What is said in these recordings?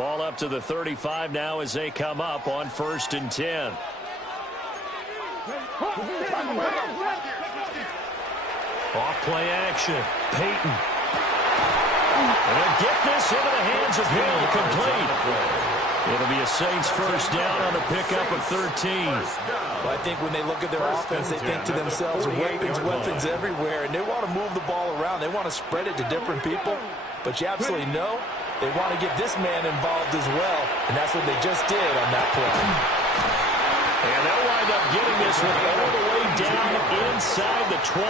Ball up to the 35 now as they come up on 1st and 10. Off play action. Peyton. And they'll get this into the hands of Hill, complete. It'll be a Saints first down on the pickup of 13. Well, I think when they look at their offense, they think to themselves, weapons everywhere, and they want to move the ball around. They want to spread it to different people, but you absolutely know they want to get this man involved as well, and that's what they just did on that play. And they'll wind up getting this one all the way down inside the 20.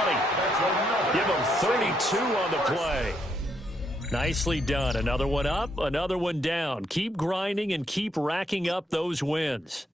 Give them 32 on the play. Nicely done. Another one up, another one down. Keep grinding and keep racking up those wins.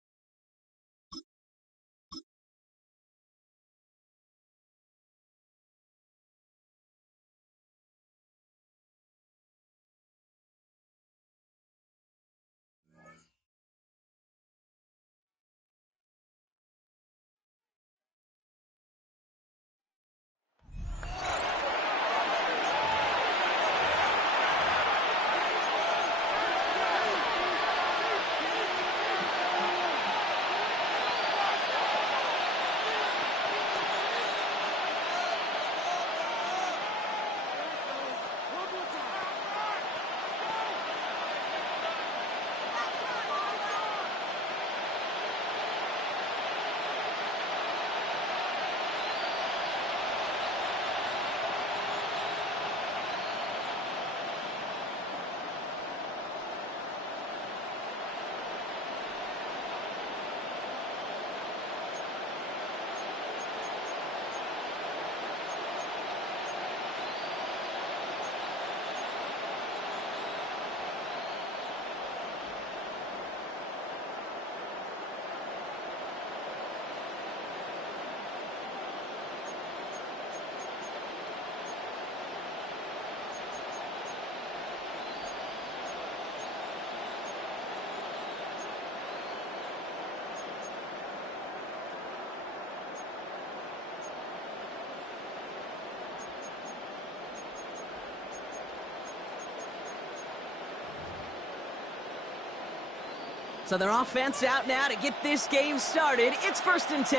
So their offense out now to get this game started. It's 1st and 10.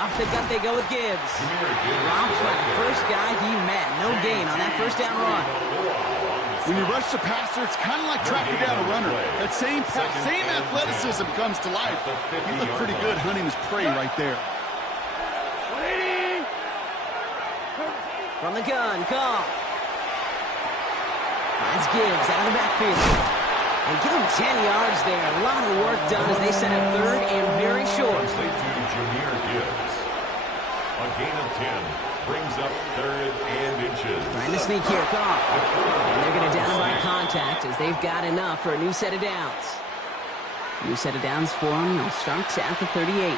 Off the gut they go with Gibbs. Drops like the first guy he met. No gain on that first down run. When you rush the passer, it's kind of like tracking down a runner. That same athleticism comes to life. He looked pretty good hunting his prey right there. From the gun, Goff. Finds Gibbs out of the backfield. And give him 10 yards there. A lot of work done as they set up 3rd and very short. A gain of 10 brings up 3rd and inches. Trying to sneak here, Goff. And they're going to down by contact as they've got enough for a new set of downs. New set of downs for them. They'll start at the 38.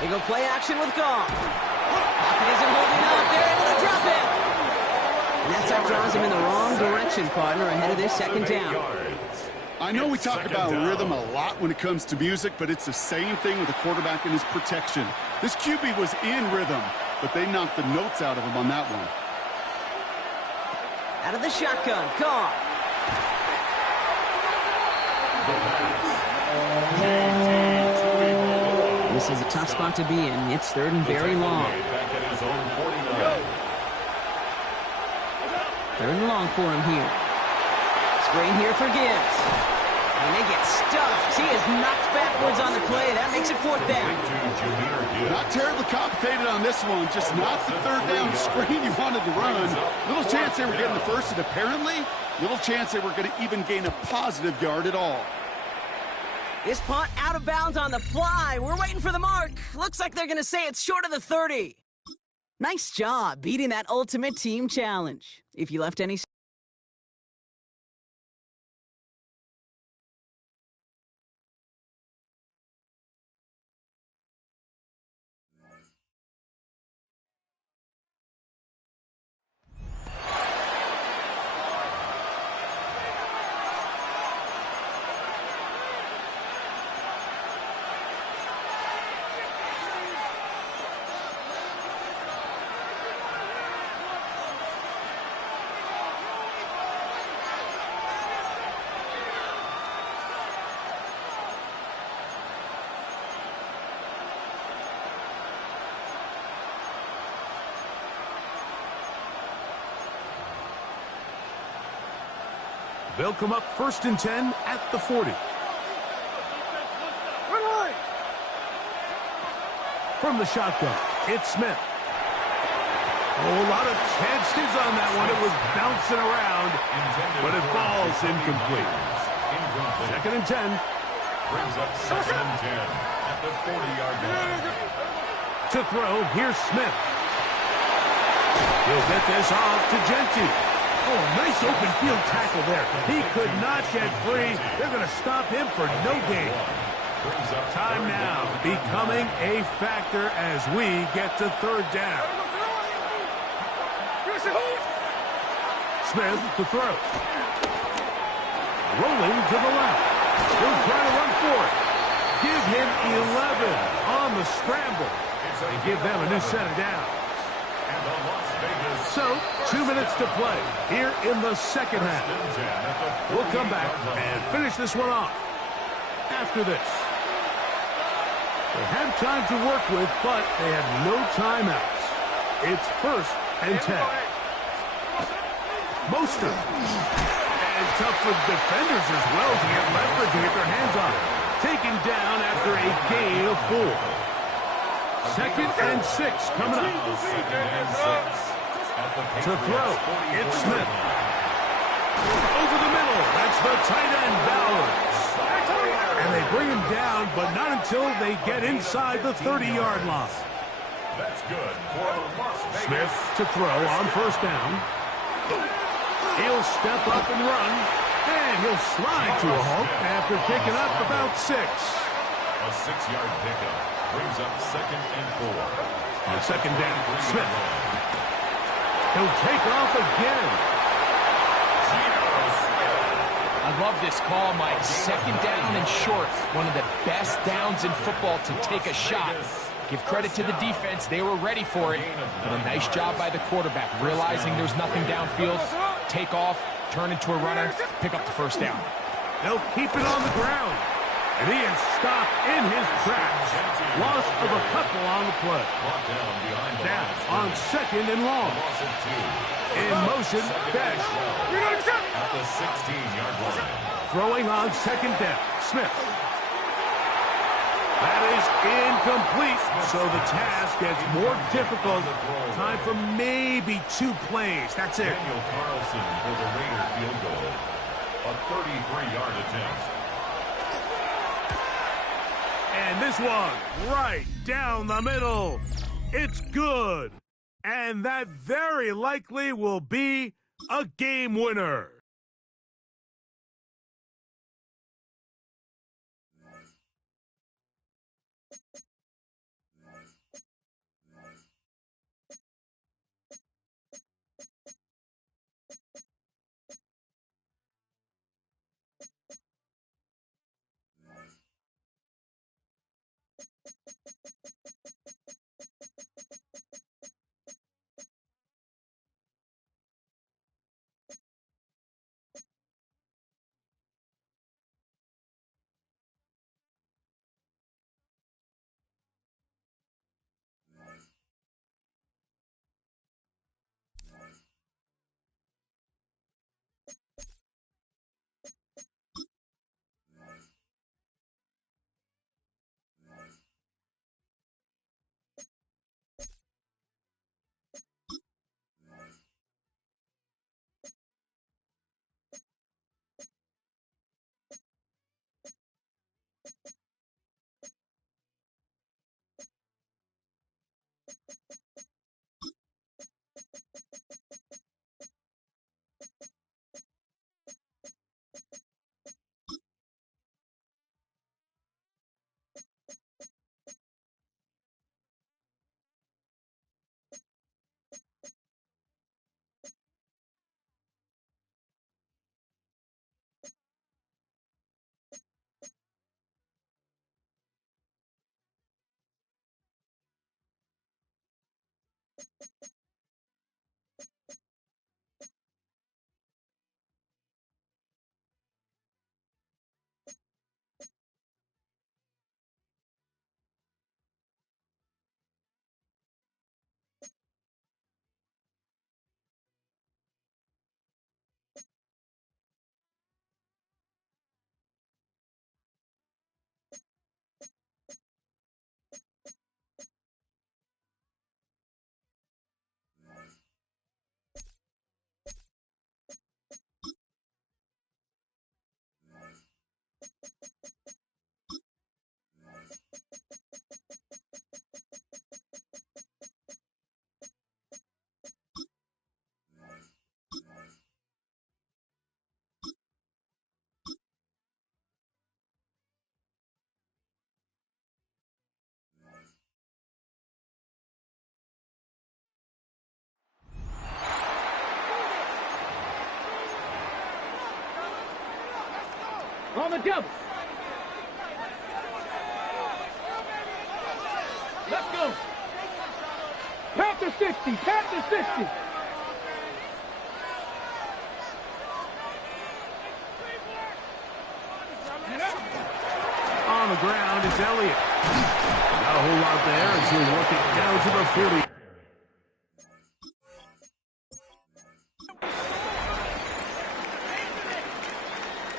They go play action with Goff. Pocket isn't holding up. They're able to drop it. And that draws him in the wrong direction, partner, ahead of this 2nd down. I know we talk about rhythm a lot when it comes to music, but it's the same thing with the quarterback and his protection. This QB was in rhythm, but they knocked the notes out of him on that one. Out of the shotgun, Goff. This is a tough spot to be in. It's 3rd and very long. 3rd and long for him here. Screen here for Gibbs. And they get stuffed. He is knocked backwards on the play. That makes it 4th down. Not terribly complicated on this one. Just not the 3rd down screen you wanted to run. Little chance they were getting the first, and apparently, little chance they were going to even gain a positive yard at all. This punt out of bounds on the fly. We're waiting for the mark. Looks like they're going to say it's short of the 30. Nice job beating that ultimate team challenge. If you left any... They'll come up 1st and 10 at the 40. From the shotgun, it's Smith. Oh, a lot of chances on that one. It was bouncing around, but it falls incomplete. 2nd and 10. Brings up 2nd and 10 at the 40-yard line. To throw, here's Smith. He'll get this off to Genty. Oh, nice open field tackle there. He could not get free. They're going to stop him for no gain. Time now becoming a factor as we get to 3rd down. Smith to throw. Rolling to the left. He'll try to run for it. Give him 11 on the scramble. And give them a new set of downs. So, 2 minutes to play here in the 2nd half. We'll come back and finish this one off after this. They have time to work with, but they have no timeouts. It's 1st and 10. Mostert. And tough for defenders as well to get leverage to get their hands on it. Taken down after a gain of 4. 2nd and 6 coming up. To throw, it's Smith. Over the middle, that's the tight end, Bowers. And they bring him down, but not until they get inside the 30-yard line. That's good for Smith to throw on 1st down. He'll step up and run, and he'll slide to a halt after picking up about 6. A 6-yard pickup brings up 2nd and 4. On 2nd down, Smith. He'll take off again. I love this call, Mike. 2nd down and short. One of the best downs in football to take a shot. Give credit to the defense. They were ready for it. But a nice job by the quarterback, realizing there's nothing downfield. Take off, turn into a runner, pick up the 1st down. They'll keep it on the ground. And he is stopped in his tracks. Loss of a couple on the play. Now on 2nd and long. In motion, dash. At the 16-yard line. Throwing on 2nd down, Smith. That is incomplete, so the task gets more difficult. Time for maybe 2 plays. That's it. Daniel Carlson for the Raider field goal. A 33-yard attempt. And this one, right down the middle. It's good. And that very likely will be a game winner. on the double. Let's go. Count to 60. Count to 60. On the ground is Elliott. Not a whole lot there as he'll work it down to the 40.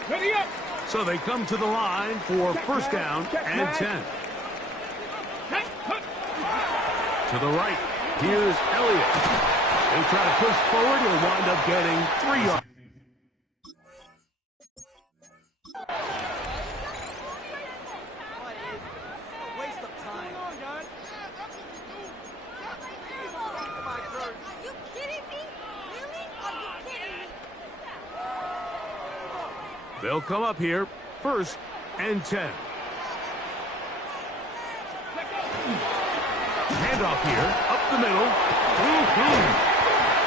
Ready up. So they come to the line for first down and 10. To the right, here's Elliott. They try to push forward. He'll wind up getting 3 yards. They'll come up here, first and 10. Handoff here, up the middle.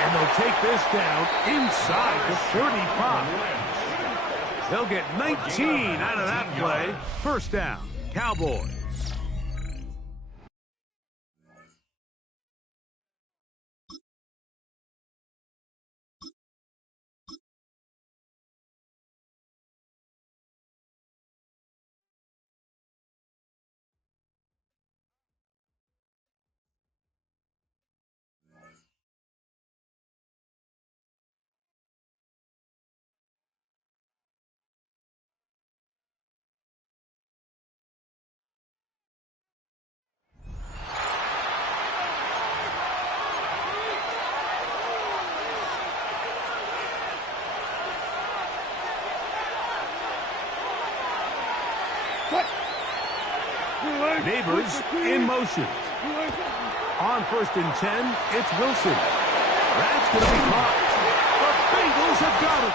And they'll take this down inside the 35. They'll get 19 out of that play. First down, Cowboys. Neighbors in motion. On first and 10, it's Wilson. That's going to be caught. The Bengals have got it.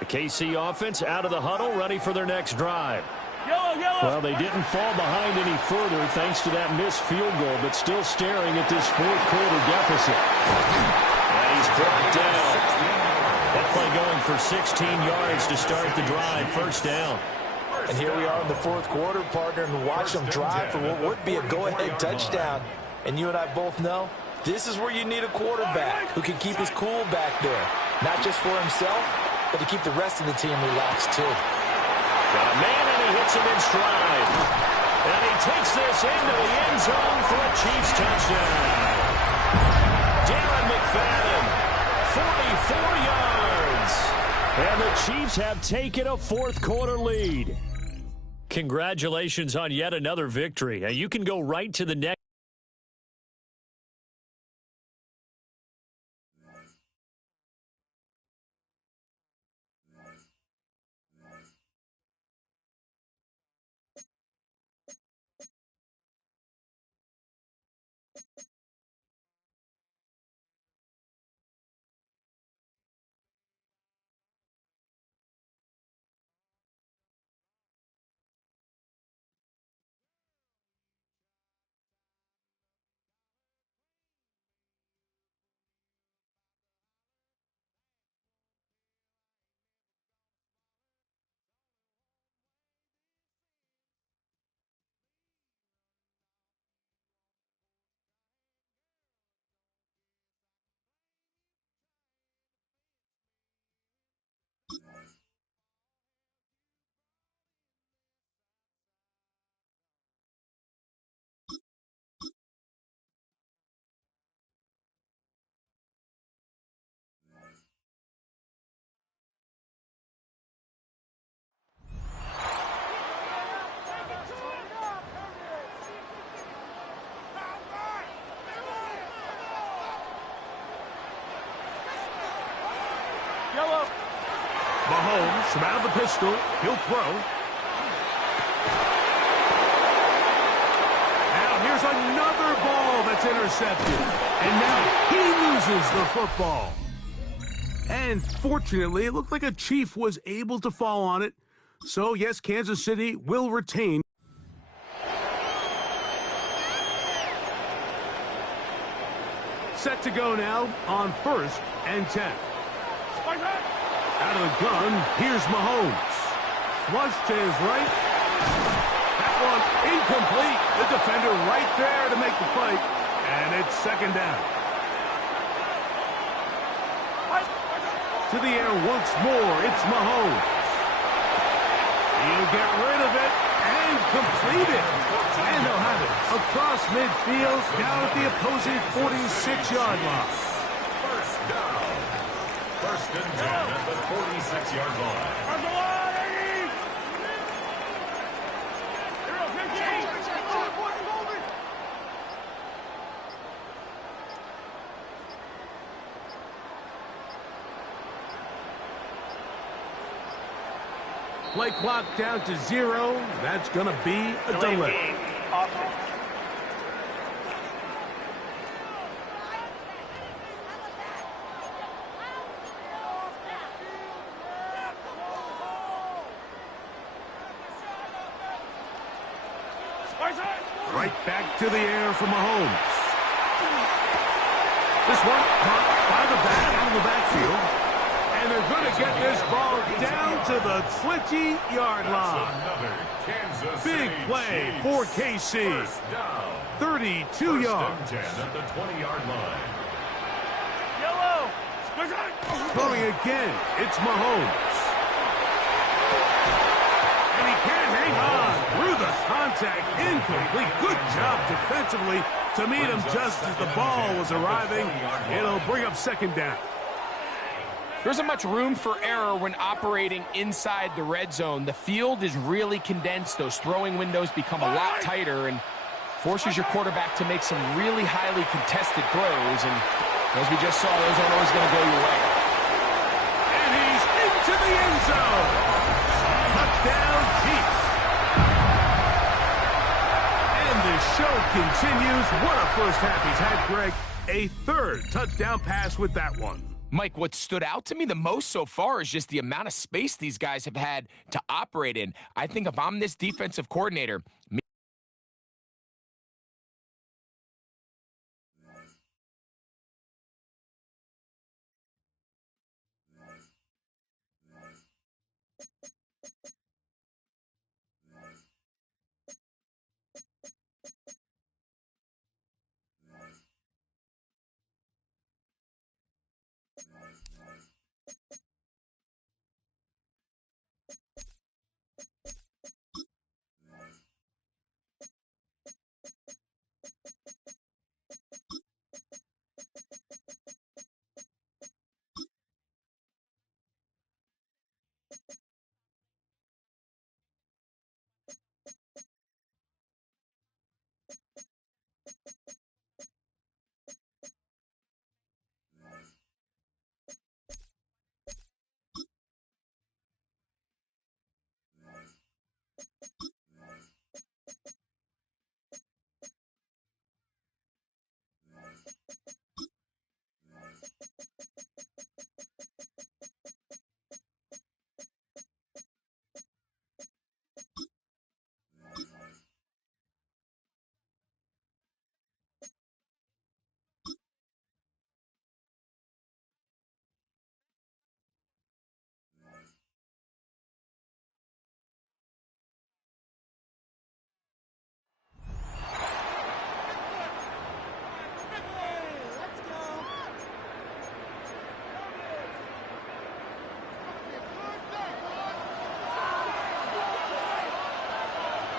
The KC offense out of the huddle, ready for their next drive. Well, they didn't fall behind any further thanks to that missed field goal, but still staring at this fourth quarter deficit. And he's brought down. That play going for 16 yards to start the drive. First down. And here we are in the fourth quarter, partner, and watch them drive for what would be a go-ahead touchdown. And you and I both know this is where you need a quarterback who can keep his cool back there. Not just for himself, but to keep the rest of the team relaxed, too. Got a man, and he hits him in stride. And he takes this into the end zone for a Chiefs touchdown. Darren McFadden, 44 yards. And the Chiefs have taken a fourth quarter lead. Congratulations on yet another victory. You can go right to the next. From out of the pistol, he'll throw. Now here's another ball that's intercepted. And now he loses the football. And fortunately, it looked like a Chief was able to fall on it. So, yes, Kansas City will retain. Set to go now on 1st and 10. Out of the gun, here's Mahomes. Flush to his right. That one incomplete. The defender right there to make the play. And it's 2nd down. To the air once more, it's Mahomes. He'll get rid of it and complete it. And they'll have it across midfield, down at the opposing 46-yard line. 1st down. 1st and 10 at the 46-yard line. Play clock down to 0. That's going to be a delay. Right back to the air for Mahomes. This one caught by the back out of the backfield. And they're going to get this ball down to the 20-yard line. Big play for KC. 32 yards. 10 at the 20-yard line. Throwing again, it's Mahomes. And he can't hang on through the contact. Incomplete. Good job defensively to meet him just as the ball was arriving. It'll bring up 2nd down. There isn't much room for error when operating inside the red zone. The field is really condensed. Those throwing windows become a lot tighter and forces your quarterback to make some really highly contested throws. And as we just saw, those aren't always going to go your way. And he's into the end zone. Touchdown, Chiefs. And the show continues. What a first half he's had, Greg. A 3rd touchdown pass with that one. Mike, what stood out to me the most so far is just the amount of space these guys have had to operate in. I think if I'm this defensive coordinator,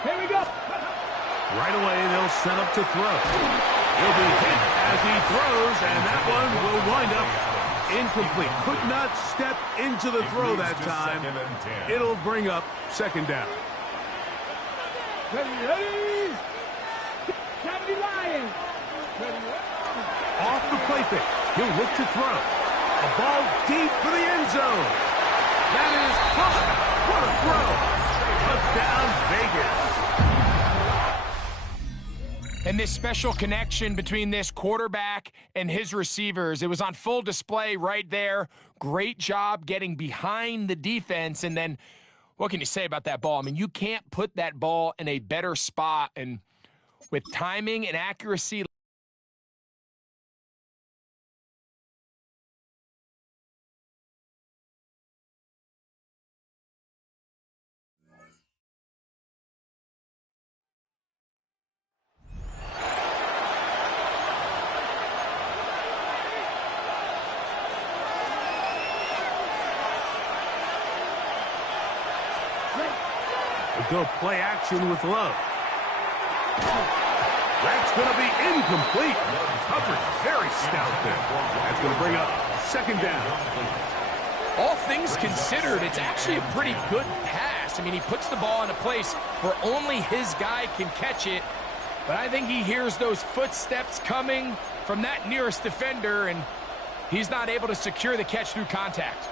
Here we go. Right away, they'll set up to throw. He'll be hit as he throws, and that one will wind up incomplete. Could not step into the throw that time. It'll bring up 2nd down. Ready. Captain Lion. Off the play fake. He'll look to throw. A ball deep for the end zone. That is caught. What a throw. Touchdown, Vegas. And this special connection between this quarterback and his receivers, it was on full display right there. Great job getting behind the defense. And then what can you say about that ball? I mean, you can't put that ball in a better spot. And with timing and accuracy, Go play action with Love. That's going to be incomplete. Coverage very stout there. That's going to bring up second down. all things considered, it's actually a pretty good pass. I mean, he puts the ball in a place where only his guy can catch it. But I think he hears those footsteps coming from that nearest defender, and he's not able to secure the catch through contact.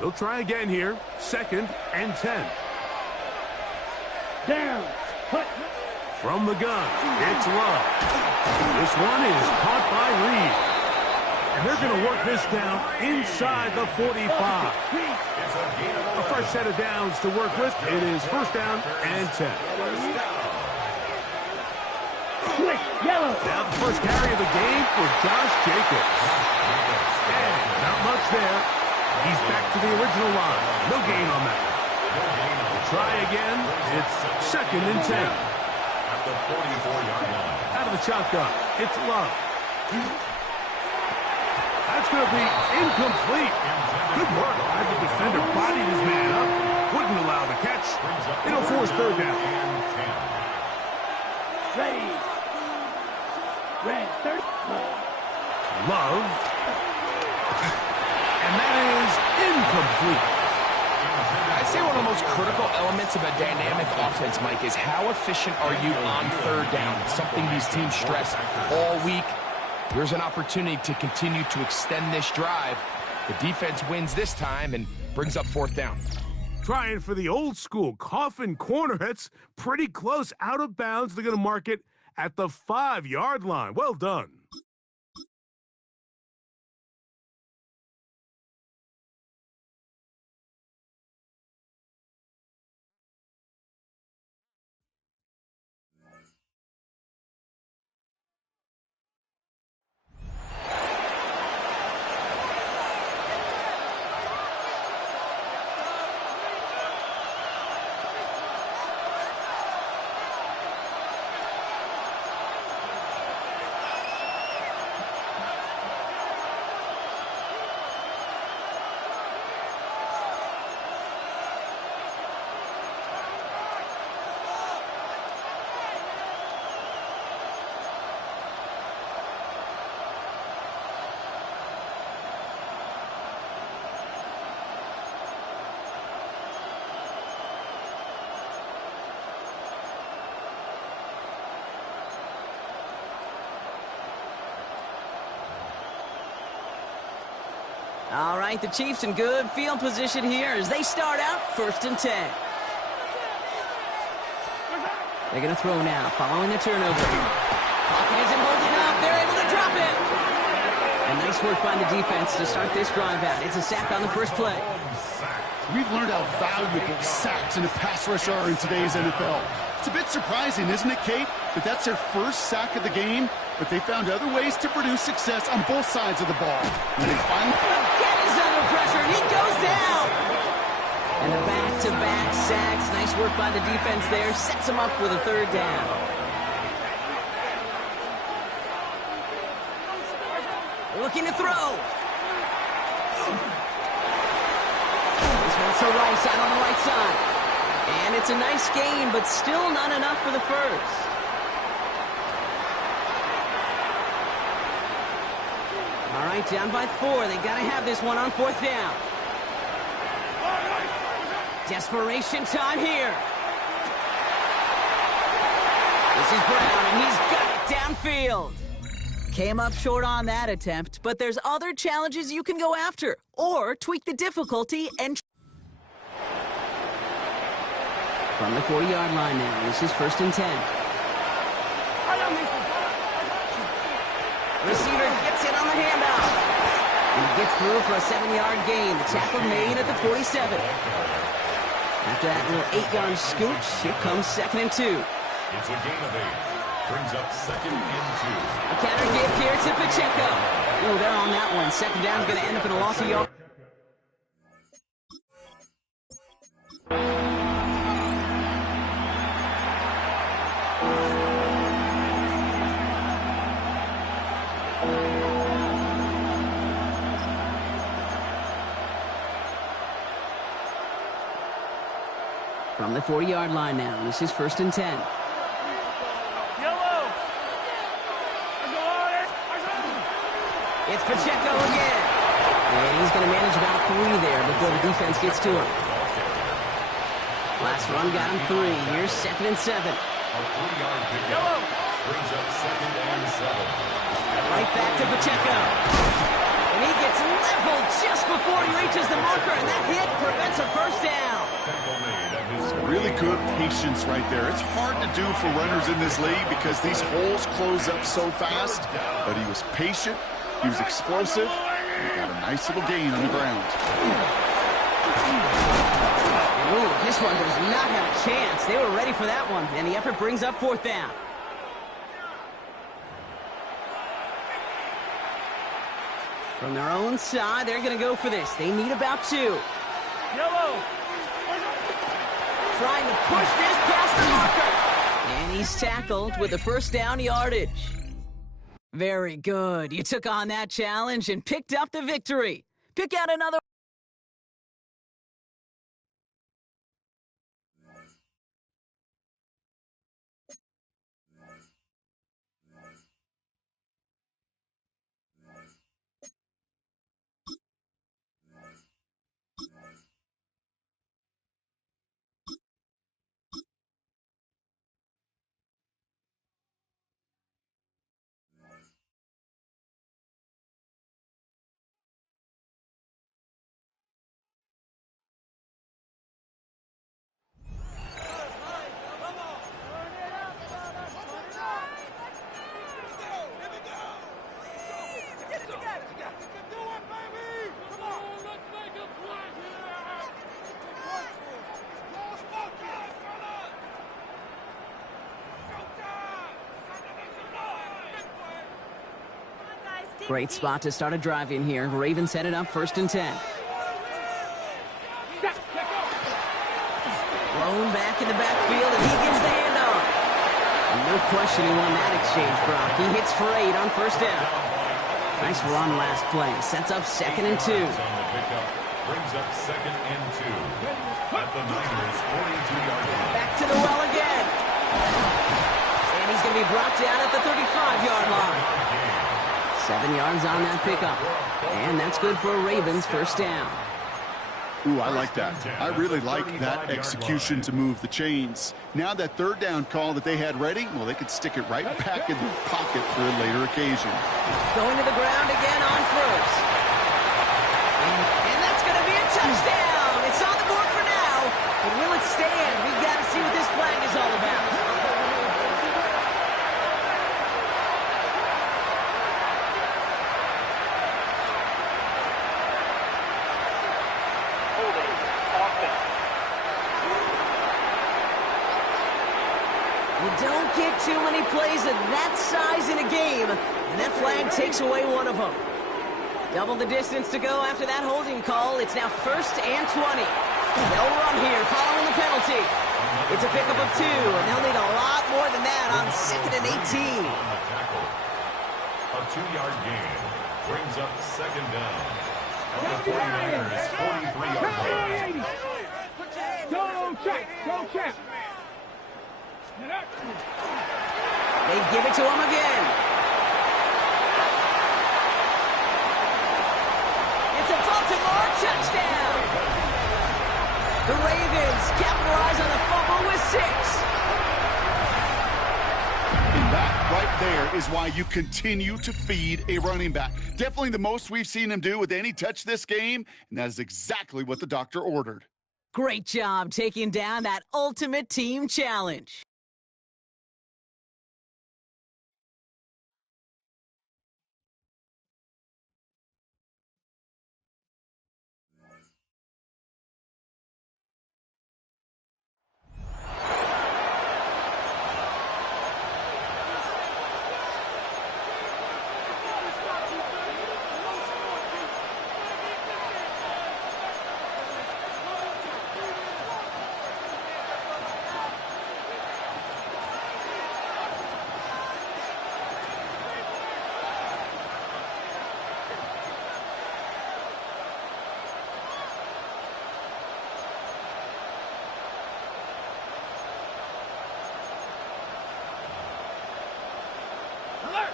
They'll try again here. 2nd and 10. Down. Put. From the gun, it's Love. This one is caught by Reed. And they're going to work this down inside the 45. A fresh set of downs to work with. It is 1st down and 10. Quick. Yellow. Now the first carry of the game for Josh Jacobs. And not much there. He's back to the original line. No gain on that. We'll try again. It's 2nd and 10. At the 44-yard line. Out of the shotgun. It's Love. That's going to be incomplete. Good work by the defender. Bodied his man up. Wouldn't allow the catch. It'll force 3rd down. Ready. Red. 30. Love. And that is incomplete. I'd say one of the most critical elements of a dynamic offense, Mike, is how efficient are you on 3rd down? It's something these teams stress all week. Here's an opportunity to continue to extend this drive. The defense wins this time and brings up 4th down. Trying for the old school coffin corner. That's pretty close. Out of bounds. They're going to mark it at the 5-yard line. Well done. All right, the Chiefs in good field position here as they start out 1st and 10. They're going to throw now, following the turnover. Pocket isn't holding up. They're able to drop it. And nice work by the defense to start this drive out. It's a sack on the first play. We've learned how valuable sacks in a pass rush are in today's NFL. It's a bit surprising, isn't it, Kate, that that's their first sack of the game, but they found other ways to produce success on both sides of the ball. And they finally... Again, he's under pressure, and he goes down. And the back-to-back sacks. Nice work by the defense there. Sets him up with a 3rd down. Looking to throw. gets to Rice out on the right side. And it's a nice gain, but still not enough for the first. All right, down by 4. They got to have this one on 4th down. Desperation time here. This is Brown, and he's got it downfield. Came up short on that attempt, but there's other challenges you can go after, or tweak the difficulty and... From the 40-yard line now, this is 1st and 10. Receiver gets it on the handoff. And he gets through for a 7-yard gain. The tackle made at the 47. After that little 8-yard scooch, here comes 2nd and 2. It's a gain of 8. Brings up 2nd and 2. A counter give here to Pacheco. Oh, they're on that one. 2nd down is going to end up in a loss of yards. From the 40-yard line now, this is 1st and 10. It's Pacheco again. And he's going to manage about 3 there before the defense gets to him. Last run got him 3. Here's 2nd and 7. A 3-yard pickup. Brings up 2nd and 7. Right back to Pacheco. And he gets leveled just before he reaches the marker, and that hit prevents a 1st down. Really good patience right there. It's hard to do for runners in this league because these holes close up so fast, but he was patient, he was explosive, and he got a nice little gain on the ground. Ooh, this one does not have a chance. They were ready for that one, and the effort brings up 4th down. From their own side, they're going to go for this. They need about 2. Yellow. Trying to push this past the marker. And he's tackled with the 1st down yardage. Very good. You took on that challenge and picked up the victory. Pick out another. Great spot to start a drive in here. Ravens headed up 1st and 10. Blown back in the backfield, and he gets the handoff. No question he won that exchange, Brock. He hits for 8 on 1st down. Nice run last play. Sets up 2nd and 2. Brings up 2nd and 2. At the Niners' 42-yard line. Back to the well again. And he's going to be brought down at the 35-yard line. 7 yards on that pickup. And that's good for a Ravens 1st down. Ooh, I like that. I really like that execution to move the chains. Now that 3rd down call that they had ready, well, they could stick it right back in their pocket for a later occasion. Going to the ground again on 1st. And that's going to be a touchdown. It's on the board for now. But will it stand? We've got to see what this flag is all about. You don't get too many plays of that size in a game, and that flag takes away one of them. Double the distance to go after that holding call. It's now 1st and 20. They'll run here following the penalty. It's a pickup of 2, and they'll need a lot more than that on 2nd and 18. A 2-yard gain brings up 2nd down. of the 49ers' 43-yard line. Go, check. Go, check. They give it to him again. It's a Baltimore touchdown. The Ravens capitalize on the fumble with 6. And that right there is why you continue to feed a running back. Definitely the most we've seen him do with any touch this game, and that is exactly what the doctor ordered. Great job taking down that ultimate team challenge.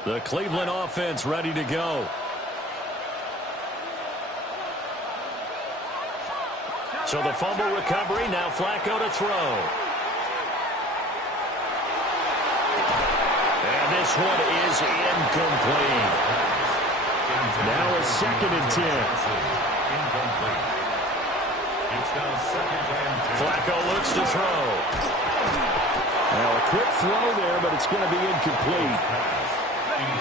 The Cleveland offense ready to go. So the fumble recovery, now Flacco to throw. And this one is incomplete. Now a 2nd and 10. Incomplete. It's now 2nd and 10. Flacco looks to throw. Well, a quick throw there, but it's going to be incomplete.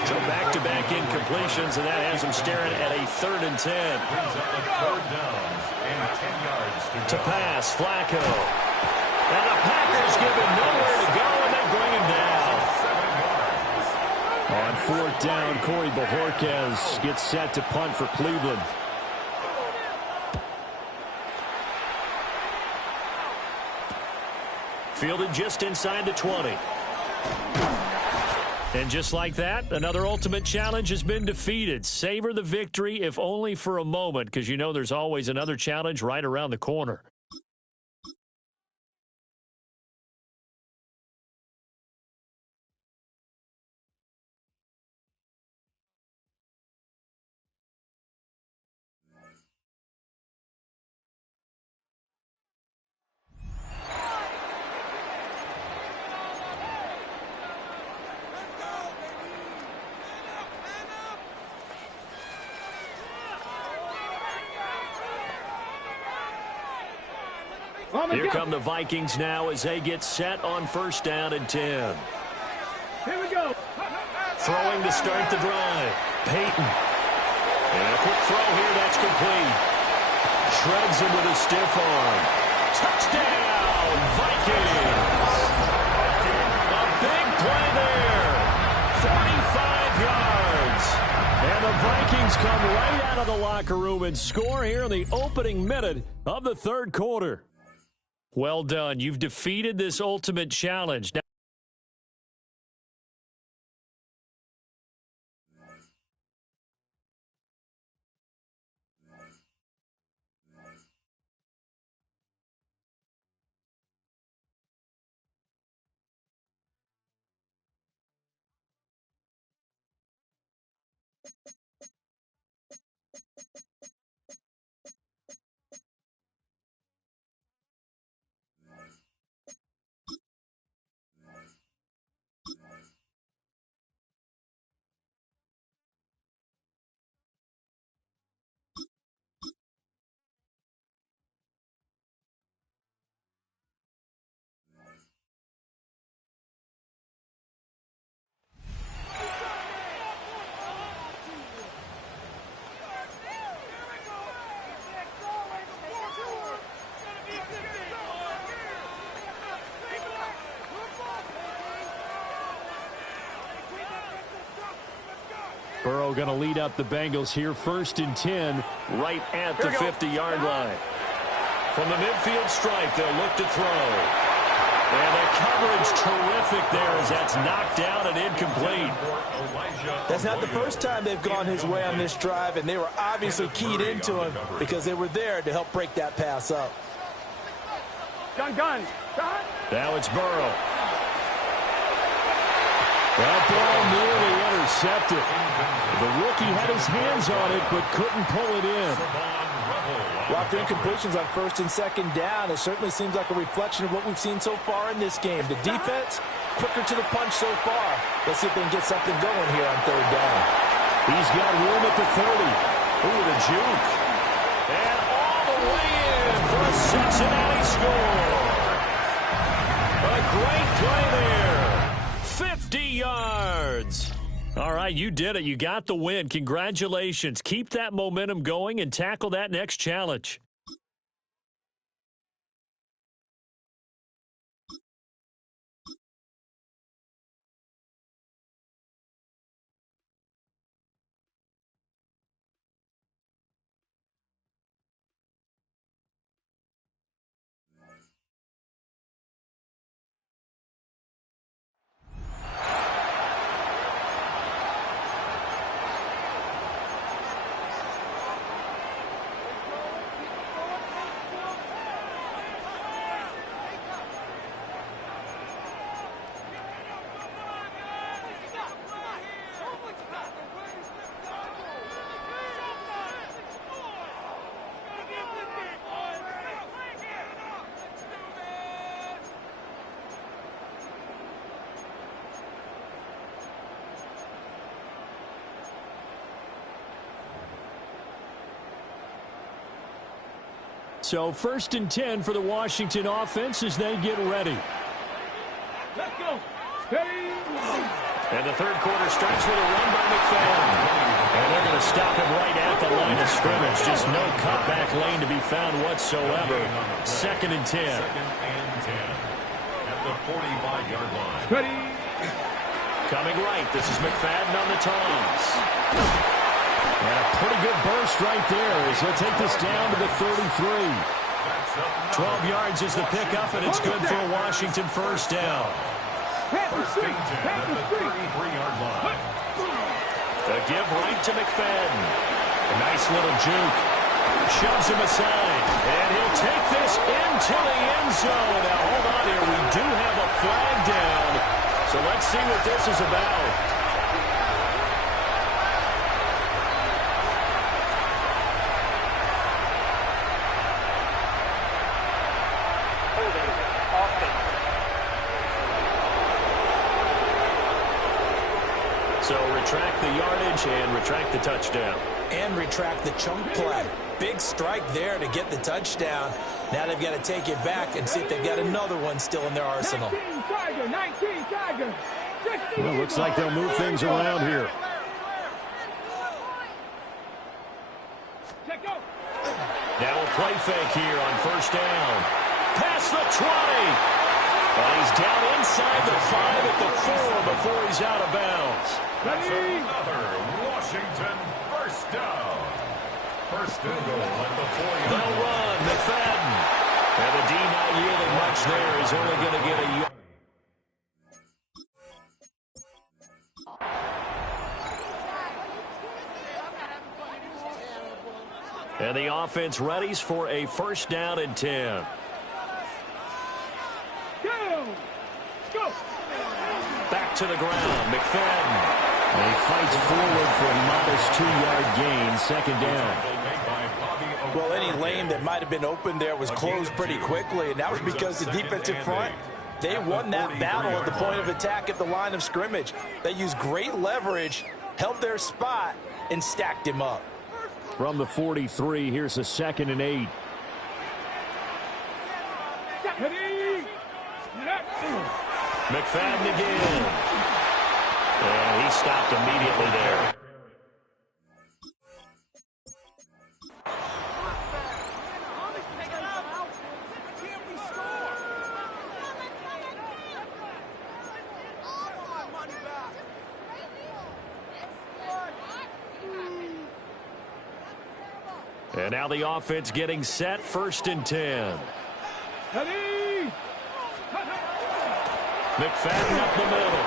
So back-to-back incompletions, and that has him staring at a 3rd and 10. Brings up a 3rd down and 10 yards To pass, Flacco. And the Packers give him nowhere to go, and they bring him down. 7 yards. On 4th down, Corey Bojorquez gets set to punt for Cleveland. Fielded just inside the 20. And just like that, another ultimate challenge has been defeated. Savor the victory, if only for a moment, because you know there's always another challenge right around the corner. Here come the Vikings now as they get set on 1st down and 10. Here we go. Throwing to start the drive. Peyton. And a quick throw here, that's complete. Shreds him with a stiff arm. Touchdown, Vikings! A big play there. 45 yards. And the Vikings come right out of the locker room and score here in the opening minute of the 3rd quarter. Well done. You've defeated this ultimate challenge. Now Burrow going to lead up the Bengals here, 1st and 10, right at the 50-yard line. From the midfield stripe, they'll look to throw. And the coverage terrific there as that's knocked down and incomplete. That's not the first time they've gone his way on this drive, and they were obviously keyed into him because they were there to help break that pass up. Gun. Now it's Burrow. That ball nearly intercepted. The rookie had his hands on it but couldn't pull it in. Well, after incompletions on first and second down, it certainly seems like a reflection of what we've seen so far in this game. The defense, quicker to the punch so far. Let's see if they can get something going here on third down. He's got room at the 30. Ooh, the juke. And all the way in for a Cincinnati score. A great play there. 50 yards. All right, you did it. You got the win. Congratulations. Keep that momentum going and tackle that next challenge. So 1st and 10 for the Washington offense as they get ready. Let's go. Hey. And the third quarter starts with a run by McFadden. And they're going to stop him right at the line of scrimmage. Just no cutback lane to be found whatsoever. 2nd and 10. 2nd and 10 at the 45-yard line. Ready. Coming right, this is McFadden on the toss. And a pretty good burst right there as he'll take this down to the 33. 12 yards is the pickup, and it's good for a Washington first down. First and 10 at the 33-yard line. The give right to McFadden. A nice little juke. Shoves him aside. And he'll take this into the end zone. Now, hold on here. We do have a flag down. So let's see what this is about. So retract the yardage and retract the touchdown. And retract the chunk play. Big strike there to get the touchdown. Now they've got to take it back and see if they've got another one still in their arsenal. 19 Tiger. Well, looks like they'll move things around here. Now a play fake here on first down. Past the 20. But he's down inside the 5 at the 4 before he's out of bounds. That's another Washington first down. First and goal at the 40. They'll run, McFadden. And the D not yielding much there. He's only going to get a yard. And the offense readies for a first down and 10. Go. Back to the ground, McFadden. And he fights forward for a modest 2-yard gain, second down. Well, any lane that might have been open there was closed pretty quickly, and that was because the defensive front, they won that battle at the point of attack at the line of scrimmage. They used great leverage, held their spot, and stacked him up. From the 43, here's a 2nd and 8. McFadden again. And he stopped immediately there. And now the offense getting set, 1st and 10. McFadden up the middle.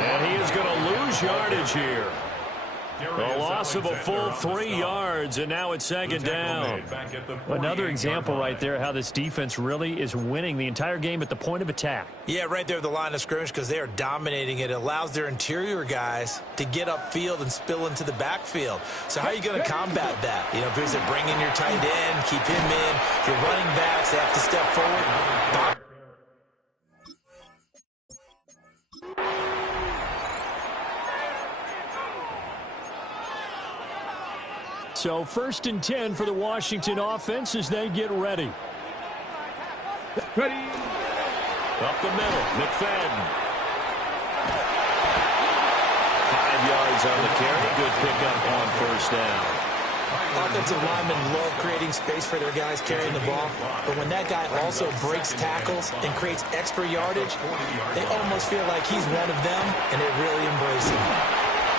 And he is going to lose yardage here. A loss of a full 3 yards, and now it's second down. Another example right there how this defense really is winning the entire game at the point of attack. Yeah, right there at the line of scrimmage because they are dominating it. It allows their interior guys to get upfield and spill into the backfield. So how are you going to combat that? You know, if it's bring in your tight end, keep him in. Your running backs, they have to step forward. So 1st and 10 for the Washington offense as they get ready. Ready. Up the middle, McFadden. 5 yards on the carry. Good pickup on 1st down. Offensive linemen love creating space for their guys carrying the ball, but when that guy also breaks tackles and creates extra yardage, they almost feel like he's one of them, and they really embrace him.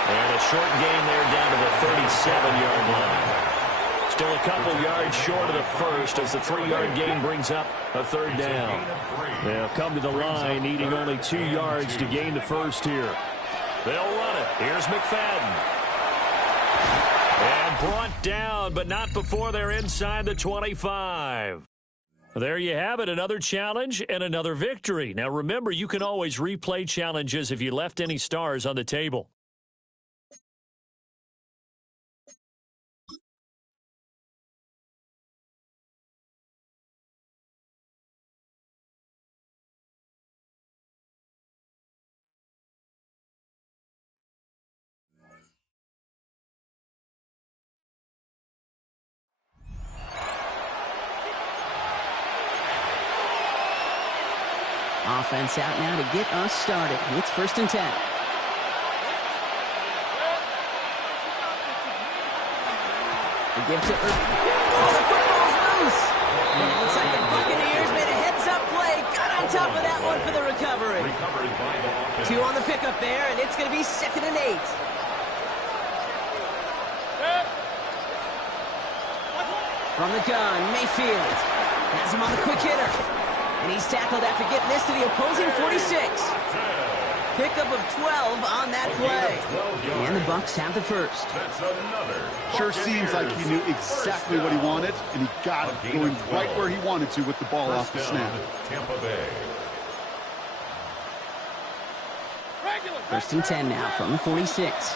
And a short gain there down to the 37-yard line. Still a couple yards short of the first as the 3-yard gain brings up a 3rd down. They'll come to the line needing only 2 yards to gain the first here. They'll run it. Here's McFadden. And brought down, but not before they're inside the 25. There you have it, another challenge and another victory. Now remember, you can always replay challenges if you left any stars on the table. Offense out now to get us started. It's 1st and 10. The give to Oh, the football's loose. Looks like the Buccaneers made a heads-up play. Got on top of that one for the recovery. 2 on the pickup there, and it's going to be 2nd and 8. From the gun, Mayfield has him on the quick hitter. And he's tackled after getting this to the opposing 46. Pickup of 12 on that play. And the Bucs have the first. Sure seems like he knew exactly what he wanted, and he got it going right where he wanted to with the ball off the snap. Tampa Bay. 1st and 10 now from the 46.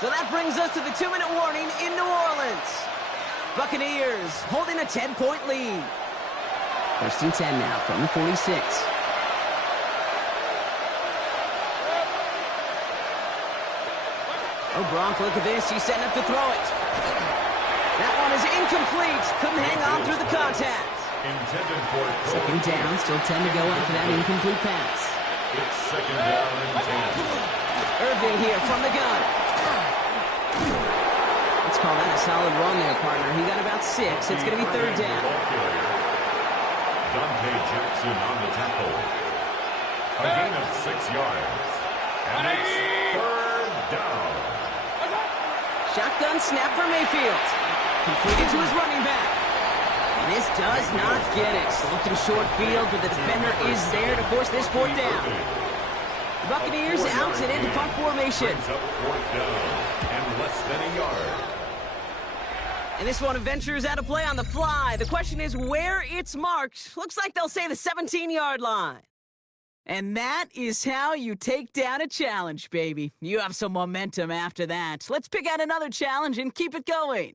So that brings us to the 2-minute warning in New Orleans. Buccaneers holding a 10-point lead. 1st and 10 now from the 46. Oh, Gronk, look at this. He's setting up to throw it. That one is incomplete. Couldn't hang on through the contact. 2nd down, still 10 to go after that incomplete pass. It's 2nd down and 10. Irving here from the gun. Let's call that a solid run there, partner. He got about 6. It's going to be 3rd down. Dante Jackson on the tackle. A gain of 6 yards. And it's 3rd down. Shotgun snap for Mayfield. Completed to his running back. And this does not get it. Looking short field, but the defender is there to force this 4th down. The Buccaneers out and into punt formation. Brings up 4th down and less than a yard. And this one ventures out of play on the fly. The question is where it's marked. Looks like they'll say the 17-yard line. And that is how you take down a challenge, baby. You have some momentum after that. Let's pick out another challenge and keep it going.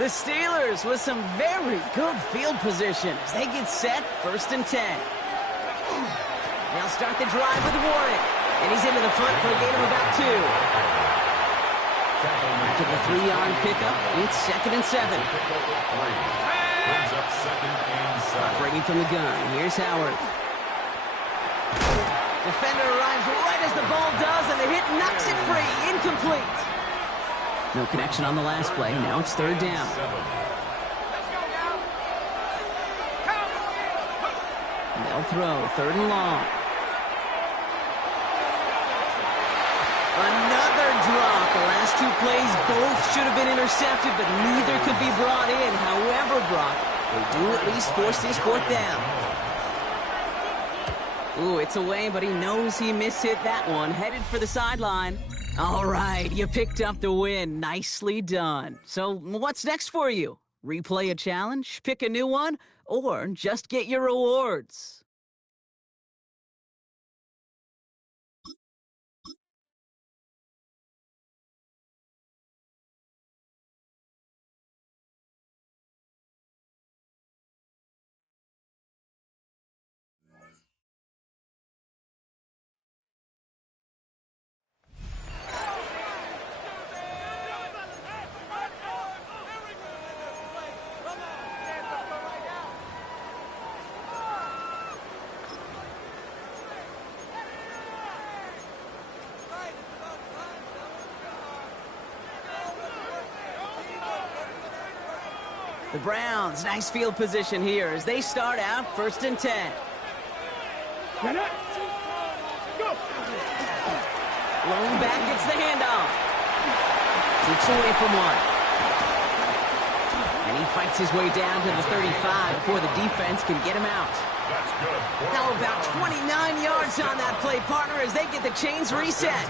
The Steelers with some very good field position as they get set, 1st and 10. They'll start the drive with Warren, and he's into the front for a gain of about 2. After the 3-yard pickup, it's 2nd and 7. Operating from the gun, here's Howard. Defender arrives right as the ball does, and the hit knocks it free, incomplete. No connection on the last play. Now it's 3rd down. They'll throw, 3rd and long. Another drop. The last 2 plays both should have been intercepted, but neither could be brought in. However, Brock, they do at least force this 4th down. Ooh, it's away, but he knows he mishit that one. Headed for the sideline. All right, you picked up the win. Nicely done. So what's next for you? Replay a challenge, pick a new one, or just get your rewards? The Browns, nice field position here as they start out 1st and 10. Go! Lone back gets the handoff. Takes away from one. And he fights his way down to the 35 before the defense can get him out. Now about 29 yards on that play, partner, as they get the chains reset.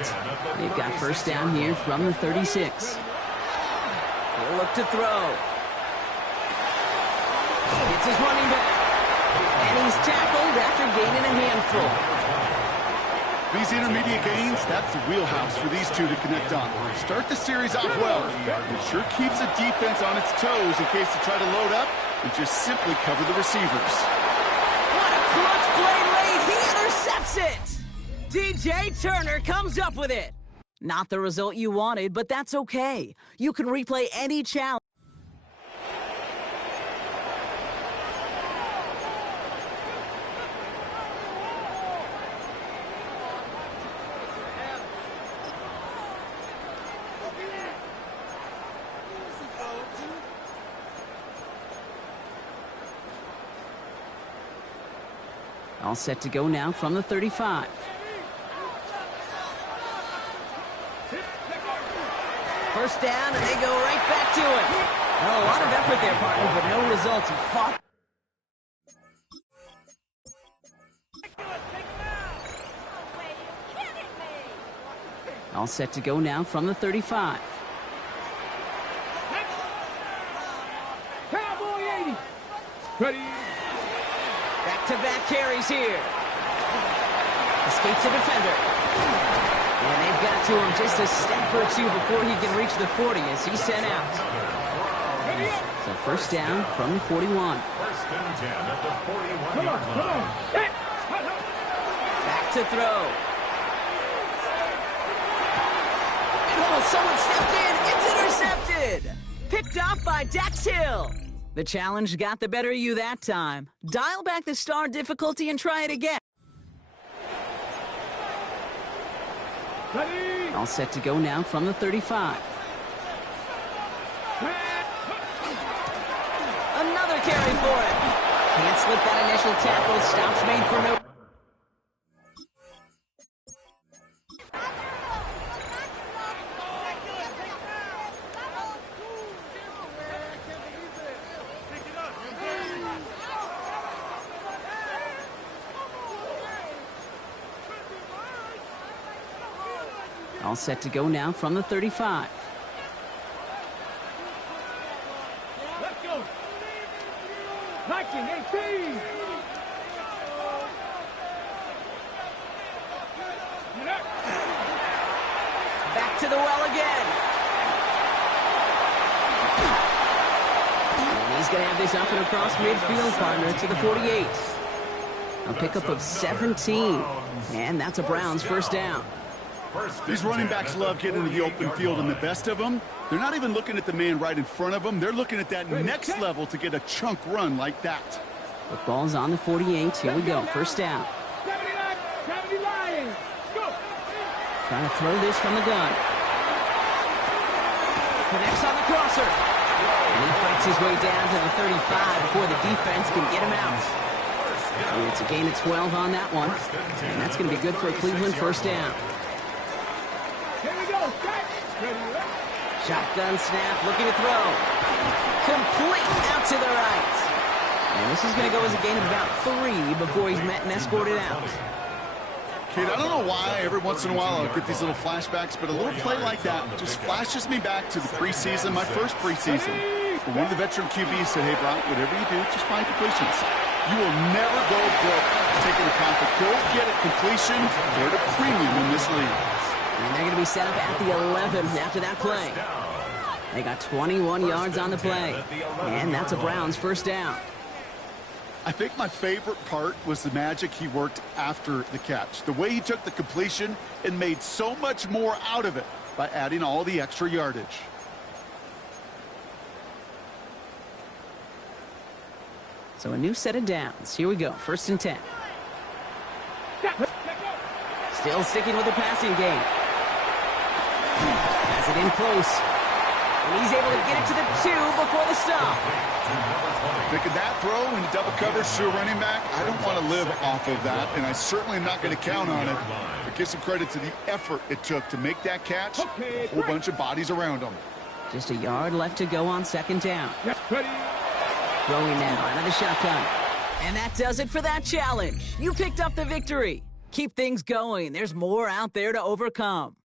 They've got 1st down here from the 36. They'll look to throw. It's his running back. And he's tackled after gaining a handful. These intermediate gains, that's the wheelhouse for these two to connect on. Start the series off well. It sure keeps the defense on its toes in case they try to load up and just simply cover the receivers. What a clutch play late. He intercepts it. DJ Turner comes up with it. Not the result you wanted, but that's okay. You can replay any challenge. All set to go now from the 35. First down, and they go right back to it. Well, a lot of effort there, partner, but no results. He fought. All set to go now from the 35. Cowboy 80. Ready. Back-to-back carries here. Escapes the defender. And they've got to him just a step or two before he can reach the 40 as he's sent out. So 1st down from the 41. 1st and 10 at the 41-yard line. Back to throw. Oh, someone stepped in. It's intercepted. Picked off by Dax Hill. The challenge got the better of you that time. Dial back the star difficulty and try it again. Ready. All set to go now from the 35. Another carry for it. Can't slip that initial tackle. Stops made for no. All set to go now from the 35. Let's go. 1918. Back to the well again. going to have this up and across midfield, partner, to the 48. A pickup of 17. And that's a Browns first down. These running backs love getting into the open field, and the best of them, they're not even looking at the man right in front of them. They're looking at that next level to get a chunk run like that. The ball's on the 48. Here we go. First down. 70 Lions. Go. Trying to throw this from the gun. Connects on the crosser. And he fights his way down to the 35 before the defense can get him out. And it's a gain of 12 on that one. And that's going to be good for a Cleveland first down. Here we go. Ready. Shotgun snap, looking to throw. Complete out to the right. And this is going to go as a gain of about 3 before he's met and escorted out. Kid, I don't know why every once in a while I'll get these little flashbacks, but a little play like that just flashes me back to the preseason, my first preseason. But one of the veteran QBs said, hey, Brock, whatever you do, just find completions. You will never go broke taking a profit. Go get a completion. They're the premium in this league. And they're going to be set up at the 11 after that play. They got 21 yards on the play. And that's a Browns first down. I think my favorite part was the magic he worked after the catch. The way he took the completion and made so much more out of it by adding all the extra yardage. So a new set of downs. Here we go. First and 10. Still sticking with the passing game. Has it in close. And he's able to get it to the 2 before the stop. Making that throw into double coverage to a running back, I don't want to live off of that, and I certainly am not going to count on it. But give some credit to the effort it took to make that catch. A whole bunch of bodies around him. Just a yard left to go on second down. Ready. Throwing now out of the shotgun. And that does it for that challenge. You picked up the victory. Keep things going. There's more out there to overcome.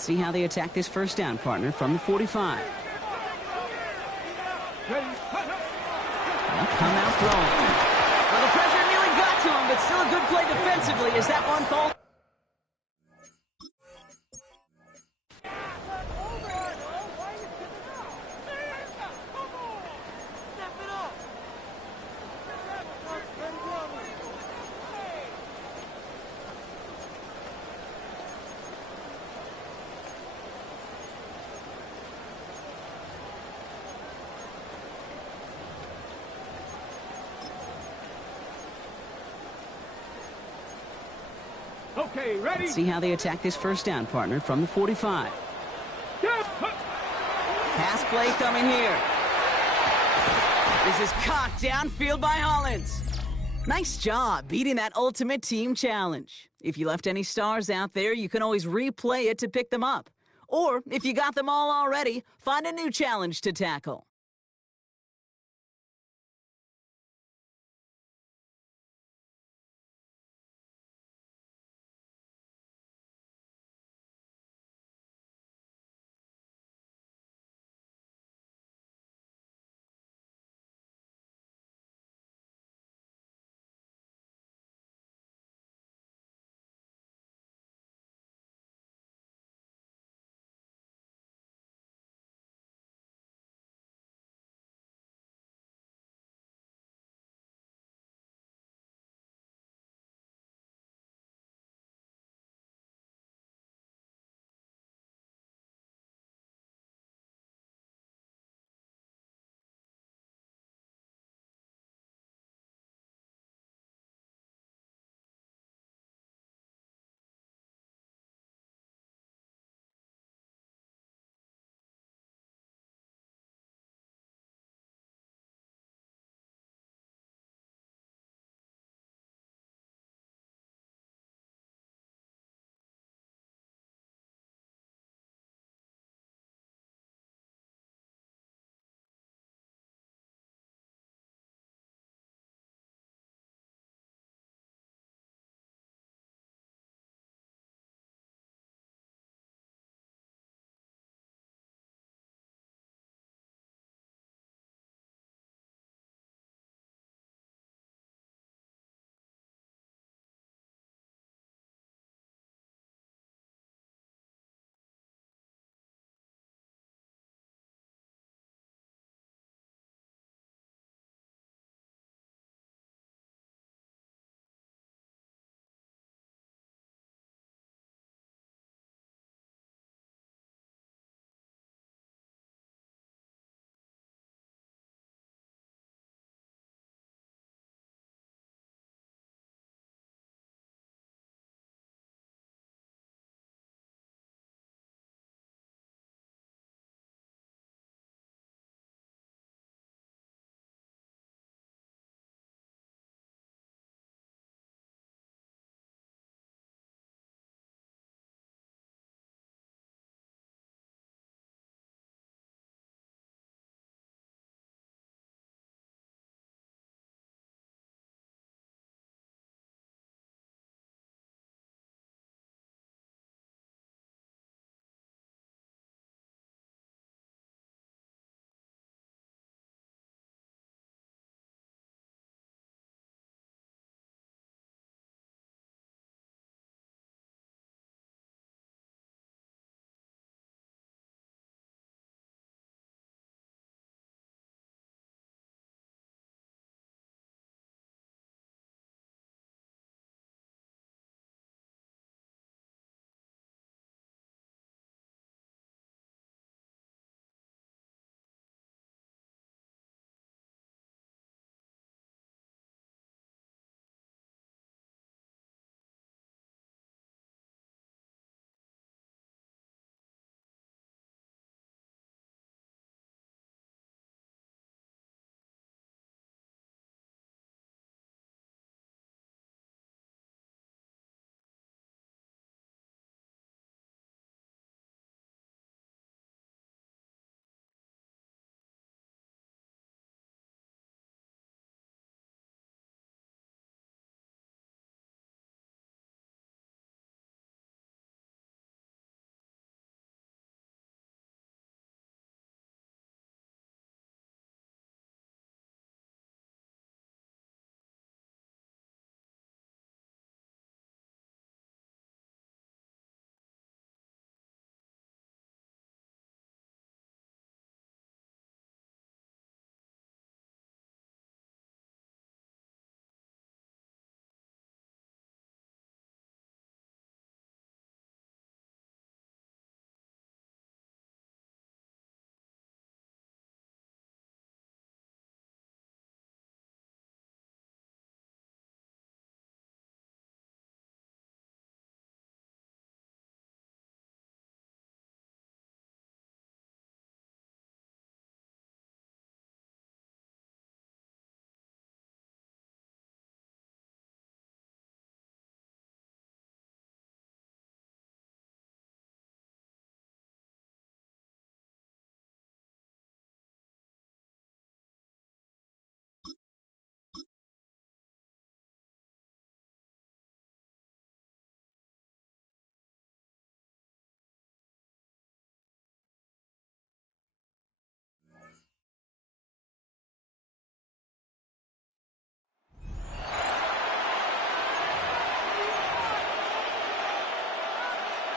Let's see how they attack this first down, partner, from the 45. They'll come out throwing. Well, the pressure nearly got to him, but still a good play defensively as that one falls. Okay, ready? Let's see how they attack this first down, partner, from the 45. Pass play coming here. This is caught downfield by Hollins. Nice job beating that ultimate team challenge. If you left any stars out there, you can always replay it to pick them up. Or, if you got them all already, find a new challenge to tackle.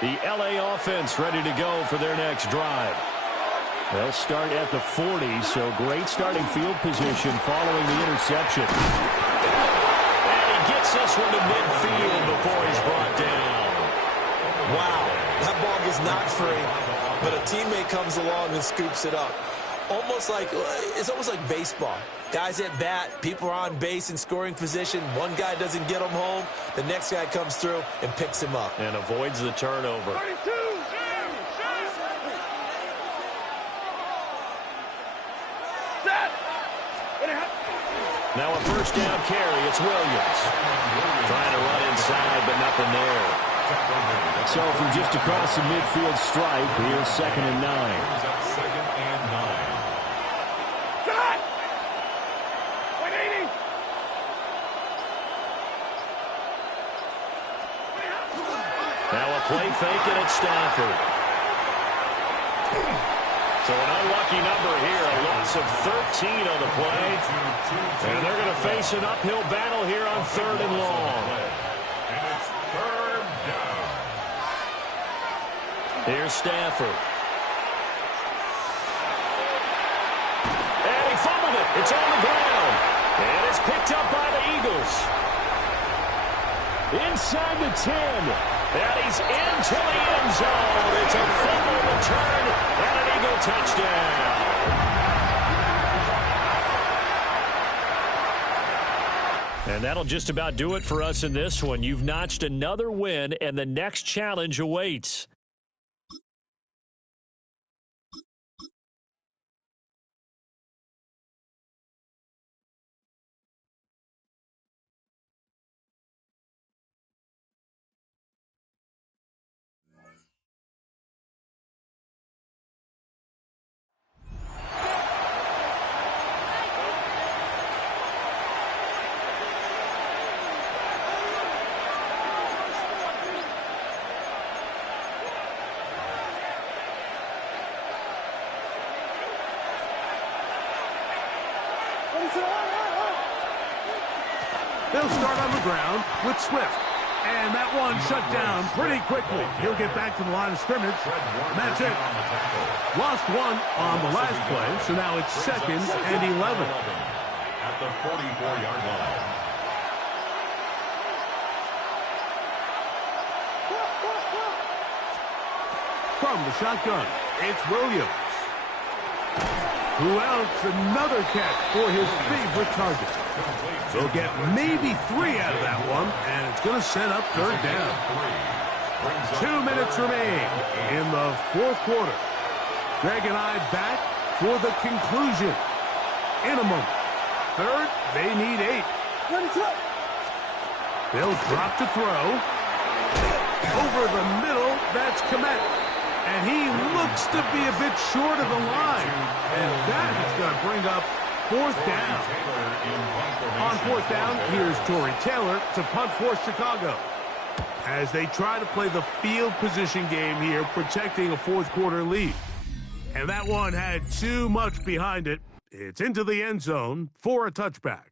The L.A. offense ready to go for their next drive. They'll start at the 40, so great starting field position following the interception. And he gets this one to midfield before he's brought down. Wow, that ball gets knocked free, but a teammate comes along and scoops it up. It's almost like baseball. Guys at bat, people are on base in scoring position. One guy doesn't get him home. The next guy comes through and picks him up. And avoids the turnover. Now a first down carry. It's Williams. Trying to run inside, but nothing there. So from just across the midfield stripe, here's 2nd and 9. Now a play fake, and it's Stafford. So an unlucky number here, a loss of 13 on the play. And they're going to face an uphill battle here on 3rd and long. And it's 3rd down. Here's Stafford. And he fumbled it. It's on the ground. And it's picked up by the Eagles. Inside the 10. And he's into the end zone. It's a fumble return and an Eagle touchdown. And that'll just about do it for us in this one. You've notched another win, and the next challenge awaits. They'll start on the ground with Swift. And that one shut down pretty quickly. He'll get back to the line of scrimmage. And that's it. Lost one on the last play, so now it's 2nd and 11. At the 44-yard line. From the shotgun, it's Williams. Who else? Another catch for his favorite target. They'll get maybe 3 out of that one, and it's going to set up 3rd down. 2 minutes remain in the 4th quarter. Greg and I back for the conclusion in a moment. 3rd, they need 8. They'll drop to throw. Over the middle, that's Komet. And he looks to be a bit short of the line. And that is going to bring up 4th down. On 4th down, here's Tory Taylor to punt for Chicago. As they try to play the field position game here, protecting a 4th quarter lead. And that one had too much behind it. It's into the end zone for a touchback.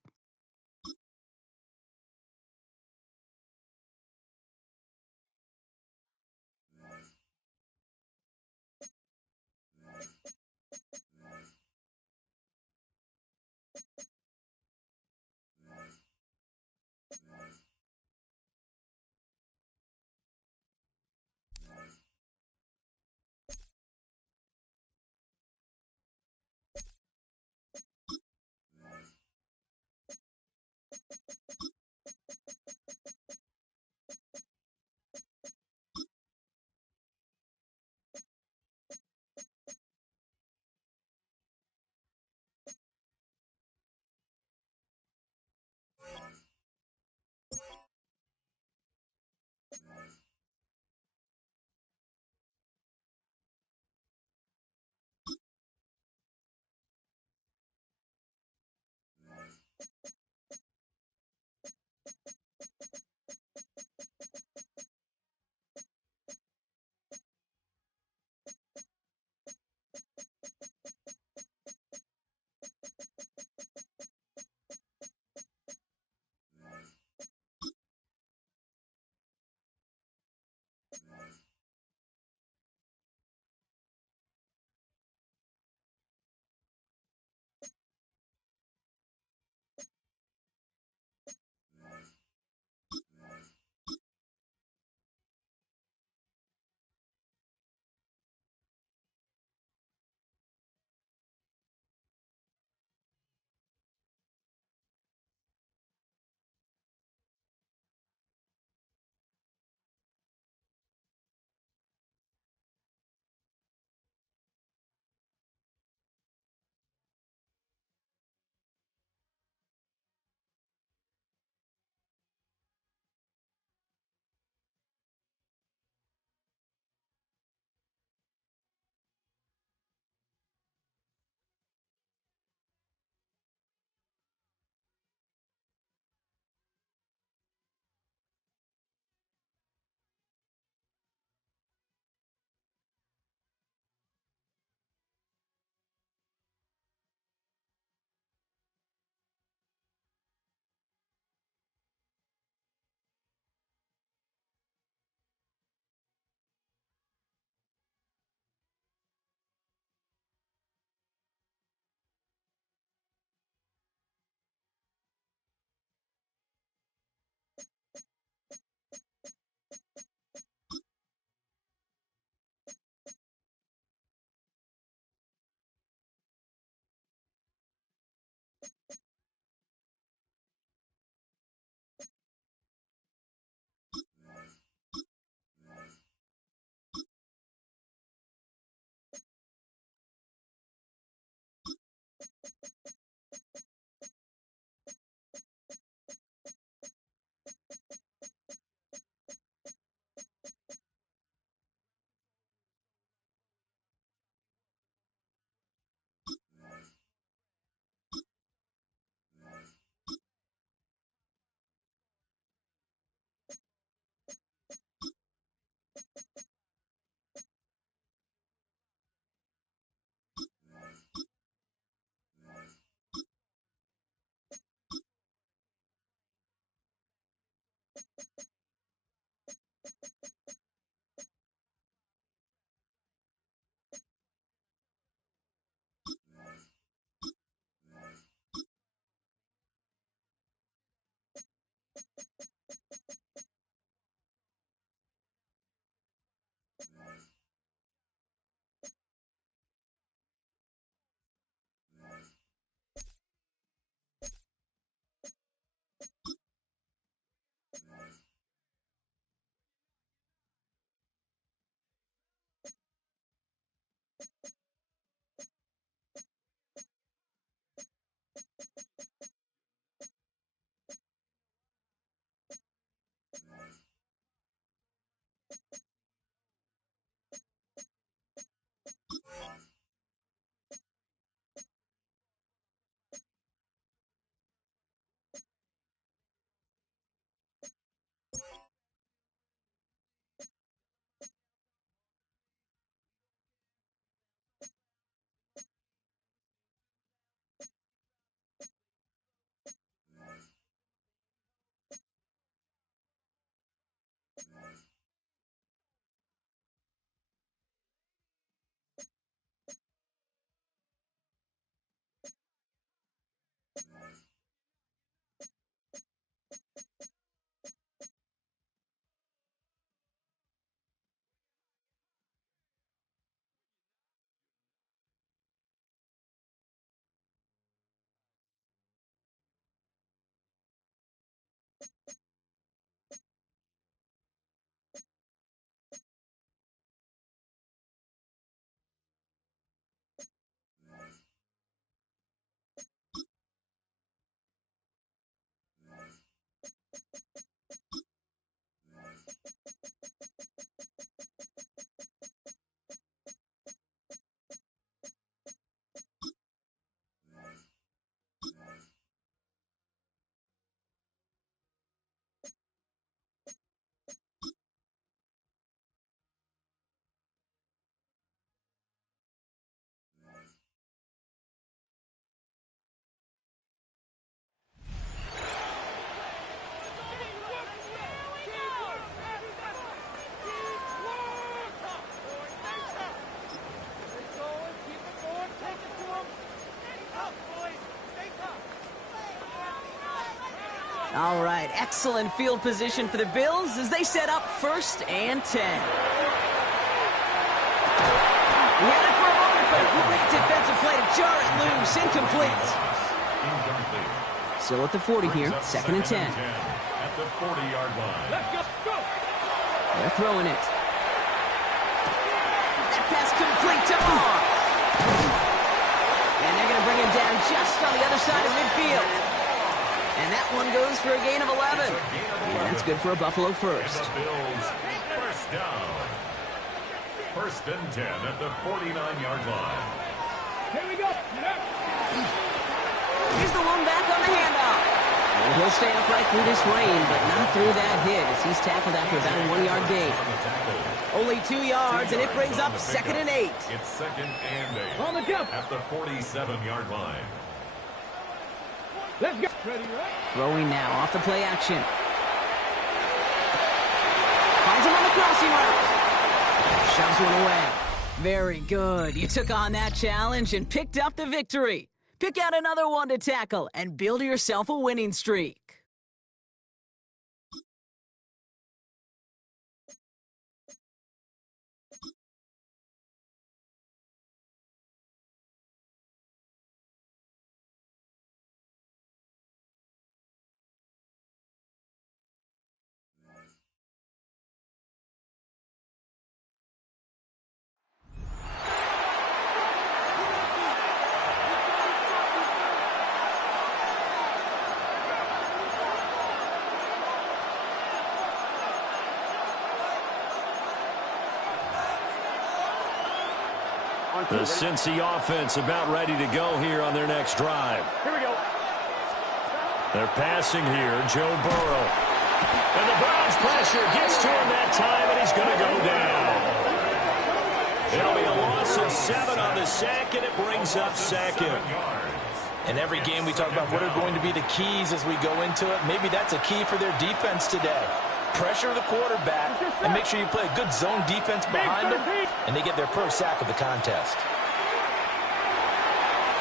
All right, excellent field position for the Bills as they set up 1st and 10. He had it for a moment, but a great defensive play to jar it loose. Incomplete. Still at the 40 here, 2nd and 10. At the 40-yard line. Let's go. They're throwing it. That pass complete to Moore. And they're going to bring him down just on the other side of midfield. And that one goes for a gain of 11. And that's good for a Buffalo first. The Bills first down. 1st and 10 at the 49-yard line. Here we go. Here's the one back on the handoff. And he'll stay upright through this rain, but not through that hit as he's tackled after about a 1-yard gain. Only 2 yards, and it brings up 2nd and 8. It's 2nd and 8 On the jump. at the 47-yard line. Let's go. Ready, right? Throwing now off the play action. Finds him on the crossing route. Shoves one away. Very good. You took on that challenge and picked up the victory. Pick out another one to tackle and build yourself a winning streak. The Cincy offense about ready to go here on their next drive. Here we go. They're passing here, Joe Burrow. And the Browns pressure gets to him that time, and he's going to go down. It'll be a loss of 7 on the sack, and it brings up 2nd. In every game we talk about what are going to be the keys as we go into it. Maybe that's a key for their defense today. Pressure the quarterback and make sure you play a good zone defense behind them, and they get their first sack of the contest.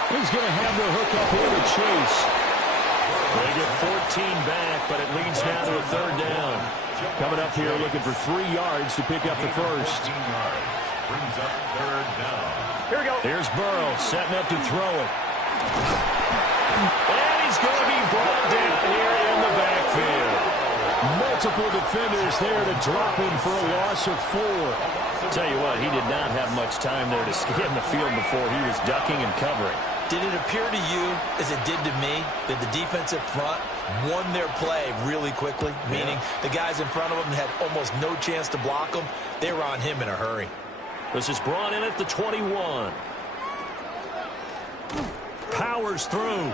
He's going to have the hook up here to Chase. They get 14 back, but it leads now to a 3rd down. Coming up here looking for 3 yards to pick up the first. Brings up 3rd down. Here we go. Here's Burrow setting up to throw it. And he's going to be brought down here in the backfield. Multiple defenders there to drop him for a loss of 4. Tell you what, he did not have much time there to scan the field before he was ducking and covering. Did it appear to you, as it did to me, that the defensive front won their play really quickly? Meaning the guys in front of them had almost no chance to block them. They were on him in a hurry. This is brought in at the 21. Powers through.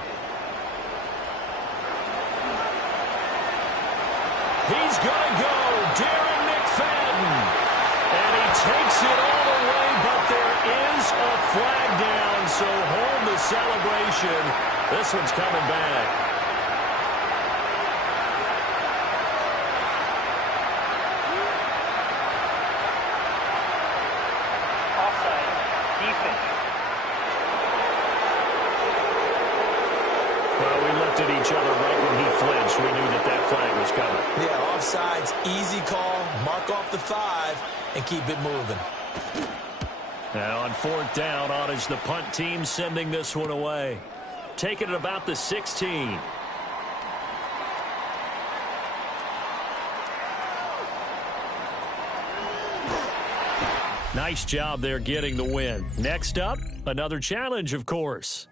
He's going to go. Darren McFadden. And he takes it all the way, but there is a flag down, so hold the celebration. This one's coming back. Well, we looked at each other right when he flinched. We knew that that flag was coming. Yeah, offsides, easy call, mark off the 5, and keep it moving. Now on 4th down, on is the punt team sending this one away. Taking it about the 16. Nice job there getting the win. Next up, another challenge, of course.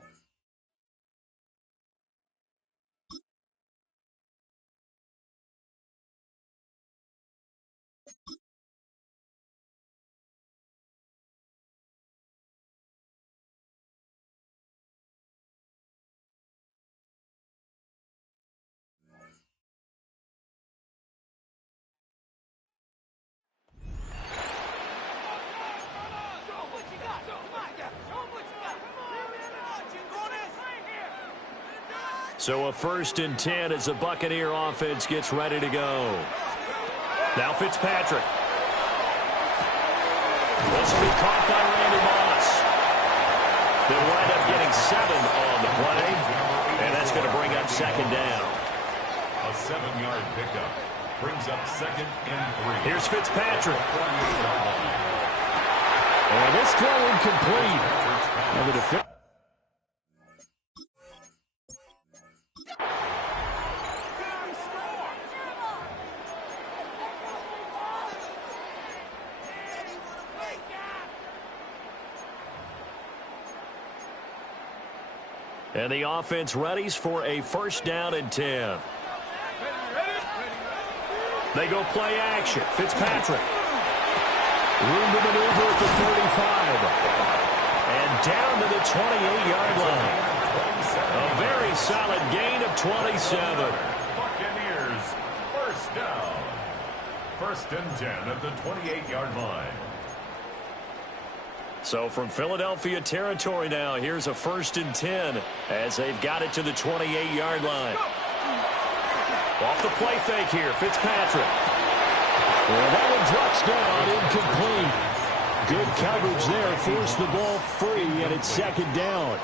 So a 1st and 10 as the Buccaneer offense gets ready to go. Now Fitzpatrick. This will be caught by Randy Moss. They'll wind up getting 7 on the play, and that's going to bring up 2nd down. A 7-yard pickup brings up 2nd and 3. Here's Fitzpatrick. And this throw incomplete. Now the defense. And the offense readies for a 1st down and 10. They go play action. Fitzpatrick. Room to maneuver at the 35. And down to the 28-yard line. A very solid gain of 27. Buccaneers, 1st down. 1st and 10 at the 28-yard line. So from Philadelphia territory now, here's a 1st and 10 as they've got it to the 28-yard line. Off the play fake here, Fitzpatrick. Well, that one drops down, incomplete. Good coverage there, forced the ball free, and it's 2nd down.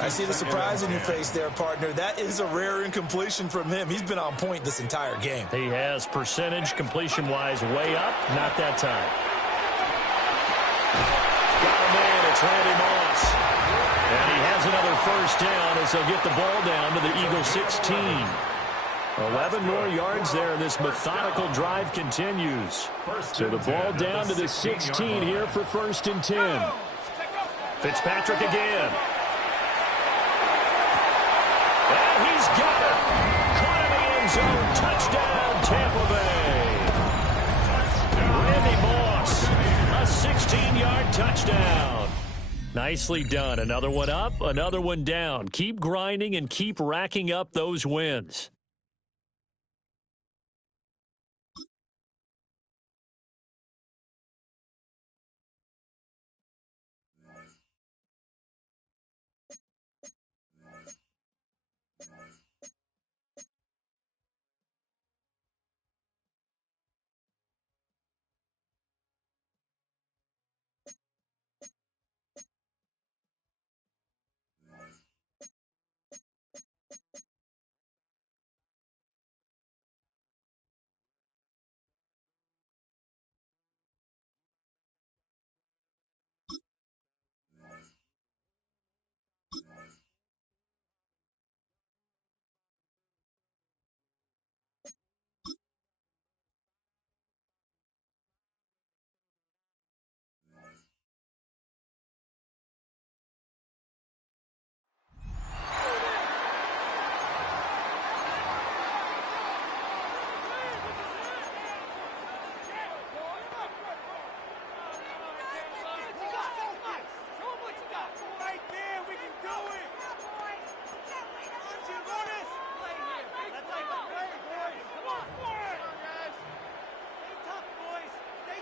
I see the surprise in your face there, partner. That is a rare incompletion from him. He's been on point this entire game. He has percentage completion-wise way up, not that time. Got a man, it's Randy Moss. And he has another 1st down as they'll get the ball down to the Eagles 16. 11 more yards there, and this methodical drive continues. So the ball down to the 16 here for 1st and 10. Fitzpatrick again. And he's got it. Caught in the end zone. Touchdown, Tampa Bay. Randy Moss, a 16-yard touchdown. Nicely done. Another one up, another one down. Keep grinding and keep racking up those wins.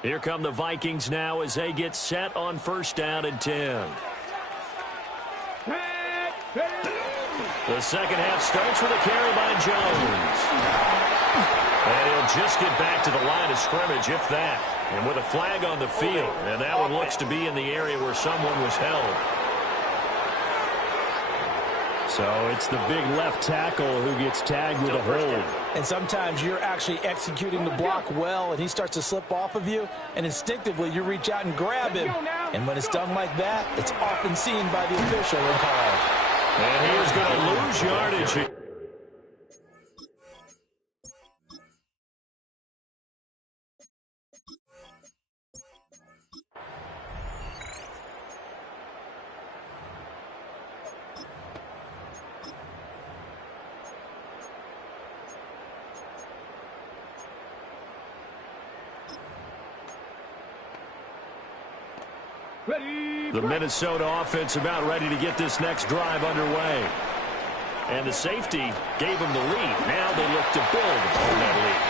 Here come the Vikings now as they get set on first down and 10. The second half starts with a carry by Jones. And he'll just get back to the line of scrimmage, if that. And with a flag on the field. And that one looks to be in the area where someone was held. So it's the big left tackle who gets tagged with a hold. And sometimes you're actually executing the block well, and he starts to slip off of you, and instinctively you reach out and grab him. And when it's done like that, it's often seen by the official and called. And he is going to lose yardage here. The Minnesota offense about ready to get this next drive underway. And the safety gave them the lead. Now they look to build on that lead.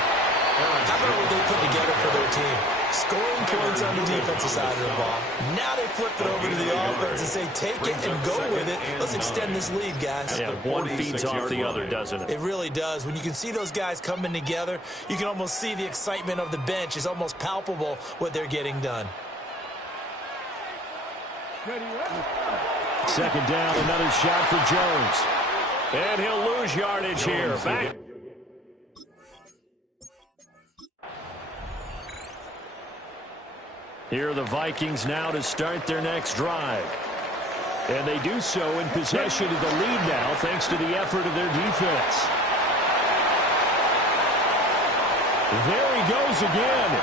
How about what they put together for their team? Scoring points on the defensive side of the ball. Now they flip it over to the offense and say, take it and go with it. Let's extend this lead, guys. Yeah, one feeds off the other, doesn't it? It really does. When you can see those guys coming together, you can almost see the excitement of the bench. It's almost palpable what they're getting done. Second down, another shot for Jones. And he'll lose yardage here. Back. Here are the Vikings now to start their next drive. And they do so in possession of the lead now, thanks to the effort of their defense. There he goes again.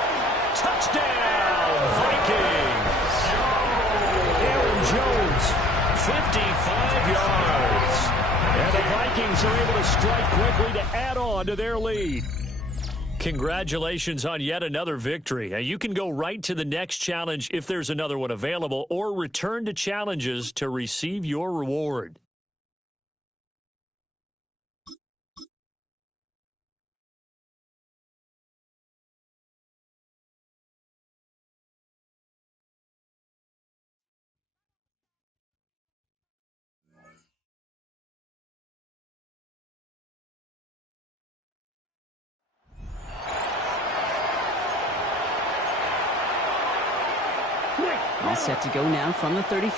Touchdown, Vikings. Aaron Jones, 55 yards. And the Vikings are able to strike quickly to add on to their lead. Congratulations on yet another victory. You can go right to the next challenge if there's another one available, or return to challenges to receive your reward. All set to go now from the 35.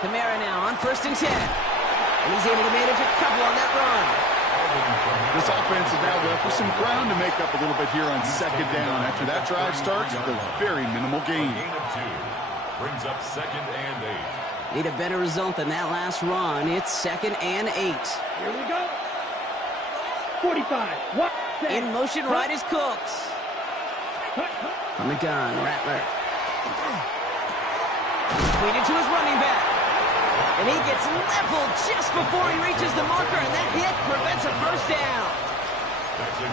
Kamara now on 1st and 10. And he's able to manage a couple on that run. This offense is now left with some ground to make up a little bit here on second down. After that drive starts with a very minimal gain. Brings up 2nd and 8. Need a better result than that last run. It's 2nd and 8. Here we go. 45. What? In motion, right is Cooks. On the gun, Rattler. Tweeted to his running back. And he gets leveled just before he reaches the marker, and that hit prevents a first down.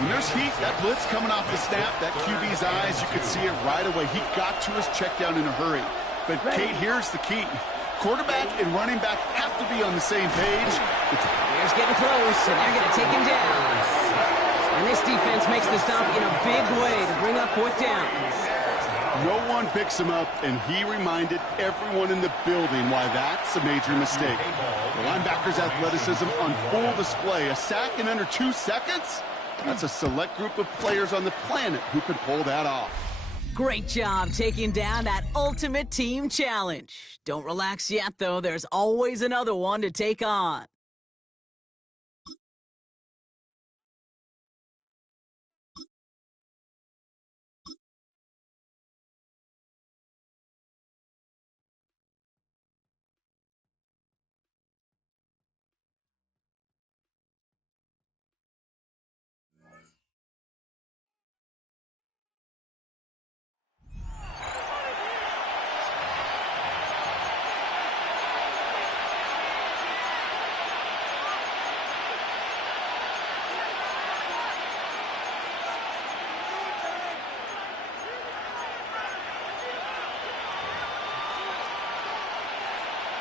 When there's heat, that blitz coming off the snap, that QB's eyes, you could see it right away. He got to his check down in a hurry. But, Kate, here's the key. Quarterback and running back have to be on the same page. Here's getting close, and they're going to take him down. And this defense makes the stop in a big way to bring up 4th down. No one picks him up, and he reminded everyone in the building why that's a major mistake. The linebacker's athleticism on full display. A sack in under 2 seconds? That's a select group of players on the planet who could pull that off. Great job taking down that ultimate team challenge. Don't relax yet, though. There's always another one to take on.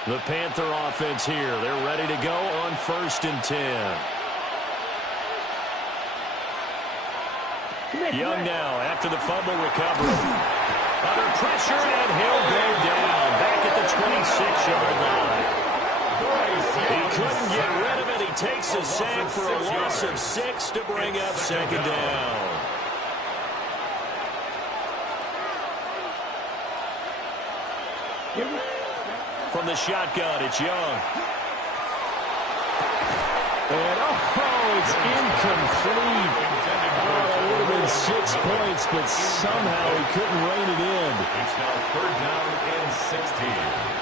The Panther offense here. They're ready to go on 1st and 10. Young now after the fumble recovery. Under pressure, and he'll go down back at the 26-yard line. He couldn't get rid of it. He takes a sack for a loss of 6 to bring up second down. From the shotgun, it's Young. And, it's incomplete. It would have been 6 points, but somehow he couldn't rein it in. It's now third down and 16.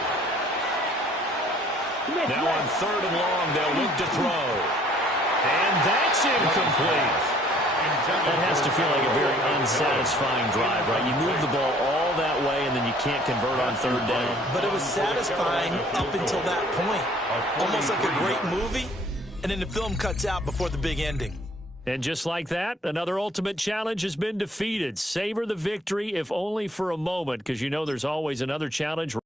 Now on third and long, they'll look to throw. And that's incomplete. That has to feel like a very unsatisfying drive, right? You move the ball all that way, and then you can't convert on third down. But it was satisfying up until that point. Almost like a great movie, and then the film cuts out before the big ending. And just like that, another ultimate challenge has been defeated. Savor the victory, if only for a moment, because you know there's always another challenge.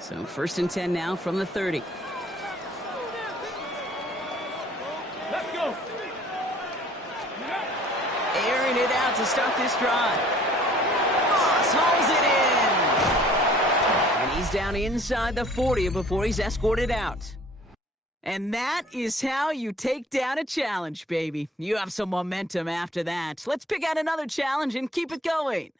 So first and 10 now from the 30. Let's go. Airing it out to start this drive. Moss hauls it in. And he's down inside the 40 before he's escorted out. And that is how you take down a challenge, baby. You have some momentum after that. Let's pick out another challenge and keep it going.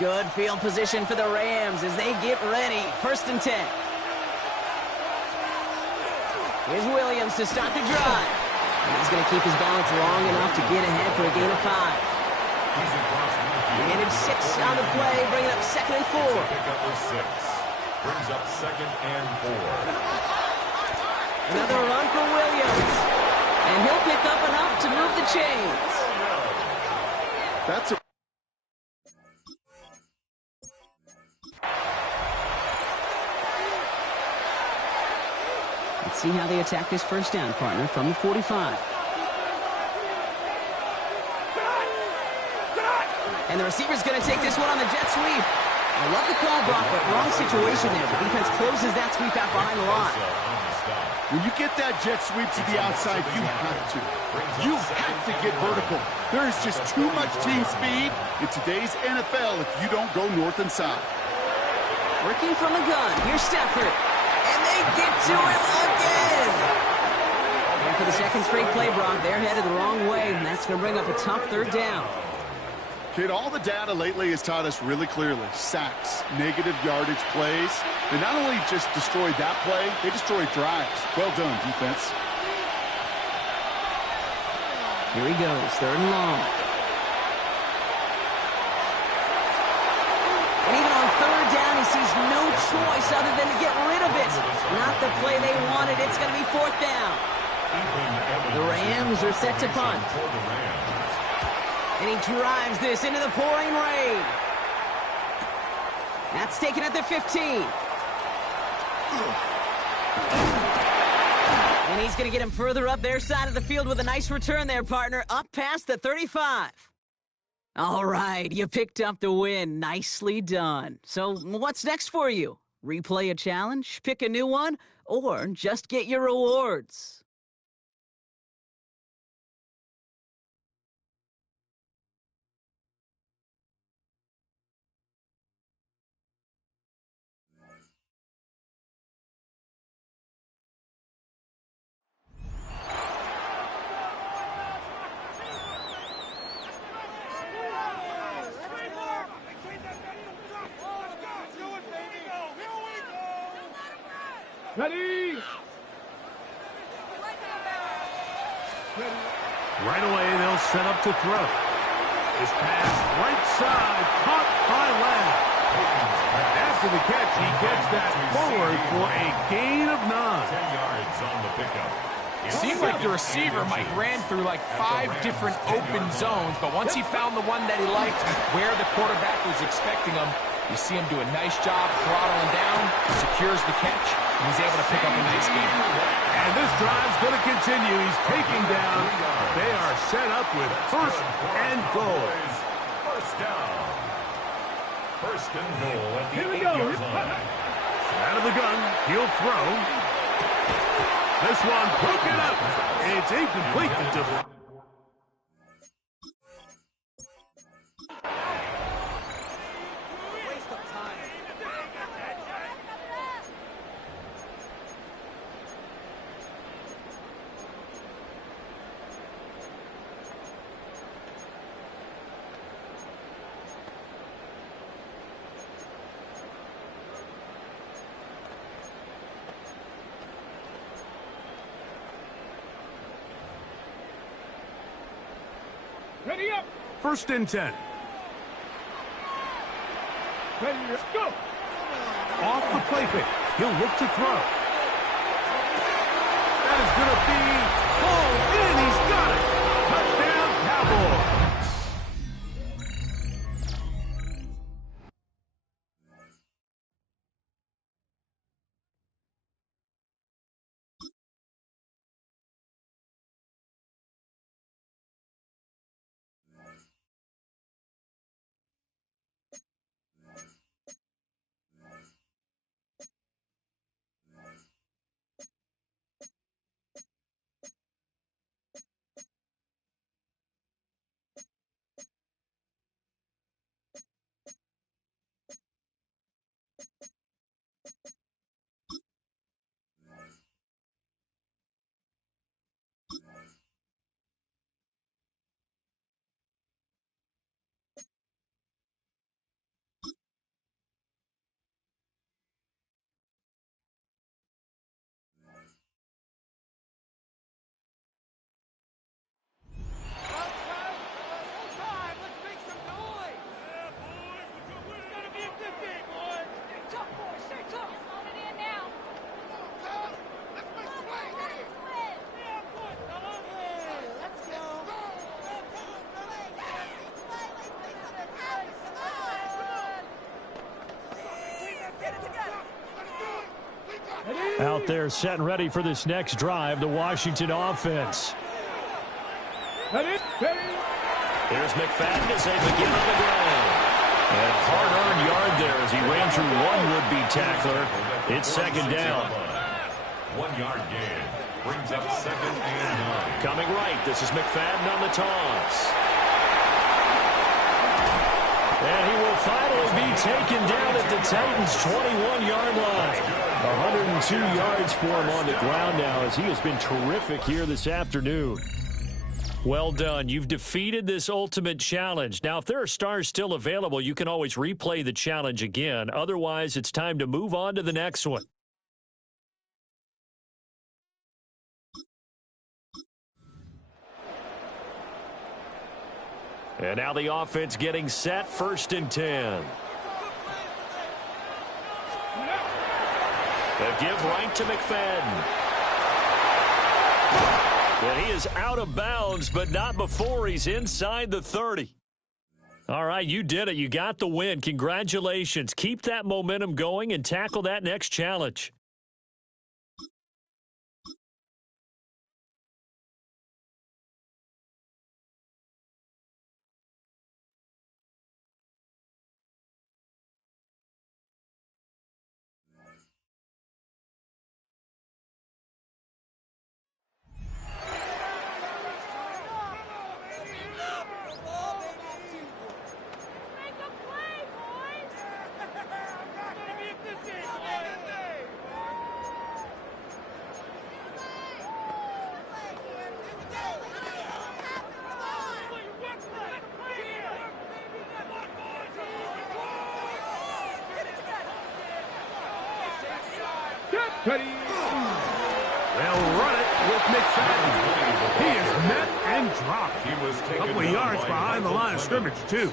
Good field position for the Rams as they get ready. 1st and 10. Here's Williams to start the drive. And he's going to keep his balance long enough to get ahead for a gain of 5. He gained 6 on the play, bringing up 2nd and 4. Pickup of 6. Brings up 2nd and 4. Another run for Williams. And he'll pick up enough to move the chains. That's a Let's see how they attack this 1st down, partner, from the 45. And the receiver's going to take this one on the jet sweep. I love the call, Brock, but wrong situation there. The defense closes that sweep out behind the line. When you get that jet sweep to the outside, you have to. You have to get vertical. There is just too much team speed in today's NFL if you don't go north and south. Working from the gun. Here's Stafford. And they get to him again. And for the 2nd straight play, Brock, they're headed the wrong way, and that's going to bring up a tough 3rd down. Kid, all the data lately has taught us really clearly. Sacks, negative yardage plays. They not only just destroyed that play, they destroyed drives. Well done, defense. Here he goes, 3rd and long. And even on 3rd down, he sees no choice other than to get rid of it. Not the play they wanted. It's going to be 4th down. The Rams are set to punt. And he drives this into the pouring rain. That's taken at the 15. And he's going to get him further up their side of the field with a nice return there, partner. Up past the 35. All right, you picked up the win. Nicely done. So what's next for you? Replay a challenge, pick a new one, or just get your rewards? Ready? Right away, they'll set up to throw. His pass right side, caught by Lamb. After the catch, he gets that forward for a gain of 9. 10 yards on the pickup. It seemed like the receiver, Mike, ran through like 5 different open zones, but once he found the one that he liked, where the quarterback was expecting him, you see him do a nice job throttling down, secures the catch, and he's able to pick up a nice gain. And this drive's going to continue. He's taking down. They are set up with 1st and goal. 1st down. 1st and goal at the 8-yard line. Out of the gun, he'll throw. This one broken up. It's incomplete. First and 10. Ready, let's go. Off the play fake. He'll look to throw. That is going to be hauled in. He's got it. Touchdown, Cowboys. Out there set and ready for this next drive, the Washington offense. Ready. Here's McFadden as they begin on the ground. And a hard-earned yard there as he ran through one would-be tackler. It's second down. 1 yard gain. Brings up 2nd and 9. Coming right, this is McFadden on the toss. And he will finally be taken down at the Titans' 21-yard line. 102 yards for him on the ground now as he has been terrific here this afternoon. Well done. You've defeated this ultimate challenge. Now, if there are stars still available, you can always replay the challenge again. Otherwise, it's time to move on to the next one. And now the offense getting set, 1st and 10. They'll give right to McFadden. And he is out of bounds, but not before he's inside the 30. All right, you did it. You got the win. Congratulations. Keep that momentum going and tackle that next challenge. Ready. They'll run it with McFadden. He is met and dropped. A couple of yards behind the line of scrimmage, too.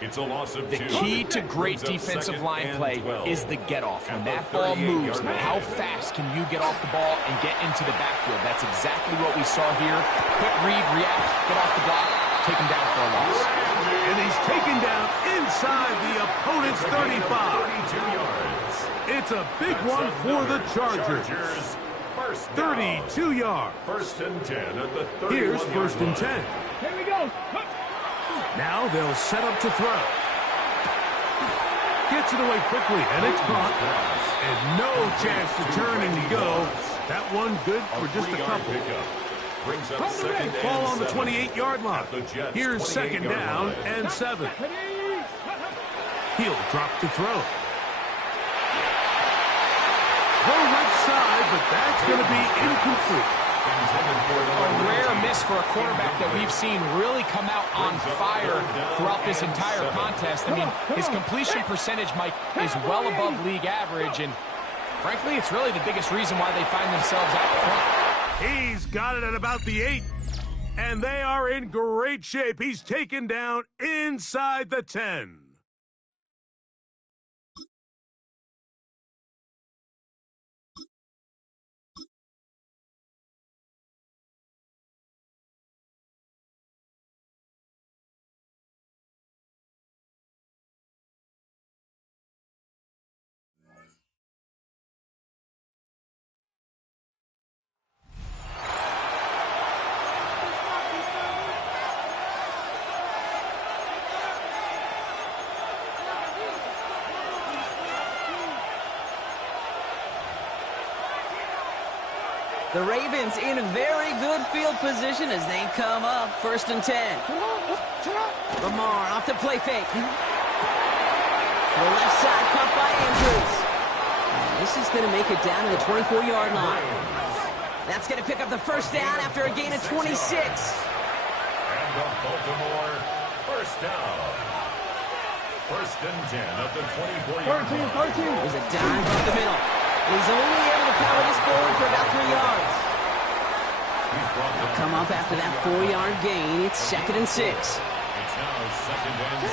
It's a loss of 2. The key to great defensive line play is the get-off. When that ball moves, how fast can you get off the ball and get into the backfield? That's exactly what we saw here. Quick read, react, get off the block, take him down for a loss. And he's taken down inside the opponent's 35. 32 yards. It's a big one for the Chargers. 32 yards. 1st and 10 at the 31. Here's 1st and 10. Here we go. Now they'll set up to throw. Gets it away quickly, and it's caught. And no chance to turn and go. That one good for just a couple. Brings up 2nd and Ball on the 7. 28-yard line. Here's 2nd down and 7. He'll drop to throw. Go left side, but that's going to be incomplete. A rare miss for a quarterback that we've seen really come out on fire throughout this entire contest. I mean, his completion percentage, Mike, is well above league average, and frankly, it's really the biggest reason why they find themselves out front. He's got it at about the 8. And they are in great shape. He's taken down inside the 10. The Ravens in very good field position as they come up 1st and 10. Lamar off the play fake. The left side caught by Andrews. And this is going to make it down to the 24-yard line. That's going to pick up the first down after a gain of 26. And the Baltimore first down. 1st and 10 at the 24-yard line. There's a dive up the middle. He's only able to power this forward for about 3 yards. They'll come up after that 4-yard gain. It's 2nd and 6. It's now 2nd and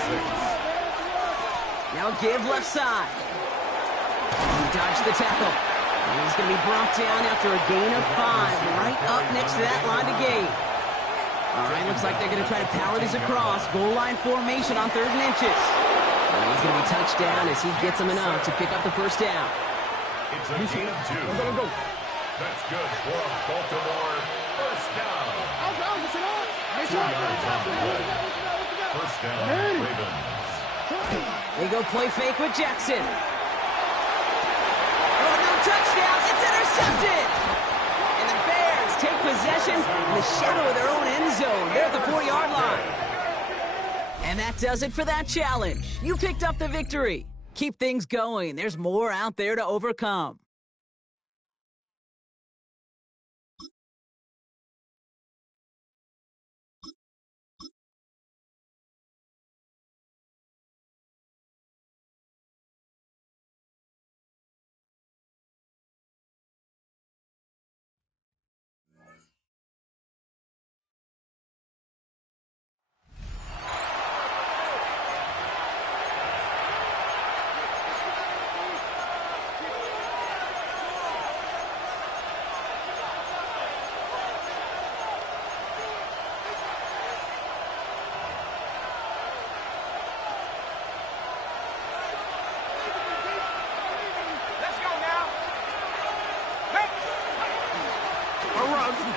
6. Now give left side. He dodged the tackle. And he's going to be brought down after a gain of 5, right up next to that line of gain. All right, looks like they're going to try to power this across. Goal line formation on 3rd and inches. And he's going to be touched down as he gets him enough to pick up the first down. It's a gain of 2. That's good for a Baltimore first down. 2 yards on the play. First down, Ravens. They go play fake with Jackson. Oh, no touchdown. It's intercepted. And the Bears take possession in the shadow of their own end zone. They're at the 4-yard line. And that does it for that challenge. You picked up the victory. Keep things going. There's more out there to overcome.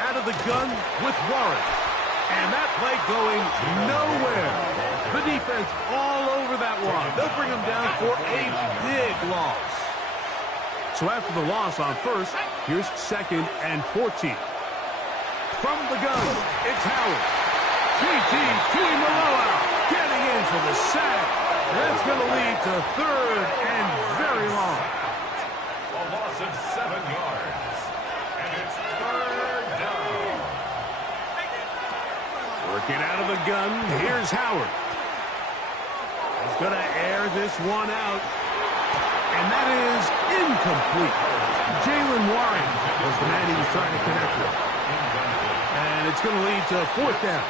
Out of the gun with Warren. And that play going nowhere. The defense all over that one. They'll bring him down for a big loss. So after the loss on 1st, here's 2nd and 14. From the gun, it's Howard. GT Tuimoloau getting in for the sack. That's going to lead to 3rd and very long. A loss of 7 yards. And it's 3rd down. Working out of the gun, here's Howard. He's going to air this one out. And that is incomplete. Jalen Warren was the man he was trying to connect with. And it's going to lead to 4th down.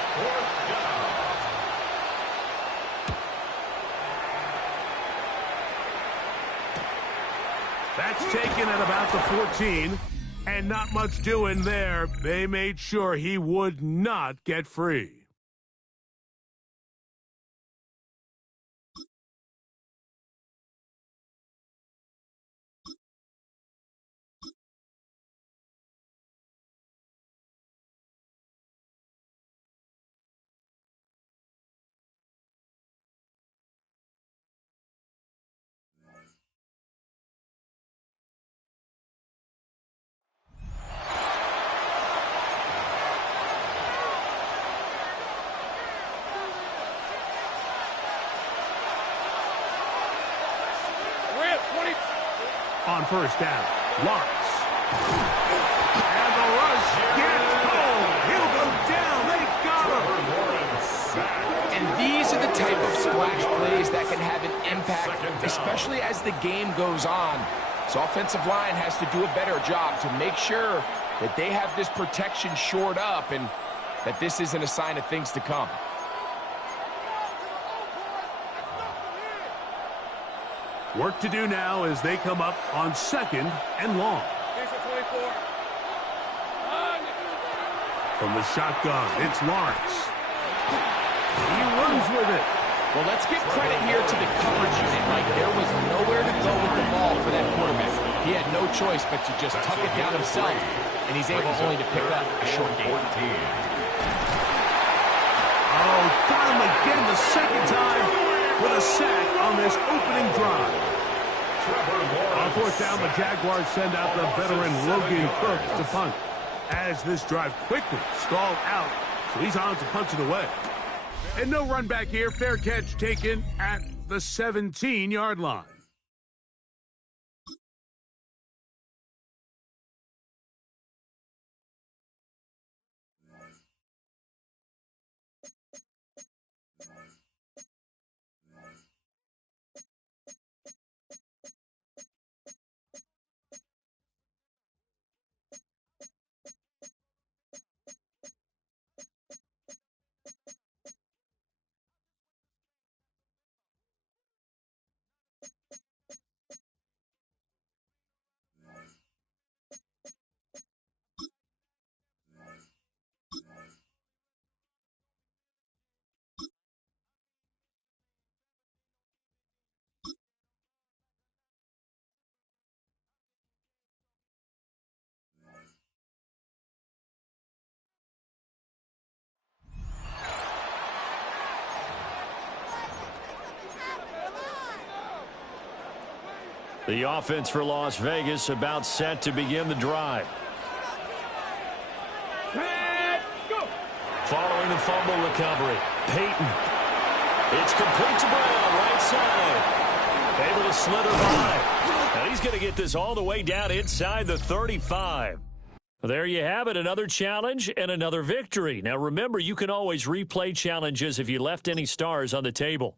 That's taken at about the 14. And not much doing there. They made sure he would not get free. On 1st down, Lawrence. And the rush gets home. He'll go down. They got him. And these are the type of splash plays that can have an impact, especially as the game goes on. So offensive line has to do a better job to make sure that they have this protection shored up. And that this isn't a sign of things to come. Work to do now as they come up on 2nd and long. From the shotgun, it's Lawrence. He runs with it. Well, let's give credit here to the coverage unit, Mike. There was nowhere to go with the ball for that quarterback. He had no choice but to just tuck it down himself, and he's able only to pick up a short gain. Oh, got him again the second time with a sack on this opening drive. On 4th down, the Jaguars send out the veteran Logan Cook to punt, as this drive quickly stalled out, so he's on to punch it away. And no run back here. Fair catch taken at the 17-yard line. The offense for Las Vegas about set to begin the drive. Following the fumble recovery, Peyton. It's complete to Brown, right side. Able to slither by. And he's going to get this all the way down inside the 35. There you have it, another challenge and another victory. Now remember, you can always replay challenges if you left any stars on the table.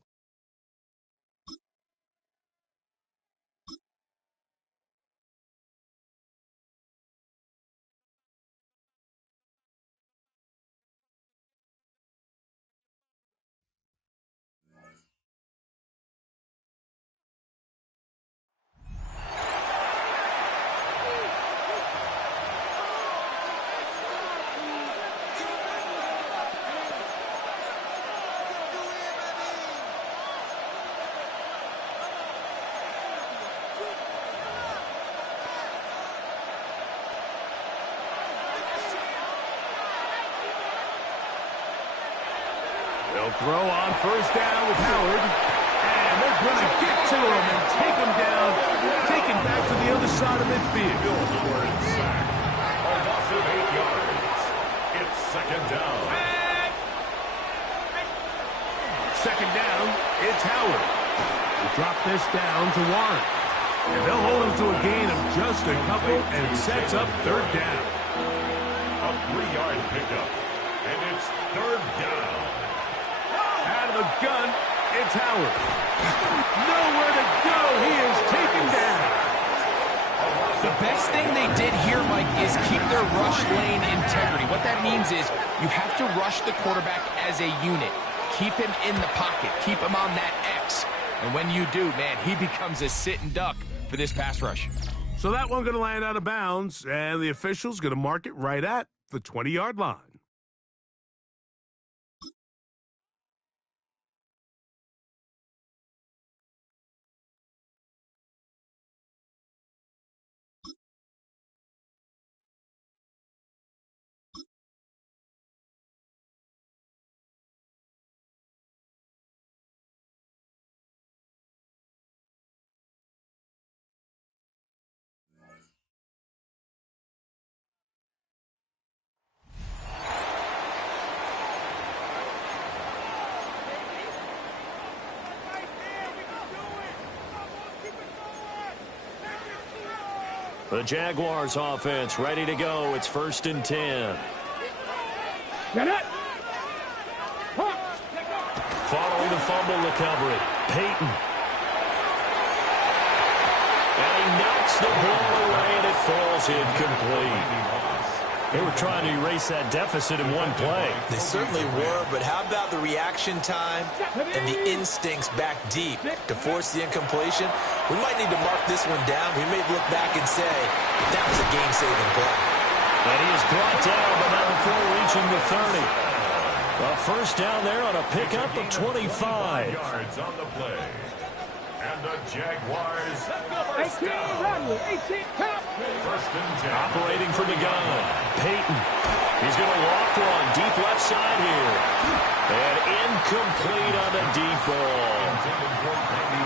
They'll throw on 1st down with Howard. And they're going to get to him and take him down. Take him back to the other side of midfield. A loss of 8 yards. It's 2nd down. 2nd down, it's Howard. They drop this down to Warren. And they'll hold him to a gain of just a couple and sets up 3rd down. A 3-yard pickup. And it's 3rd down. Out of the gun, it's Howard. Nowhere to go. He is taken down. The best thing they did here, Mike, is keep their rush lane integrity. What that means is you have to rush the quarterback as a unit. Keep him in the pocket. Keep him on that X. And when you do, man, he becomes a sitting duck for this pass rush. So that one going to land out of bounds, and the official's going to mark it right at the 20-yard line. The Jaguars offense ready to go. It's 1st and 10. Following the fumble recovery, Peyton. And he knocks the ball away, and it falls incomplete. They were trying to erase that deficit in one play. They certainly were, but how about the reaction time and the instincts back deep to force the incompletion? We might need to mark this one down. We may look back and say, that was a game-saving play. And he is brought down, but not before reaching the 30. A first down there on a pickup of 25. Yards on the play. And the Jaguars first 18, down. run with 18, count. First and 10. Operating from the gun. Peyton. He's going to walk one. Deep left side here. And incomplete on the deep ball.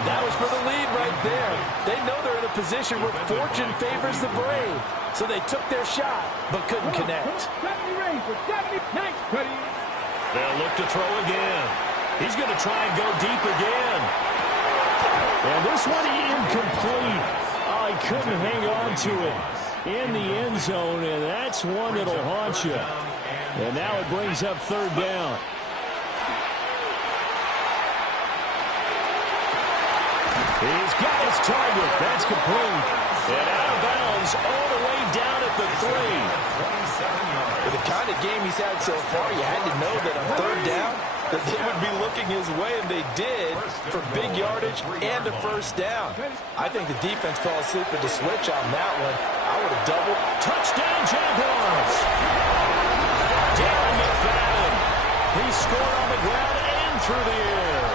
That was for the lead right there. They know they're in a position where fortune favors the brave. So they took their shot, but couldn't connect. 70 range for 70. Nice, Cuddy. They'll look to throw again. He's going to try and go deep again. And this one incomplete. Oh, he couldn't hang on to it in the end zone, and that's one that'll haunt you. And now it brings up third down. He's got his target. That's complete. And out of bounds all the way down at the 3. With the kind of game he's had so far, you had to know that on third down, that they would be looking his way, and they did, for big yardage and a first down. I think the defense fell asleep at the switch on that one. I would have doubled. Touchdown, Jaguars. Darren McFadden. He scored on the ground and through the air.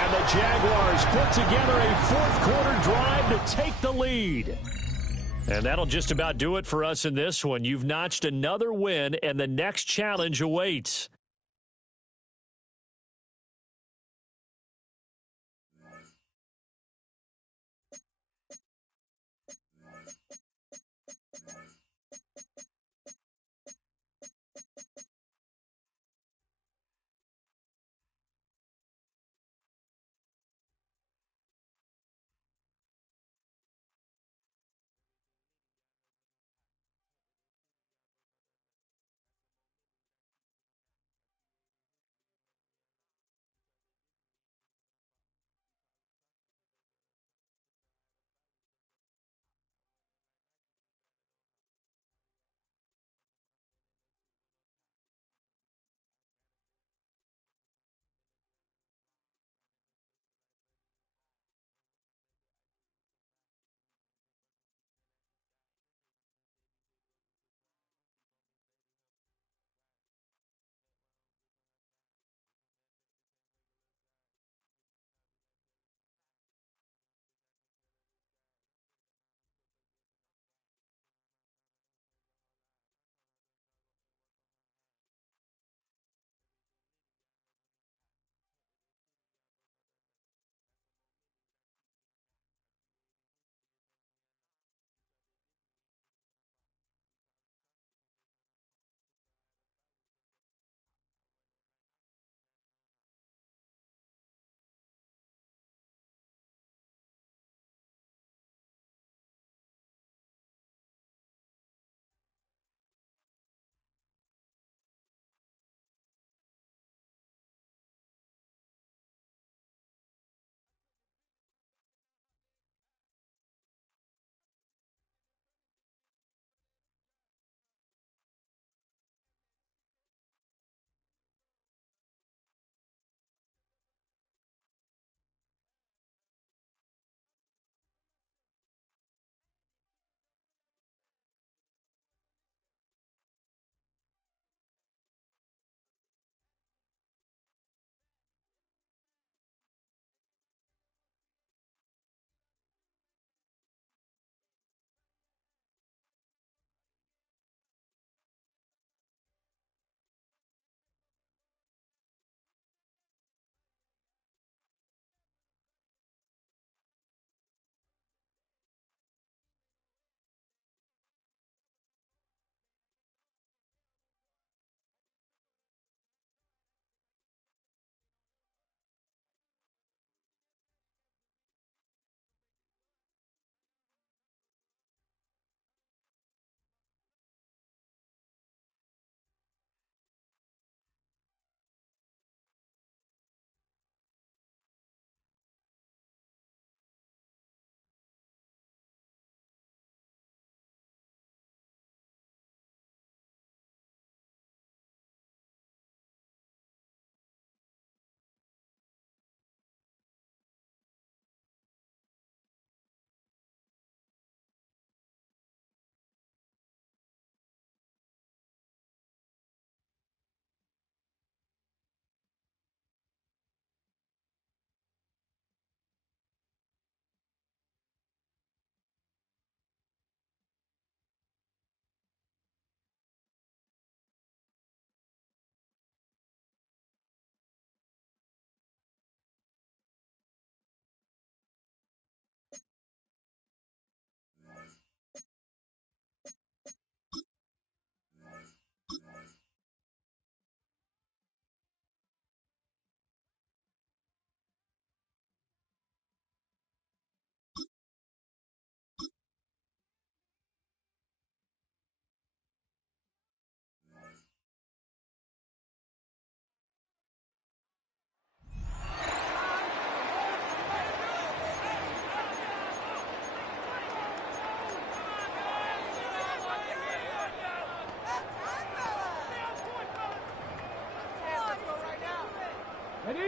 And the Jaguars put together a fourth-quarter drive to take the lead. And that'll just about do it for us in this one. You've notched another win, and the next challenge awaits.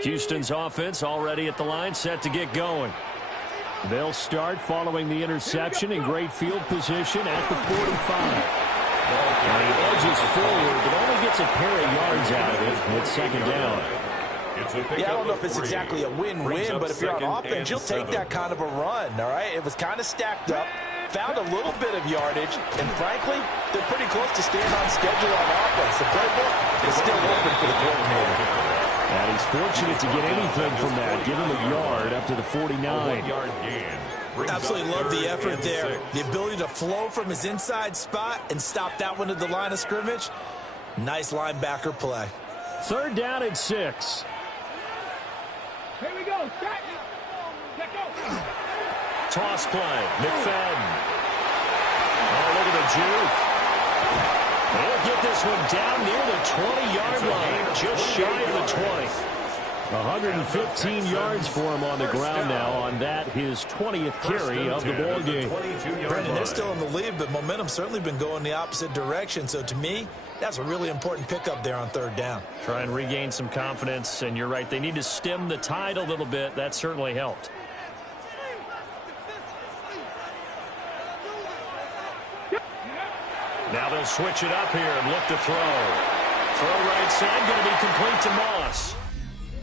Houston's offense already at the line, set to get going. They'll start following the interception in great field position at the 45. And he edges forward, but only gets a pair of yards out of it. It's second down. Yeah, I don't know if it's exactly a win-win, but if you're on offense, you'll take that kind of a run, all right? It was kind of stacked up, found a little bit of yardage, and frankly, they're pretty close to staying on schedule on offense. The playbook is still open for the coordinator. And he's fortunate to get anything from that. Give him a yard up to the 49. Absolutely love the effort there. The ability to flow from his inside spot and stop that one at the line of scrimmage. Nice linebacker play. Third down and 6. Here we go. Set. Let go. Toss play. McFadden. Oh, look at the juke. They'll get this one down near the 20-yard line, just shy of the 20. 115 yards for him on the ground now on that, his 20th carry of the ball game. Brandon, they're still in the lead, but momentum's certainly been going the opposite direction. So to me, that's a really important pickup there on third down. Try and regain some confidence, and you're right, they need to stem the tide a little bit. That certainly helped. Now they'll switch it up here and look to throw. Throw right side, going to be complete to Moss.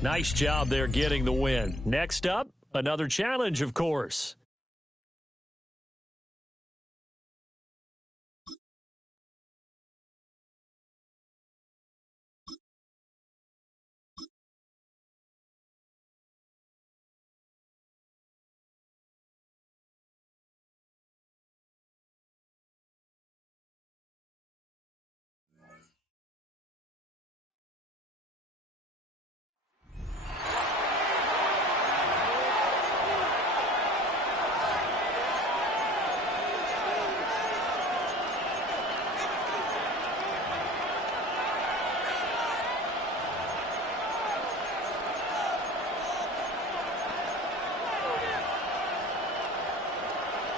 Nice job there getting the win. Next up, another challenge, of course.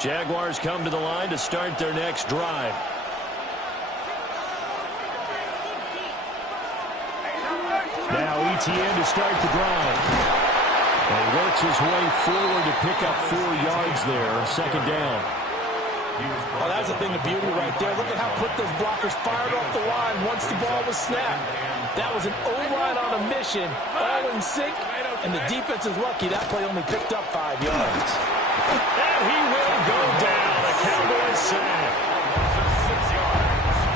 Jaguars come to the line to start their next drive. Now ETN to start the drive. And he works his way forward to pick up 4 yards there, second down. Oh, that's a thing of beauty right there. Look at how quick those blockers fired off the line once the ball was snapped. That was an O-line on a mission, all in sync, and the defense is lucky that play only picked up 5 yards. And he will go down. A Cowboys sack.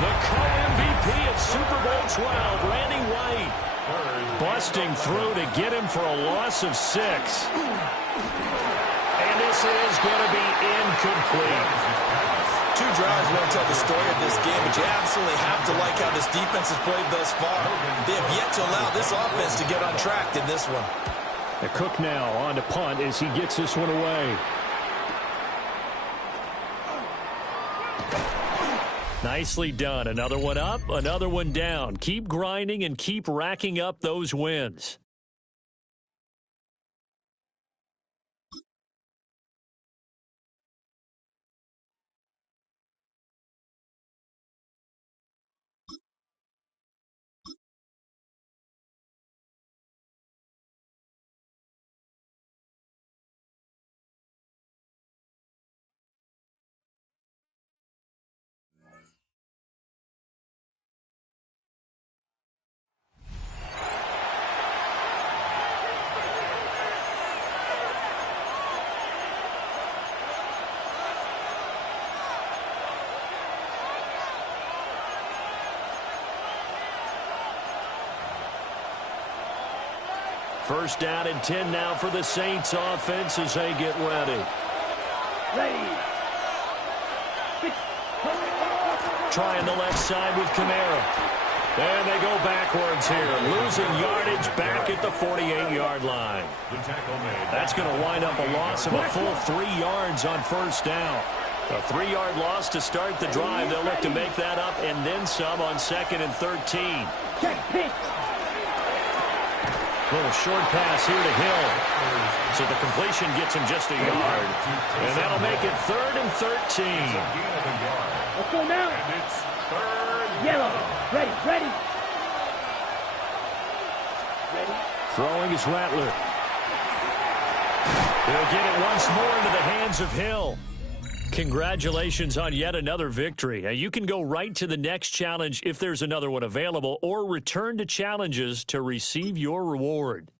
The co-MVP of Super Bowl 12, Randy White, busting through to get him for a loss of 6. And this is going to be incomplete. 2 drives won't tell the story of this game, but you absolutely have to like how this defense has played thus far. They have yet to allow this offense to get on track in this one. The Cook now on to punt as he gets this one away. Nicely done. Another one up, another one down. Keep grinding and keep racking up those wins. First down and 10 now for the Saints offense as they get ready. Trying the left side with Kamara. And they go backwards here, losing yardage back at the 48-yard line. That's going to wind up a loss of a full 3 yards on first down. A 3-yard loss to start the drive. They'll look to make that up and then some on 2nd and 13. Little short pass here to Hill. So the completion gets him just a yard. And that'll make it 3rd and 13. Let's go now. And it's 3rd. Yellow. Ready. Throwing is Rattler. He'll get it once more into the hands of Hill. Congratulations on yet another victory. Now, you can go right to the next challenge if there's another one available, or return to challenges to receive your reward.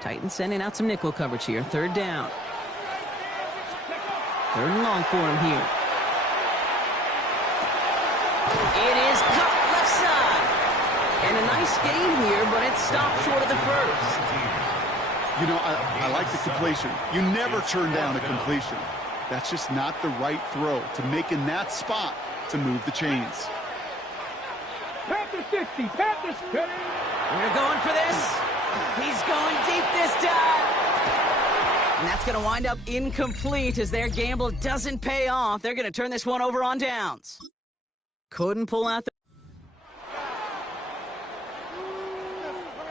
Titans sending out some nickel coverage here. Third down. Third and long for him here. It is caught left side. And a nice gain here, but it stopped short of the first. You know, I like the completion. You never turn down a completion. That's just not the right throw to make in that spot to move the chains. Panther 60, Panther 50. We're going for this. He's going deep this time. And that's going to wind up incomplete as their gamble doesn't pay off. They're going to turn this one over on downs. Couldn't pull out the...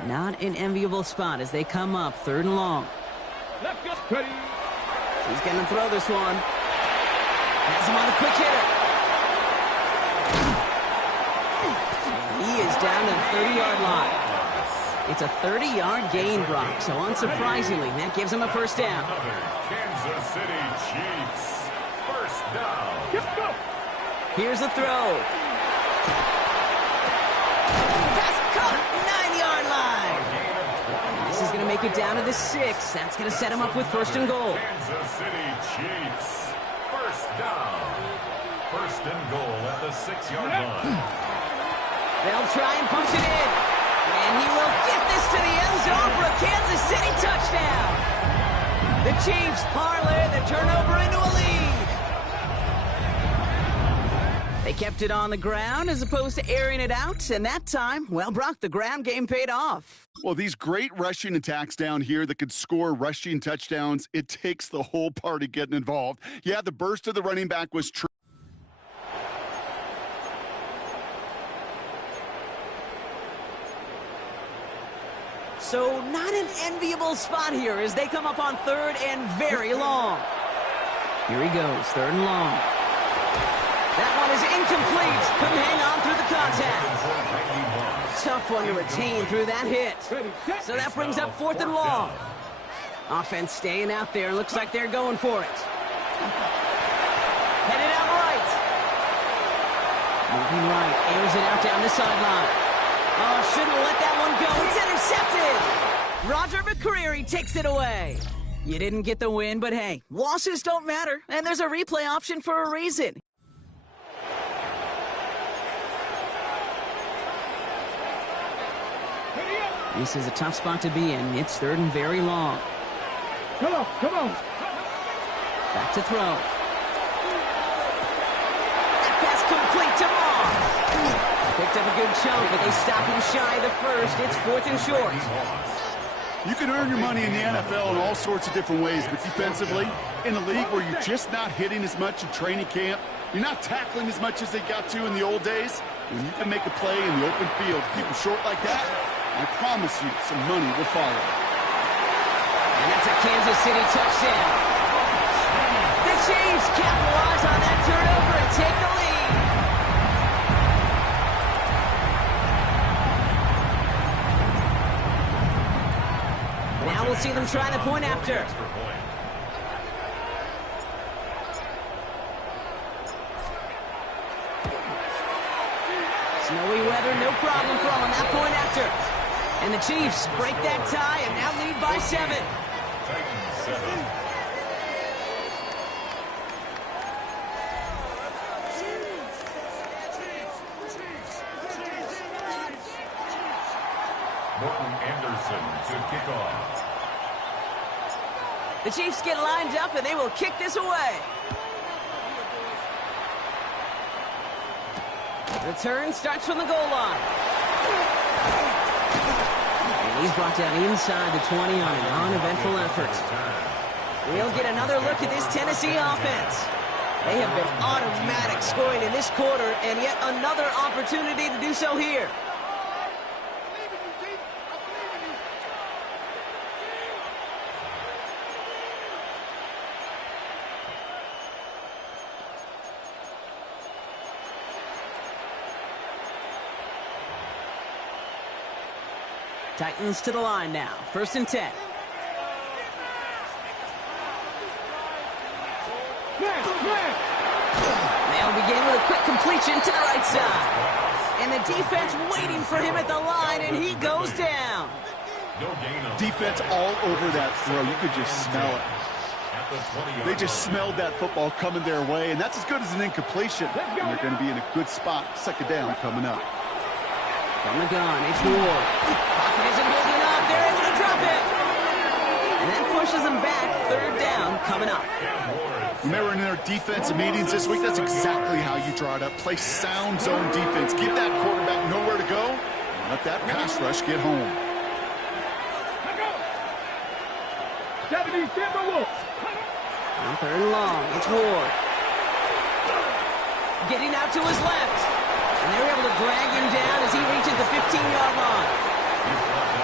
Not an enviable spot as they come up third and long. Let's go. Ready. He's going to throw this one. Has him on the quick hitter. And he is down to the 30-yard line. It's a 30-yard gain, Brock, so unsurprisingly, that gives him a first down. Kansas City Chiefs. First down. Let's go. Here's the throw. Pass caught, 9-yard line. This is going to make it down to the 6. That's going to set him up with first and goal. Kansas City Chiefs. First down. First and goal at the 6-yard line. They'll try and punch it in. And he will get this to the end zone for a Kansas City touchdown. The Chiefs parlay the turnover into a lead. They kept it on the ground as opposed to airing it out. And that time, well, Brock, the ground game paid off. Well, these great rushing attacks down here that could score rushing touchdowns, it takes the whole party getting involved. Yeah, the burst of the running back was true. So not an enviable spot here as they come up on third and very long. Here he goes, third and long. That one is incomplete. Couldn't hang on through the contact. Tough one to retain through that hit. So that brings up fourth and long. Offense staying out there. Looks like they're going for it. Headed out right. Moving right. Airs it out down the sideline. Oh, shouldn't have let that one go. It's intercepted. Roger McCreary takes it away. You didn't get the win, but hey, losses don't matter, and there's a replay option for a reason. This is a tough spot to be in. It's third and very long. Come on, come on. Back to throw. That pass complete to Moss. Picked up a good chunk, but they stop him shy of the first. It's fourth and short. You can earn your money in the NFL in all sorts of different ways, but defensively, in a league where you're just not hitting as much in training camp, you're not tackling as much as they got to in the old days, when you can make a play in the open field, keep them short like that, I promise you some money will follow. And that's a Kansas City touchdown. The Chiefs capitalize on that turnover and take the lead. Now we'll see them try the point after. Snowy weather, no problem for them on that point after. And the Chiefs break that tie and now lead by 7. Titans 7. Morton Anderson to kick off. The Chiefs get lined up and they will kick this away. Return starts from the goal line. He's brought down inside the 20 on an uneventful effort. We'll get another look at this Tennessee offense. They have been automatic scoring in this quarter, and yet another opportunity to do so here. Titans to the line now. 1st and 10. They'll begin with a quick completion to the right side. And the defense waiting for him at the line, and he goes down. Defense all over that throw. You could just smell it. They just smelled that football coming their way, and that's as good as an incompletion. And they're going to be in a good spot. 2nd down coming up. From the gun, it's Ward. Pocket isn't holding up. They're able to drop it. And that pushes them back. 3rd down coming up. When they were in their defensive meetings this week, that's exactly how you draw it up. Play sound zone defense. Give that quarterback nowhere to go. And let that pass rush get home. On 3rd and long, it's Ward. Getting out to his left. And they're able to drag him down as he reaches the 15-yard line.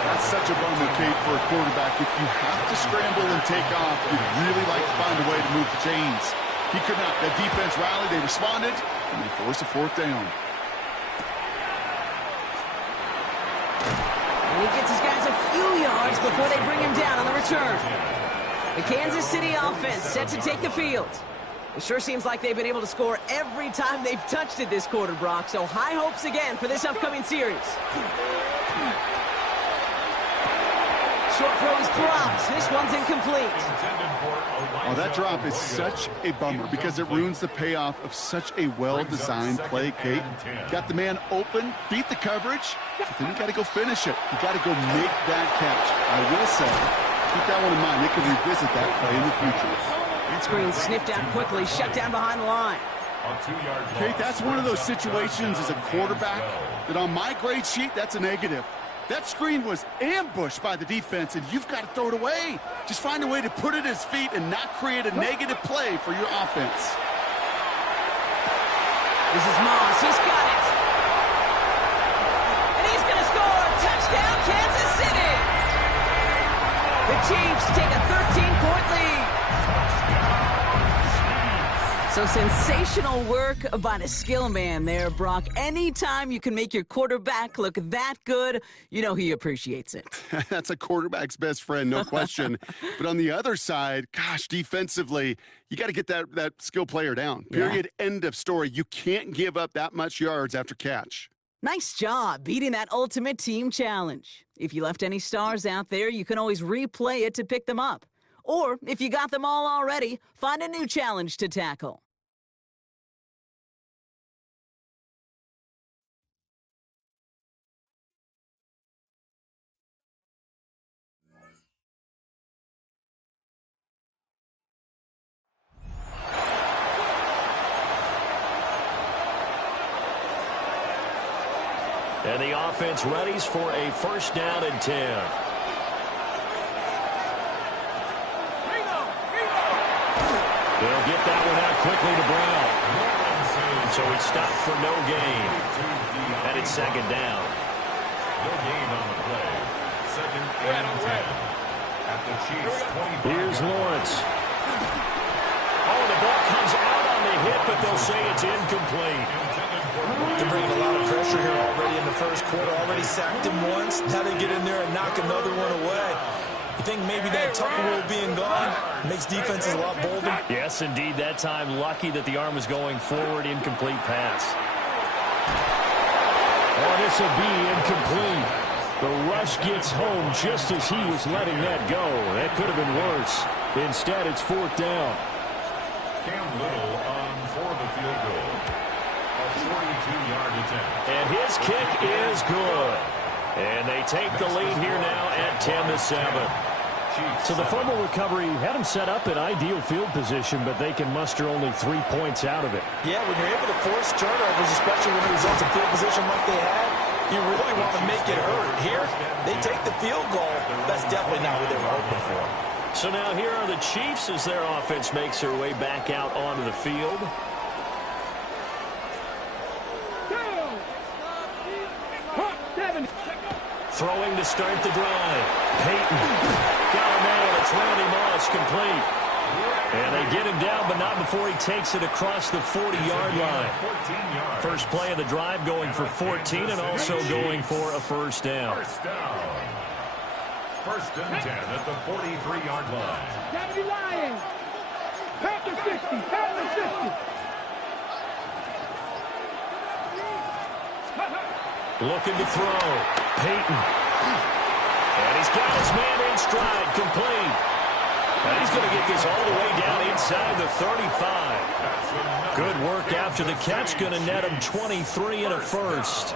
That's such a bummer, Kate, for a quarterback. If you have to scramble and take off, you'd really like to find a way to move the chains. He could not. That defense rallied, they responded, and they forced a 4th down. And he gets his guys a few yards before they bring him down on the return. The Kansas City offense set to take the field. It sure seems like they've been able to score every time they've touched it this quarter, Brock. So high hopes again for this upcoming series. Short throw is dropped. This one's incomplete. Oh, that drop is such a bummer because it ruins the payoff of such a well-designed play, Kate. Got the man open, beat the coverage, but then you got to go finish it. You got to go make that catch. I will say, keep that one in mind. They can revisit that play in the future. That screen sniffed out quickly, shut down behind the line. Kate, that's one of those situations as a quarterback that on my grade sheet, that's a negative. That screen was ambushed by the defense, and you've got to throw it away. Just find a way to put it at his feet and not create a negative play for your offense. This is Moss. He's got it. And he's going to score. Touchdown, Kansas City. The Chiefs take a 13-point lead. So sensational work by the skill man there, Brock. Anytime you can make your quarterback look that good, you know he appreciates it. That's a quarterback's best friend, no question. But on the other side, gosh, defensively, you got to get that skill player down. Period. Yeah. End of story. You can't give up that much yards after catch. Nice job beating that ultimate team challenge. If you left any stars out there, you can always replay it to pick them up. Or, if you got them all already, find a new challenge to tackle. And the offense readies for a 1st down and 10. They'll get that one out quickly to Brown. So he stopped for no gain. And it's 2nd down. No gain on the play. 2nd and 10. At the Chiefs 20. Here's Lawrence. Oh, the ball comes out on the hit, but they'll say it's incomplete. They're bringing a lot of pressure here already in the 1st quarter. Already sacked him once. Now they get in there and knock another one away. I think maybe that Tucker rule being gone makes defenses a lot bolder. Yes, indeed. That time, lucky that the arm was going forward. Incomplete pass. Oh, this will be incomplete. The rush gets home just as he was letting that go. That could have been worse. Instead, it's 4th down. Cam Little on for the field goal. A 42-yard attempt. And his kick is good. And they take the lead here now at 10-7. So the fumble recovery had them set up in ideal field position, but they can muster only 3 points out of it. Yeah, when you're able to force turnovers, especially when it results in field position like they had, You really want to make it hurt. Here, they take the field goal. That's definitely not what they were hoping for. So now here are the Chiefs as their offense makes their way back out onto the field. Throwing to start the drive. Peyton. Got a man. It's Randy Moss complete. And they get him down, but not before he takes it across the 40-yard line. First play of the drive going for 14 and also going for a first down. First and 10 at the 43-yard line. Deputy Lions. Panther 50. Panther 50. Looking to throw. Peyton. And he's got his man in stride. Complete. And he's going to get this all the way down inside the 35. Good work after the catch. Going to net him 23 and a first.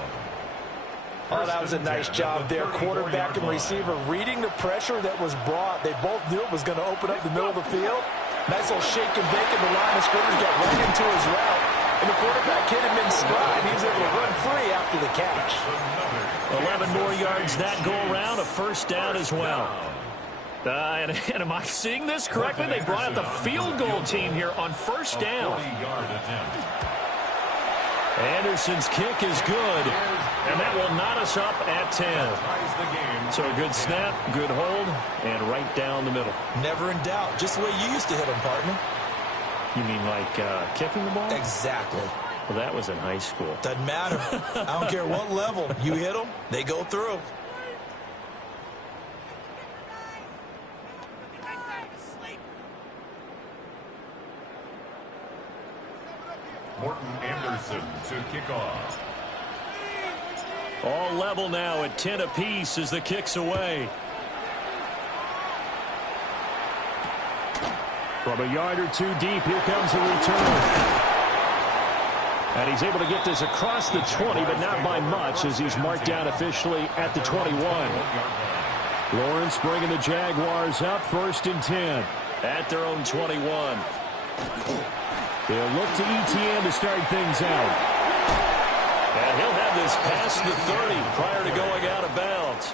Oh, that was a nice job there. Quarterback and receiver reading the pressure that was brought. They both knew it was going to open up the middle of the field. Nice little shake and bake in the line of scrimmage. Got right into his route. And the quarterback hit him in stride. He was able to run free after the catch. 11 more yards that go around. A first down as well. And am I seeing this correctly? They brought out the field goal team here on first down. Anderson's kick is good, and that will knot us up at 10. So a good snap, good hold, and right down the middle. Never in doubt. Just the way you used to hit them, partner. You mean like kicking the ball? Exactly. Well, that was in high school. Doesn't matter. I don't care what level. You hit them, they go through. Morton Anderson to kick off. All level now at 10 apiece as the kick's away. From a yard or two deep, here comes a return. And he's able to get this across the 20, but not by much as he's marked down officially at the 21. Lawrence bringing the Jaguars up first and 10 at their own 21. They'll look to ETN to start things out. And he'll have this past the 30 prior to going out of bounds.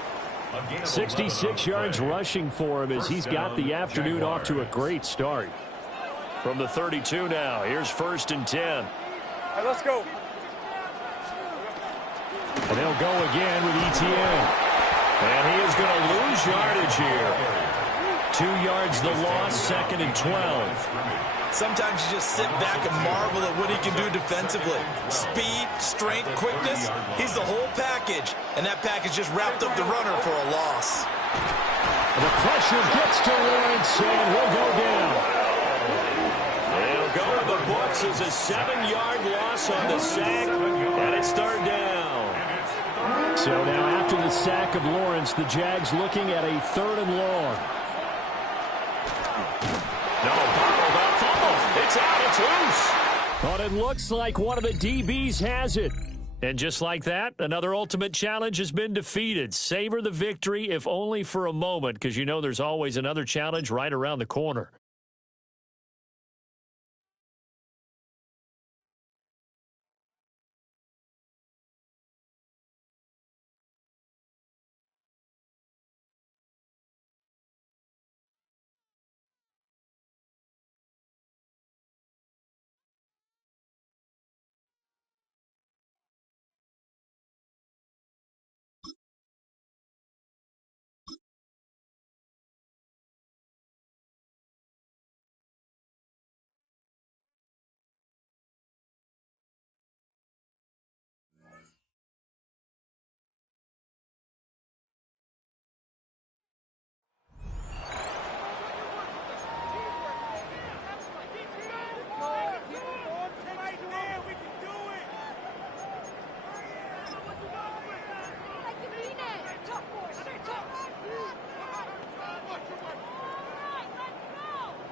66 yards rushing for him as he's got the afternoon off to a great start. From the 32 now, here's first and 10. All right, let's go. And they'll go again with ETN. And he is going to lose yardage here. 2 yards the loss, second and 12. Sometimes you just sit back and marvel at what he can do defensively. Speed, strength, quickness, he's the whole package. And that package just wrapped up the runner for a loss. The pressure gets to Lawrence, and he'll go down. They'll go to the books as a 7-yard loss on the sack, and it's third down. So now after the sack of Lawrence, the Jags looking at a third and long. It's out, it's loose. But it looks like one of the DBs has it. And just like that, another ultimate challenge has been defeated. Savor the victory, if only for a moment, because you know there's always another challenge right around the corner.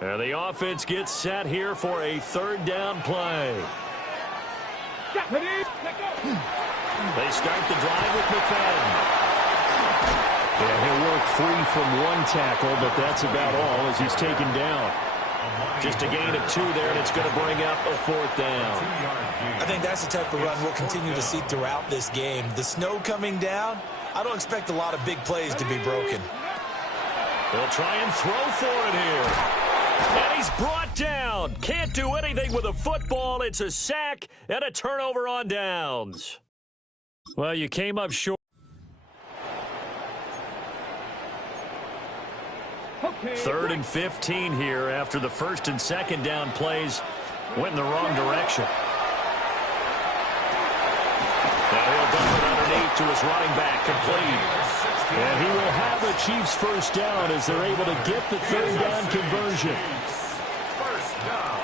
And the offense gets set here for a third down play. They start the drive with McFadden. And he'll work free from one tackle, but that's about all as he's taken down. Just a gain of 2 there, and it's going to bring up a 4th down. I think that's the type of run we'll continue to see throughout this game. The snow coming down, I don't expect a lot of big plays to be broken. They'll try and throw for it here. And he's brought down. Can't do anything with a football. It's a sack and a turnover on downs. Well, you came up short. 3rd and 15 here after the 1st and 2nd down plays went in the wrong direction. Now he'll dump it underneath to his running back, complete. And he will have the Chiefs' 1st down as they're able to get the 3rd down conversion. 1st down.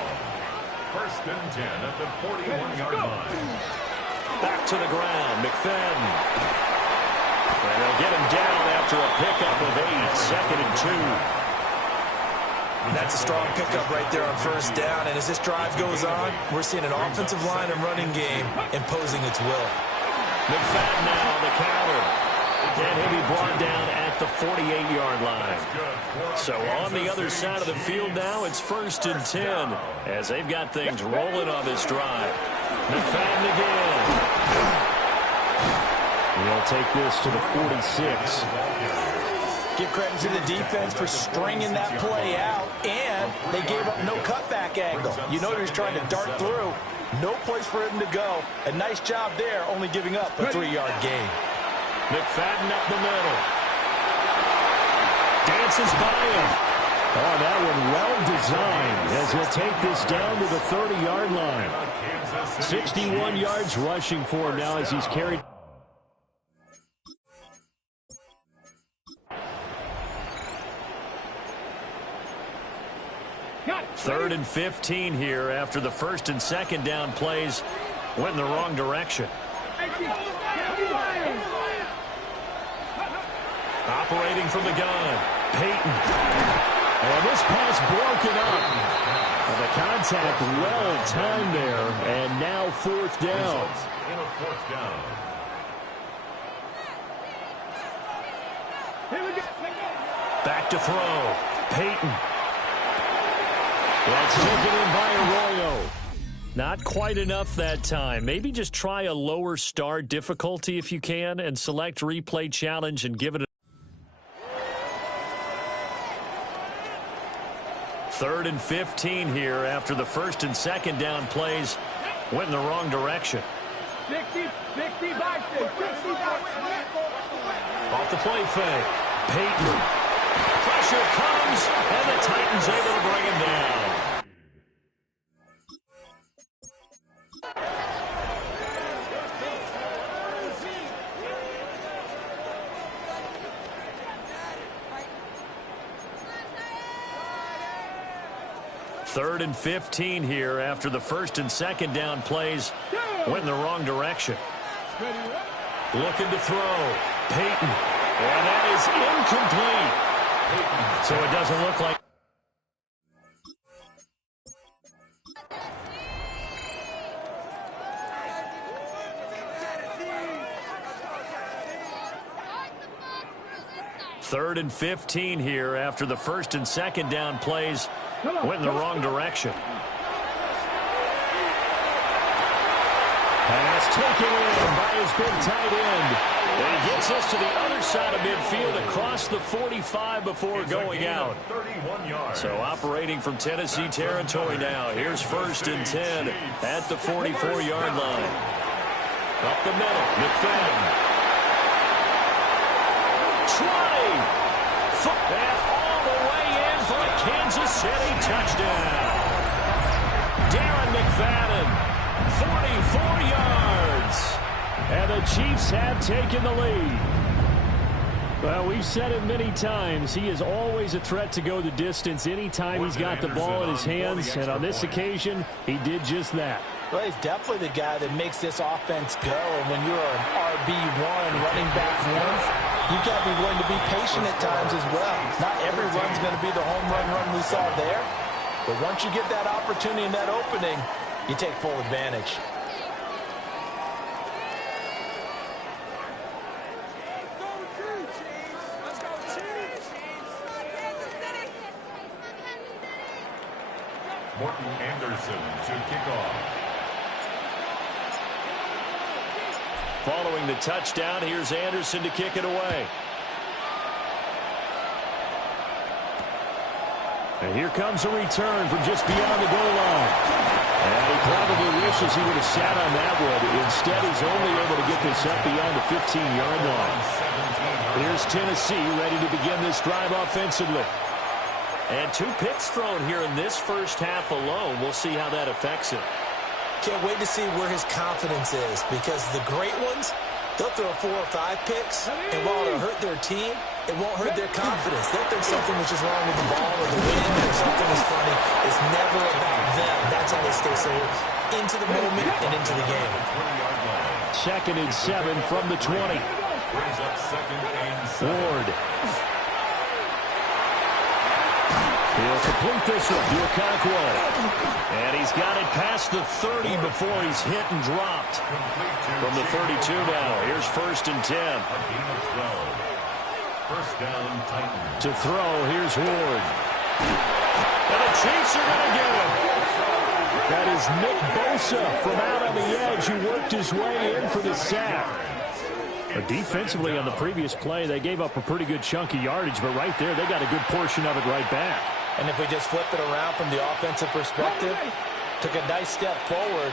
1st and 10 at the 41-yard line. Back to the ground, McFadden. And they'll get him down after a pickup of 8, 2nd and 2. That's a strong pickup right there on 1st down. And as this drive goes on, we're seeing an offensive line and running game imposing its will. McFadden now on the counter. And he'll be brought down at the 48-yard line. So on the other side of the field now, it's 1st and 10 as they've got things rolling on this drive. McFadden again. He'll take this to the 46. Give credit to the defense for stringing that play out, and they gave up no cutback angle. You know he was trying to dart through. No place for him to go. A nice job there, only giving up a 3-yard gain. McFadden up the middle. Dances by him. Oh, that one well designed as he'll take this down to the 30-yard line. 61 yards rushing for him now as he's carried. Third and 15 here after the 1st and 2nd down plays went in the wrong direction. Operating from the gun, Peyton. And this pass broken up. And the contact well timed there, and now 4th down. Back to throw, Peyton. That's taken in by Arroyo. Not quite enough that time. Maybe just try a lower start difficulty if you can and select replay challenge and give it a 3rd and 15 here after the 1st and 2nd down plays went in the wrong direction. Off the play fake. Peyton. Pressure comes, and the Titans able to bring him down. Third and 15 here after the 1st and 2nd down plays went in the wrong direction. Looking to throw. Peyton. And that is incomplete. So it doesn't look like. Third and 15 here after the 1st and 2nd down plays went in the wrong direction. Pass taken in by his big tight end. And he gets us to the other side of midfield across the 45 before going out. So operating from Tennessee territory now. Here's 1st and 10 at the 44-yard line. Up the middle, McFadden. 20. And all the way in for a Kansas City touchdown. Darren McFadden, 44 yards. And the Chiefs have taken the lead. Well, we've said it many times. He is always a threat to go the distance anytime he's got the ball in his hands. And on this occasion, he did just that. Well, he's definitely the guy that makes this offense go. And when you're an RB1, running back one, you've got to be willing to be patient at times as well. Not every run's going to be the home run we saw there. But once you get that opportunity and that opening, you take full advantage. Morton Anderson to kick off. Following the touchdown, here's Anderson to kick it away. And here comes a return from just beyond the goal line. And he probably wishes he would have sat on that one. Instead, he's only able to get this up beyond the 15-yard line. Here's Tennessee ready to begin this drive offensively. And 2 picks thrown here in this first half alone. We'll see how that affects him. Can't wait to see where his confidence is, because the great ones, they'll throw 4 or 5 picks, and while it'll hurt their team, it won't hurt their confidence. They'll think something was just wrong with the ball or the wind or something is funny. It's never about them. That's how they stay so into the moment and into the game. 2nd and 7 from the 20. Ward. He'll complete this one to Okonkwo. And he's got it past the 30 before he's hit and dropped. From the 32 now, here's 1st and 10. First down, Titans. To throw, here's Ward. And the Chiefs are going to get him. That is Nick Bosa from out on the edge who worked his way in for the sack. But defensively on the previous play, they gave up a pretty good chunk of yardage, but right there, they got a good portion of it right back. And if we just flip it around from the offensive perspective, took a nice step forward,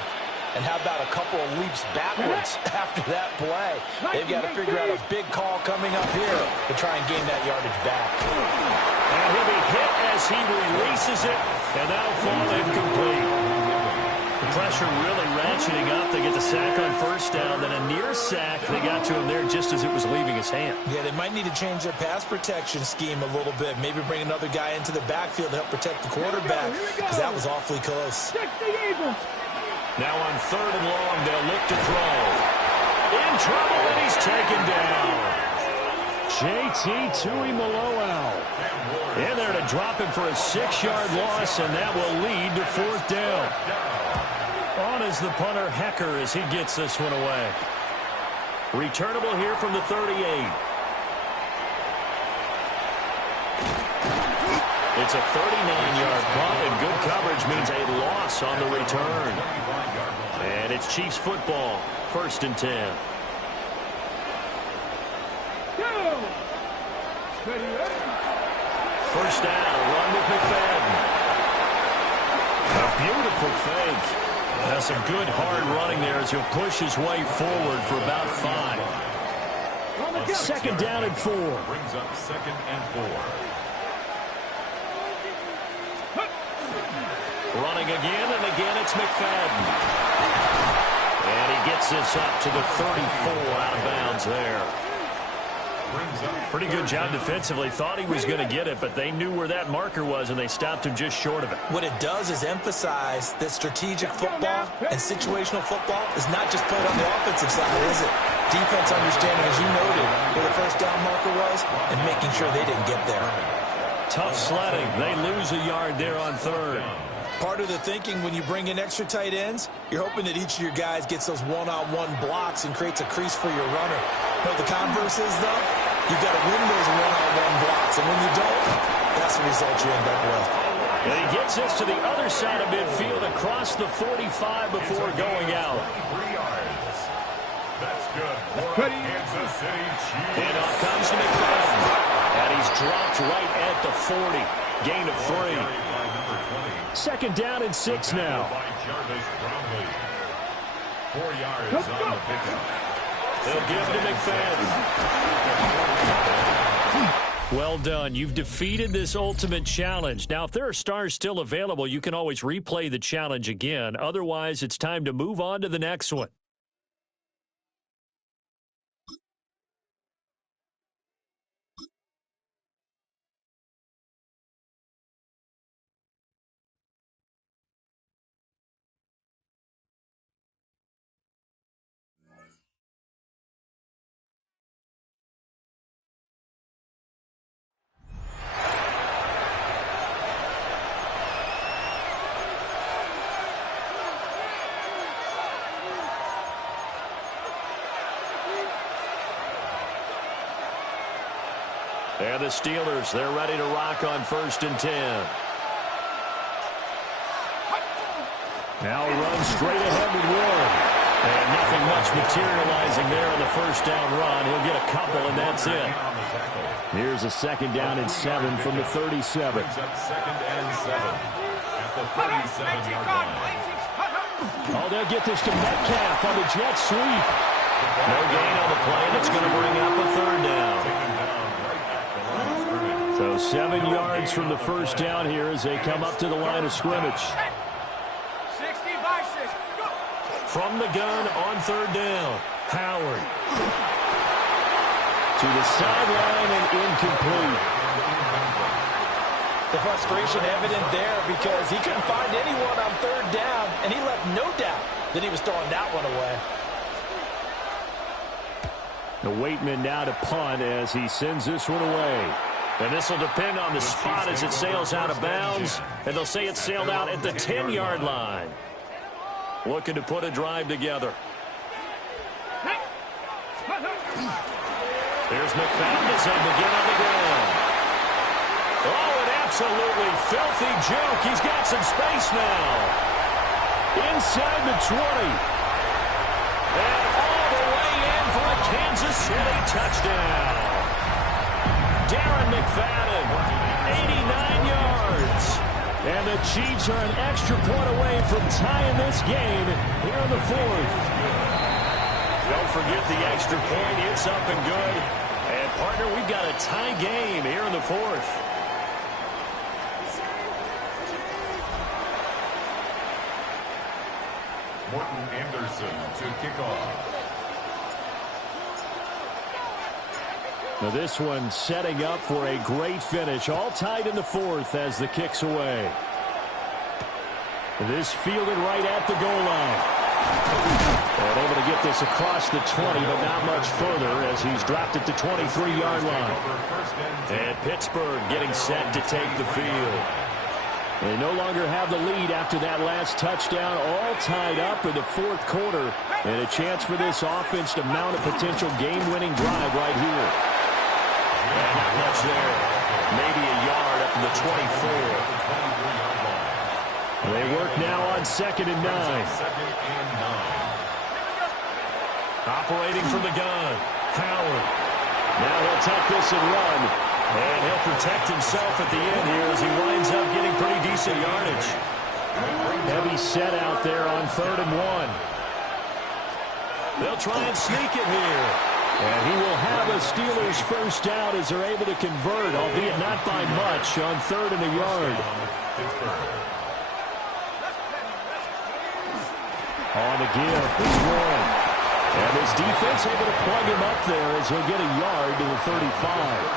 and how about a couple of leaps backwards after that play? They've got to figure out a big call coming up here to try and gain that yardage back. And he'll be hit as he releases it, and that'll fall incomplete. The pressure really ratcheting up. They get the sack on 1st down, then a near sack. They got to him there just as it was leaving his hand. Yeah, they might need to change their pass protection scheme a little bit. Maybe bring another guy into the backfield to help protect the quarterback, because that was awfully close. Now on 3rd and long, they'll look to throw. In trouble, and he's taken down. J.T. Tuimoloau. In there to drop him for a 6-yard loss, and that will lead to 4th down. On is the punter, Hecker, as he gets this one away. Returnable here from the 38. It's a 39-yard punt, and good coverage means a loss on the return. And it's Chiefs football, 1st and 10. First down, run with McFadden. A beautiful fake. That's some good hard running there as he'll push his way forward for about 5. 2nd down and 4. Brings up 2nd and 4. Running again, and again it's McFadden. And he gets this up to the 34 out of bounds there. Pretty good job defensively. Thought he was going to get it, but they knew where that marker was, and they stopped him just short of it. What it does is emphasize that strategic football and situational football is not just played on the offensive side, is it? Defense understanding, as you noted, where the 1st down marker was and making sure they didn't get there. Tough sledding. They lose a yard there on 3rd. Part of the thinking when you bring in extra tight ends, you're hoping that each of your guys gets those one-on-one blocks and creates a crease for your runner. But the converse is, though, you've got to win those one-on-one blocks, and when you don't, that's the result you end up with. And he gets this to the other side of midfield across the 45 before going out. 3 yards. That's good for Kansas City Chiefs. And off comes to McFadden. And he's dropped right at the 40. Gain of 3. 2nd down and 6 now. 4 yards on the pickup. They'll give to McFadden. Well done. You've defeated this ultimate challenge. Now, if there are stars still available, you can always replay the challenge again. Otherwise, it's time to move on to the next one. And the Steelers, they're ready to rock on 1st and 10. Now run straight ahead with Warren. And nothing much materializing there on the first down run. He'll get a couple, and that's it. Here's a 2nd down and 7 from the 37. Oh, they'll get this to Metcalf on the jet sweep. No gain on the play, and it's going to bring up a 3rd down. So 7 yards from the first down here as they come up to the line of scrimmage. From the gun on 3rd down, Howard. To the sideline and incomplete. The frustration evident there because he couldn't find anyone on 3rd down, and he left no doubt that he was throwing that one away. The Waitman now to punt as he sends this one away. And this will depend on the spot as it sails out of bounds. And they'll say it sailed out at the 10-yard line. Looking to put a drive together. Here's McFadden as they begin on the ground. Oh, an absolutely filthy juke. He's got some space now. Inside the 20. And all the way in for a Kansas City touchdown. Darren McFadden, 89 yards. And the Chiefs are an extra point away from tying this game here in the 4th. Don't forget the extra point. It's up and good. And, partner, we've got a tie game here in the 4th. Morton Anderson to kick off. Now this one setting up for a great finish. All tied in the 4th as the kick's away. This fielded right at the goal line. And able to get this across the 20, but not much further as he's dropped it to 23-yard line. And Pittsburgh getting set to take the field. They no longer have the lead after that last touchdown. All tied up in the 4th quarter. And a chance for this offense to mount a potential game-winning drive right here. And not much there. Maybe a yard up to the 24. They work now on 2nd and 9. Operating from the gun, Howard. Now he'll take this and run. And he'll protect himself at the end here as he winds up getting pretty decent yardage. Heavy set out there on 3rd and 1. They'll try and sneak it here. And he will have a Steelers first down as they're able to convert, albeit not by much, on 3rd and a yard. On the give, it's Warren. And his defense able to plug him up there as he'll get a yard to the 35.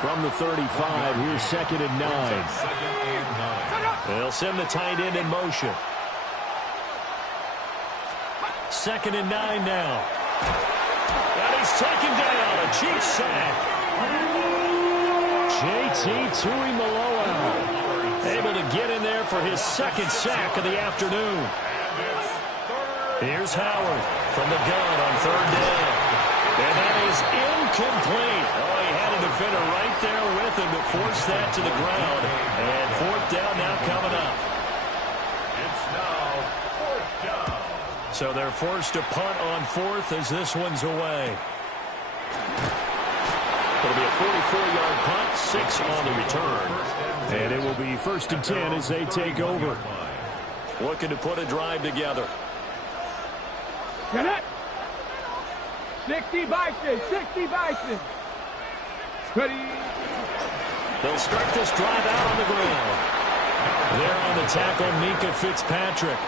From the 35, here's 2nd and 9. They'll send the tight end in motion. 2nd and 9 now. And he's taken down. A Chiefs sack. J.T. Tuimoloau able to get in there for his 2nd sack of the afternoon. Here's Howard from the gun on 3rd down. And that is incomplete. Oh, he had a defender right there with him to force that to the ground. And 4th down now coming up. It's now 4th down. So they're forced to punt on 4th as this one's away. It'll be a 44-yard punt, 6 on the return. And it will be 1st and 10 as they take over. Looking to put a drive together. Get it! 60 Bison, 60 Bison. Ready? They'll start this drive out on the ground. There on the tackle, Minkah Fitzpatrick.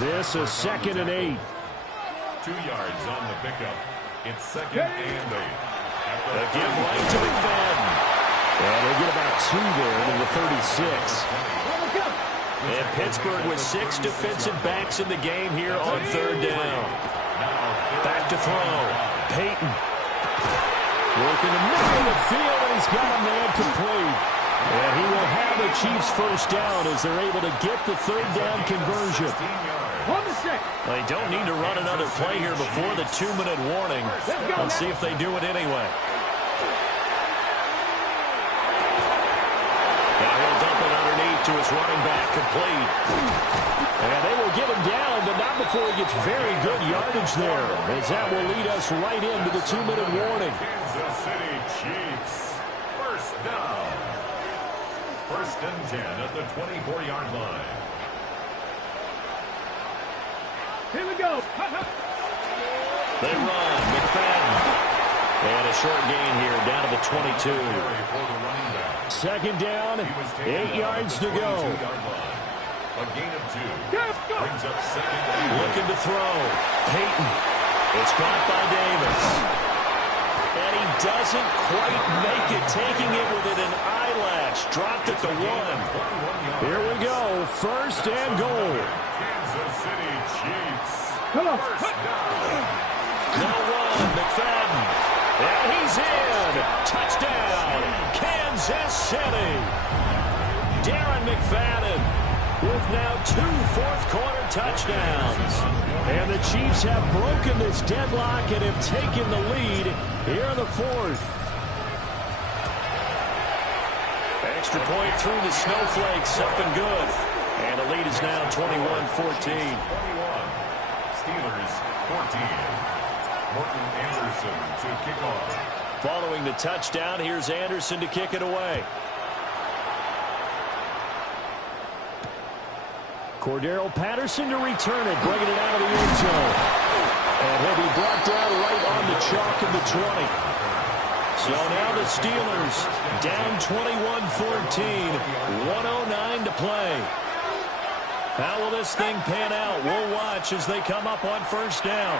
This is 2nd and 8. 2 yards on the pickup. It's 2nd and 8. A give right to McFadden. And they'll get about 2 there to the 36. And Pittsburgh with 6 defensive backs in the game here on 3rd down. Back to throw. Peyton. Working the middle of the field, and he's got a man complete. And he will have the Chiefs first down as they're able to get the 3rd down conversion. They don't need to run another play here before the 2-minute warning. Let's see if they do it anyway. Now he'll dump it underneath to his running back, complete. And they will get him down, but not before he gets very good yardage there, as that will lead us right into the 2-minute warning. Kansas City Chiefs. First down. First and 10 at the 24-yard line. Here we go. They run. McFadden. And a short gain here, down to the 22. Second down, 8 yards to go. A gain of 2. Brings up second down. Looking to throw. Peyton. It's caught by Davis. And he doesn't quite make it, taking it within an eyelash. Dropped at the 1. Here we go, first and goal. Kansas City Chiefs. Come on. First down. No run, McFadden. And he's in. Touchdown, Kansas City. Darren McFadden with now 2 fourth-quarter touchdowns. And the Chiefs have broken this deadlock and have taken the lead here in the 4th. Extra point through the snowflakes, up and good. And the lead is now 21-14. 21. Steelers 14. Morton Anderson to kick off. Following the touchdown, here's Anderson to kick it away. Cordero Patterson to return it, bringing it out of the end zone. And he'll be brought down right on the chalk of the 20. So now the Steelers down 21-14, 1:09 to play. How will this thing pan out? We'll watch as they come up on first down.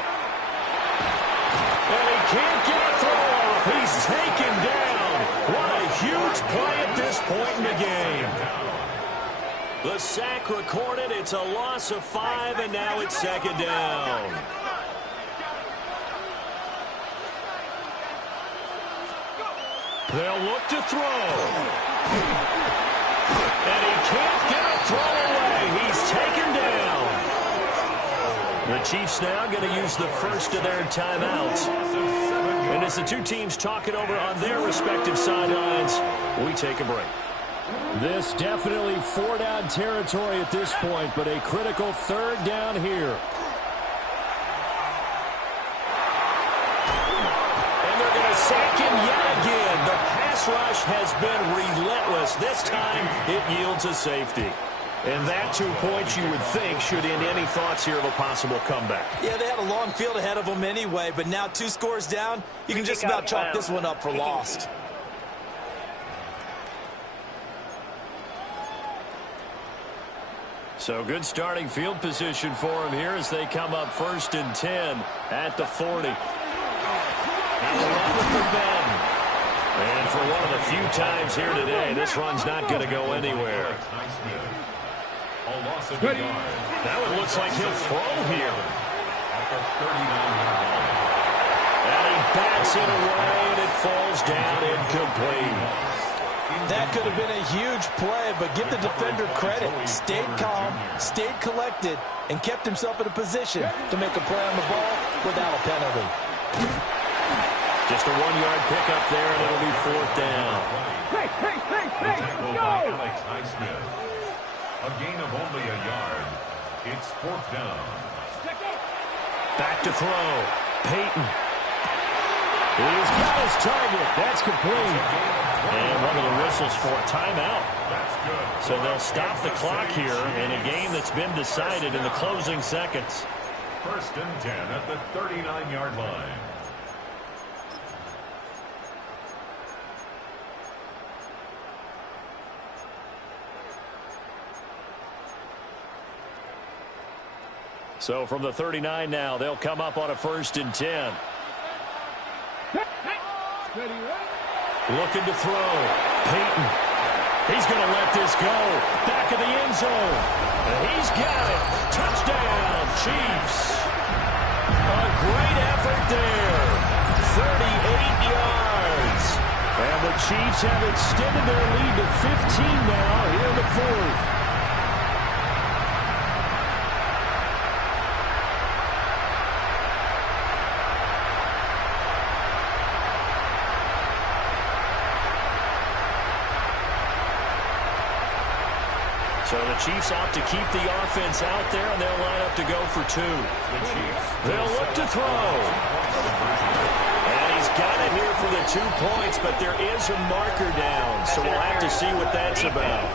And he can't get a throw off. He's taken down. What a huge play at this point in the game. The sack recorded. It's a loss of 5, and now it's second down. They'll look to throw. And he can't get a throw away. He's taken down. The Chiefs now going to use the first of their timeouts. And as the two teams talk it over on their respective sidelines, we take a break. This definitely 4-down territory at this point, but a critical third down here. And they're going to sack him yet again. The pass rush has been relentless. This time it yields a safety. And that 2 points, you would think, should end any thoughts here of a possible comeback. Yeah, they had a long field ahead of them anyway, but now 2 scores down, you can just about chalk this one up for lost. So good starting field position for them here as they come up first and 10 at the 40. Now the run with McFadden. And for one of the few times here today, this run's not going to go anywhere. Now it looks like he'll throw here. And he backs it away, and it falls down incomplete. That could have been a huge play, but give the defender credit. Stayed calm, stayed collected, and kept himself in a position to make a play on the ball without a penalty. Just a 1-yard pickup there, and it'll be 4th down. Hey, go! Alex Highsmith. A gain of only a yard. It's 4th down. Back to throw. Peyton. He's got his target. That's complete. And one of the whistles for a timeout. So they'll stop the clock here in a game that's been decided in the closing seconds. First and 10 at the 39-yard line. So from the 39 now, they'll come up on a first and 10. Looking to throw. Peyton. He's going to let this go. Back of the end zone. And he's got it. Touchdown, Chiefs. A great effort there. 38 yards. And the Chiefs have extended their lead to 15 now here in the 4th. So the Chiefs opt to keep the offense out there, and they'll line up to go for two. They'll look to throw. And he's got it here for the 2 points, but there is a marker down, so we'll have to see what that's about.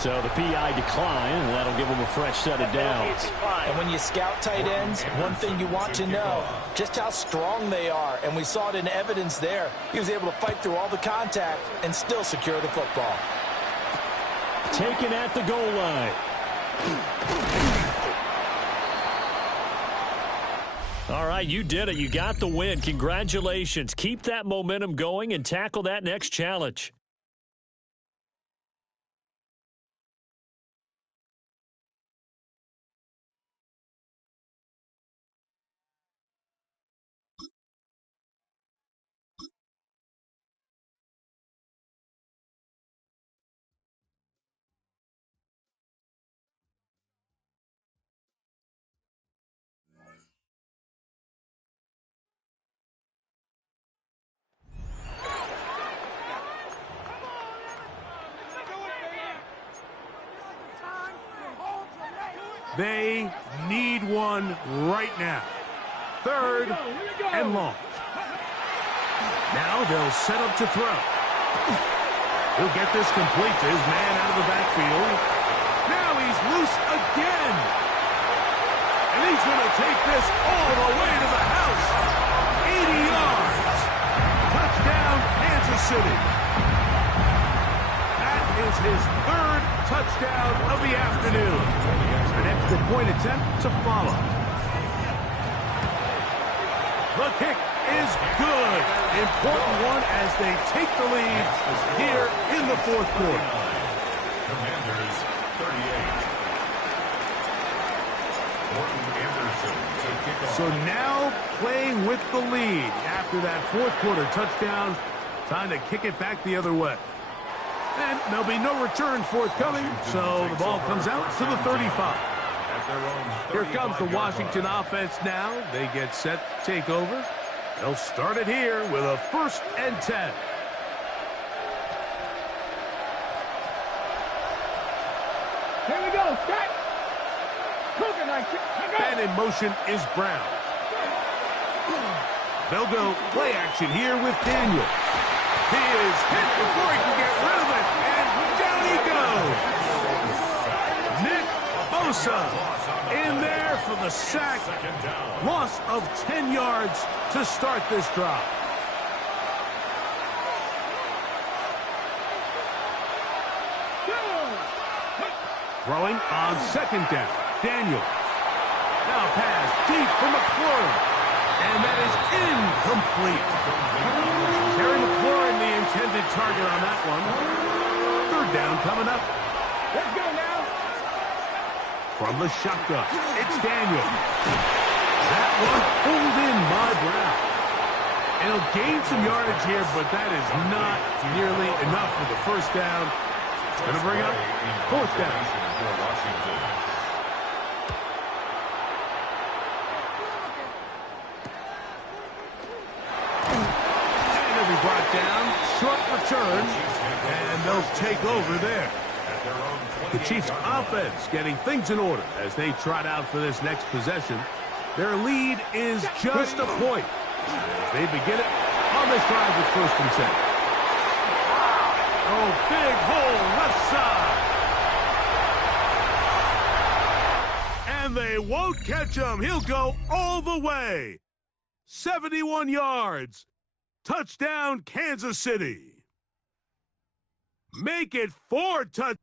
So the PI decline, and that'll give them a fresh set of downs. And when you scout tight ends, one thing you want to know, just how strong they are. And we saw it in evidence there. He was able to fight through all the contact and still secure the football. Taken at the goal line. All right, you did it. You got the win. Congratulations. Keep that momentum going and tackle that next challenge. They need one right now. 3rd and long. Now they'll set up to throw. He'll get this complete to his man out of the backfield. Now he's loose again. And he's going to take this all the way to the house. 80 yards. Touchdown, Kansas City. That is his 3rd touchdown of the afternoon. An extra point attempt to follow. The kick is good. Important one as they take the lead here in the 4th quarter. Commanders 38. Morton Anderson to kick off. So now playing with the lead after that 4th quarter touchdown. Time to kick it back the other way. And there'll be no return forthcoming, so the ball comes out to the 35. Here comes the Washington offense now. They get set to take over. They'll start it here with a 1st and 10. Here we go. Set. And in motion is Brown. They'll go play action here with Daniel. He is hit before he can get rid of it, and down he goes. Nick Bosa in there for the sack. Loss of 10 yards to start this drive. Throwing on 2nd down. Daniel. Now pass deep for McLaurin. And that is incomplete. Terry McLaurin, the intended target on that one. 3rd down coming up. Let's go now. From the shotgun, it's Daniel. That one pulled in by Brown. And he'll gain some yardage here, but that is not nearly enough for the 1st down. It's going to bring up 4th down. Brought down, short return, and they'll take over there. The Chiefs' offense getting things in order as they trot out for this next possession. Their lead is just a point as they begin it on this drive with 1st and 10. Oh, big hole left side. And they won't catch him. He'll go all the way. 71 yards. Touchdown, Kansas City. Make it 4 touchdowns.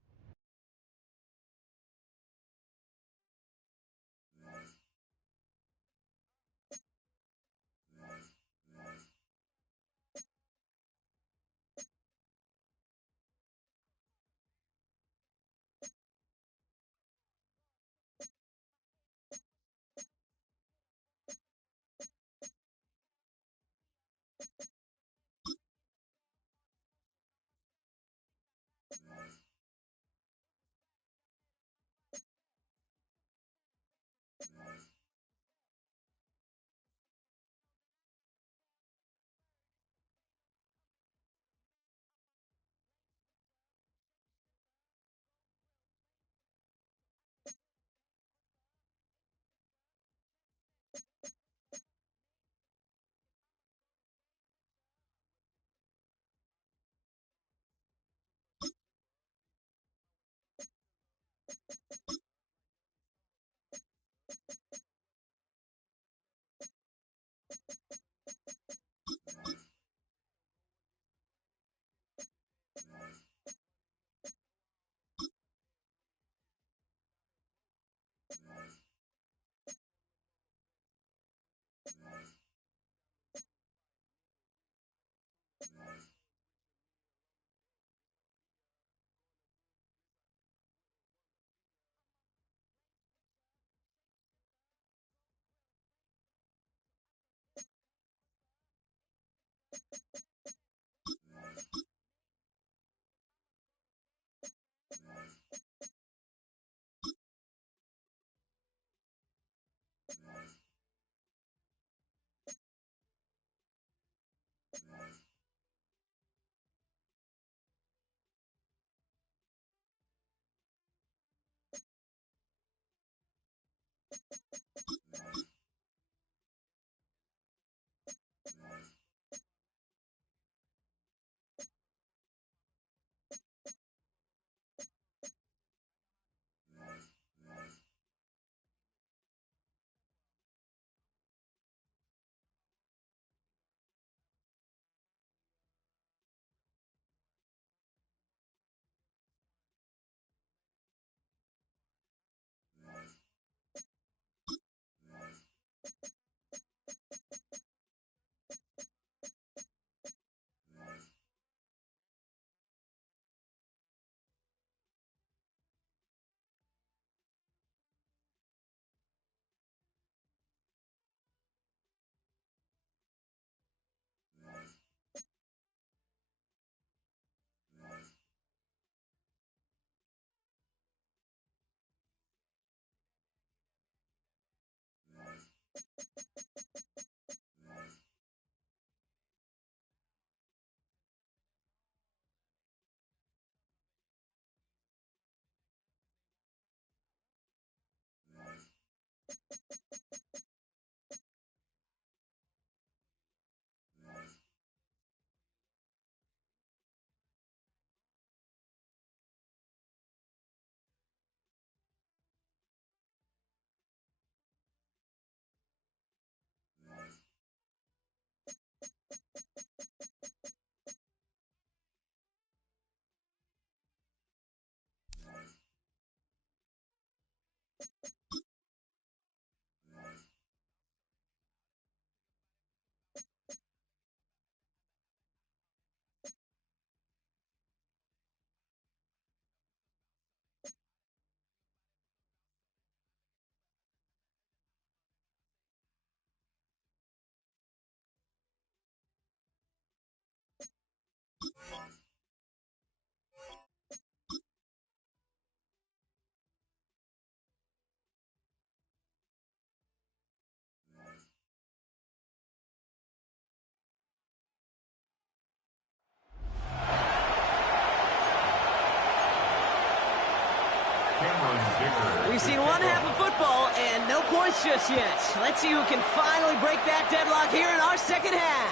We've seen one half of football and no points just yet. Let's see who can finally break that deadlock here in our second half.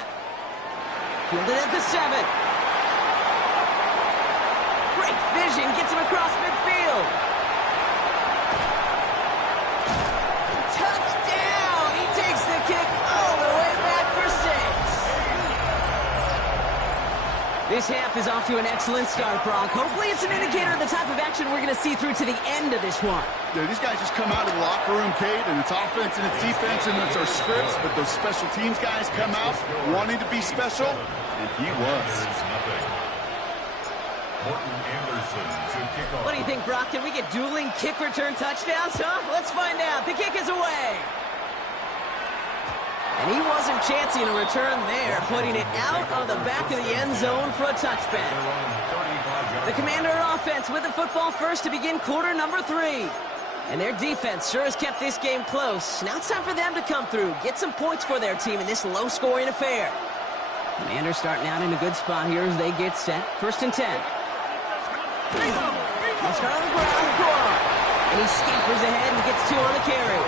Fielded at the 7. Great vision, gets him across midfield. Touchdown! He takes the kick all the way back for 6. This half is off to an excellent start, Brock. Hopefully it's an indicator of the type of action we're going to see through to the end of this one. Yeah, these guys just come out of the locker room, Kate, and it's offense and it's defense and it's our scripts, but those special teams guys come out wanting to be special, and he was. What do you think, Brock? Can we get dueling kick return touchdowns, huh? Let's find out. The kick is away. And he wasn't chancing a return there, putting it out of the back of the end zone for a touchback. The Commander offense with the football first to begin quarter number 3. And their defense sure has kept this game close. Now it's time for them to come through, get some points for their team in this low-scoring affair. Commander starting out in a good spot here as they get set. 1st and 10. They'll start on the ground, and he scampers ahead and gets 2 on the carry.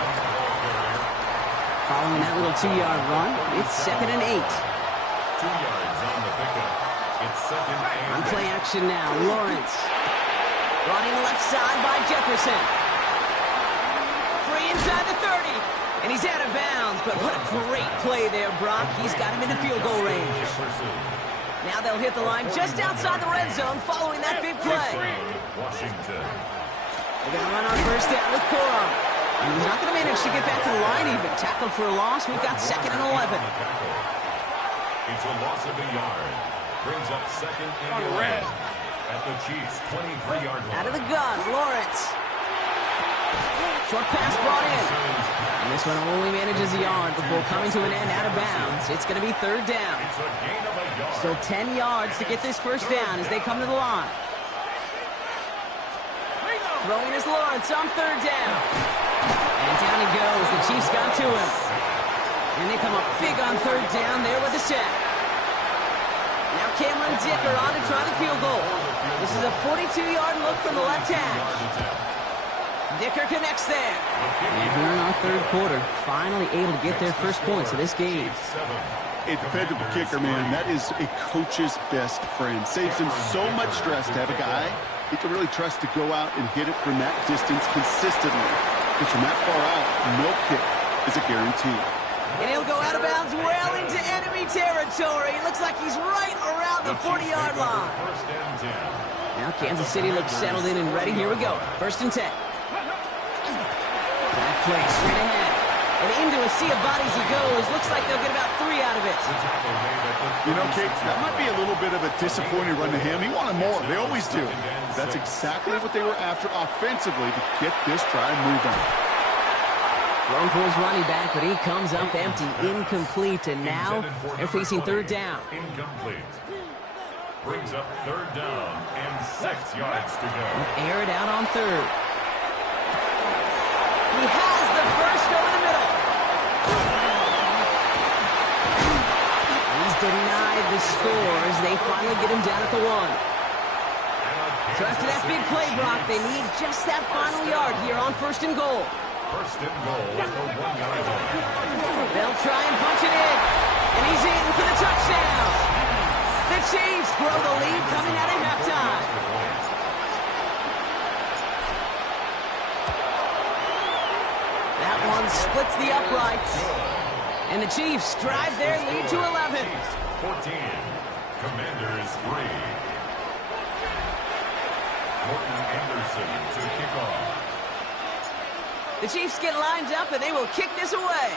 Following that little 2-yard run, it's 2nd and 8. 2 yards on the pickup. It's 2nd and 8. On play action now, Lawrence. Brought in left side by Jefferson. Free inside the 30, and he's out of bounds. But what a great play there, Brock. He's got him into field goal range. Now they'll hit the line just outside the red zone following that big play. Washington. They're going to run on 1st down with Corum. And he's not going to manage to get back to the line even. Tackled for a loss. We've got 2nd and 11. It's a loss of a yard. Brings up 2nd and 11 at the Chiefs' 23-yard line. Out of the gun, Lawrence. Short pass brought in. And this one only manages a yard before coming to an end out of bounds. It's going to be 3rd down. It's a gain of a yard. Still 10 yards to get this 1st down as they come to the line. Throwing is Lawrence on 3rd down. And down he goes. The Chiefs got to him. And they come up big on 3rd down there with the set. Now Cameron Dicker on to try the field goal. This is a 42-yard look from the left hash. Dicker connects there. And here in our third quarter, finally able to get their first points of this game. A dependable kicker, man, that is a coach's best friend. Saves him so much stress to have a guy he can really trust to go out and hit it from that distance consistently. Because from that far out, no kick is a guarantee. And he'll go out of bounds well into enemy territory. It looks like he's right around the 40-yard line. Now Kansas City looks settled in and ready. Here we go. 1st and 10. That play straight ahead. And into a sea of bodies he goes. Looks like they'll get about 3 out of it. You know, Kate, that might be a little bit of a disappointing run to him. He wanted more. They always do. That's exactly what they were after offensively to get this drive moving. Thrown for his running back, but he comes up empty, incomplete, and now they're facing 3rd down. Incomplete. Brings up 3rd down and 6 yards to go. Air it out on 3rd. He has the first over the middle. He's denied the score as they finally get him down at the 1. So after that big play, Brock, they need just that final yard here on 1st and goal. 1st and goal at the 1-yard line. They'll try and punch it in, and he's in for the touchdown. The Chiefs grow the lead coming out of halftime. That one splits the uprights, and the Chiefs drive their lead to 11. 14. Commanders 3. Morton Anderson to kick off. The Chiefs get lined up, and they will kick this away.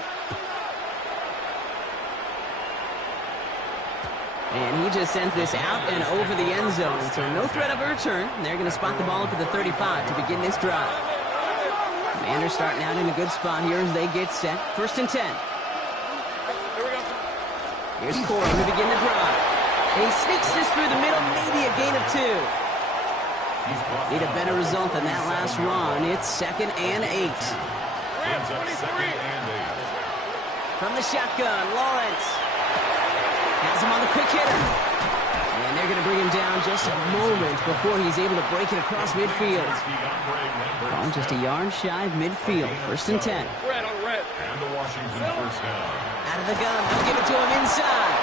And he just sends this out and over the end zone. So no threat of a return. They're going to spot the ball up at the 35 to begin this drive. Commanders starting out in a good spot here as they get set. 1st and 10. Here's Corum to begin the drive. And he sneaks this through the middle, maybe a gain of 2. Need a better result than that last run. It's 2nd and 8. From the shotgun, Lawrence has him on the quick hitter. And they're going to bring him down just a moment before he's able to break it across midfield. Oh, just a yard shy of midfield. 1st and 10. And the Washington first down. Out of the gun, they'll give it to him inside.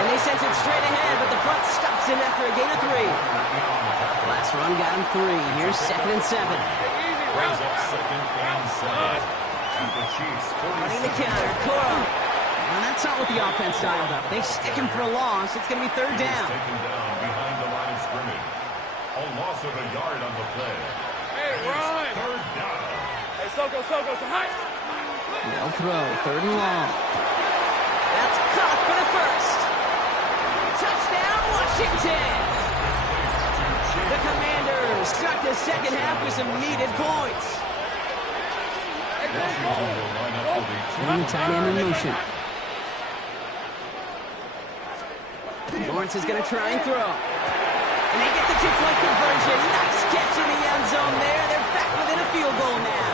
And they sent it straight ahead, but the front stops him after a gain of 3. Last run got him 3. Here's 2nd and 7. Brings up 2nd and 7. And the Chiefs Running the counter, Corum. And that's not what the offense dialed up. They stick him for a loss. It's going to be 3rd down. taken down behind the line of scrimmage. A loss of a yard on the play. Hey, Ron! 3rd down. Hey, Soko, high. They'll throw. 3rd and long. That's caught for the first. Touchdown, Washington! The Commanders start the second half with some needed points. Putting the tight end in motion. Lawrence is going to try and throw. And they get the 2-point conversion. Nice catch in the end zone there. They're back within a field goal now.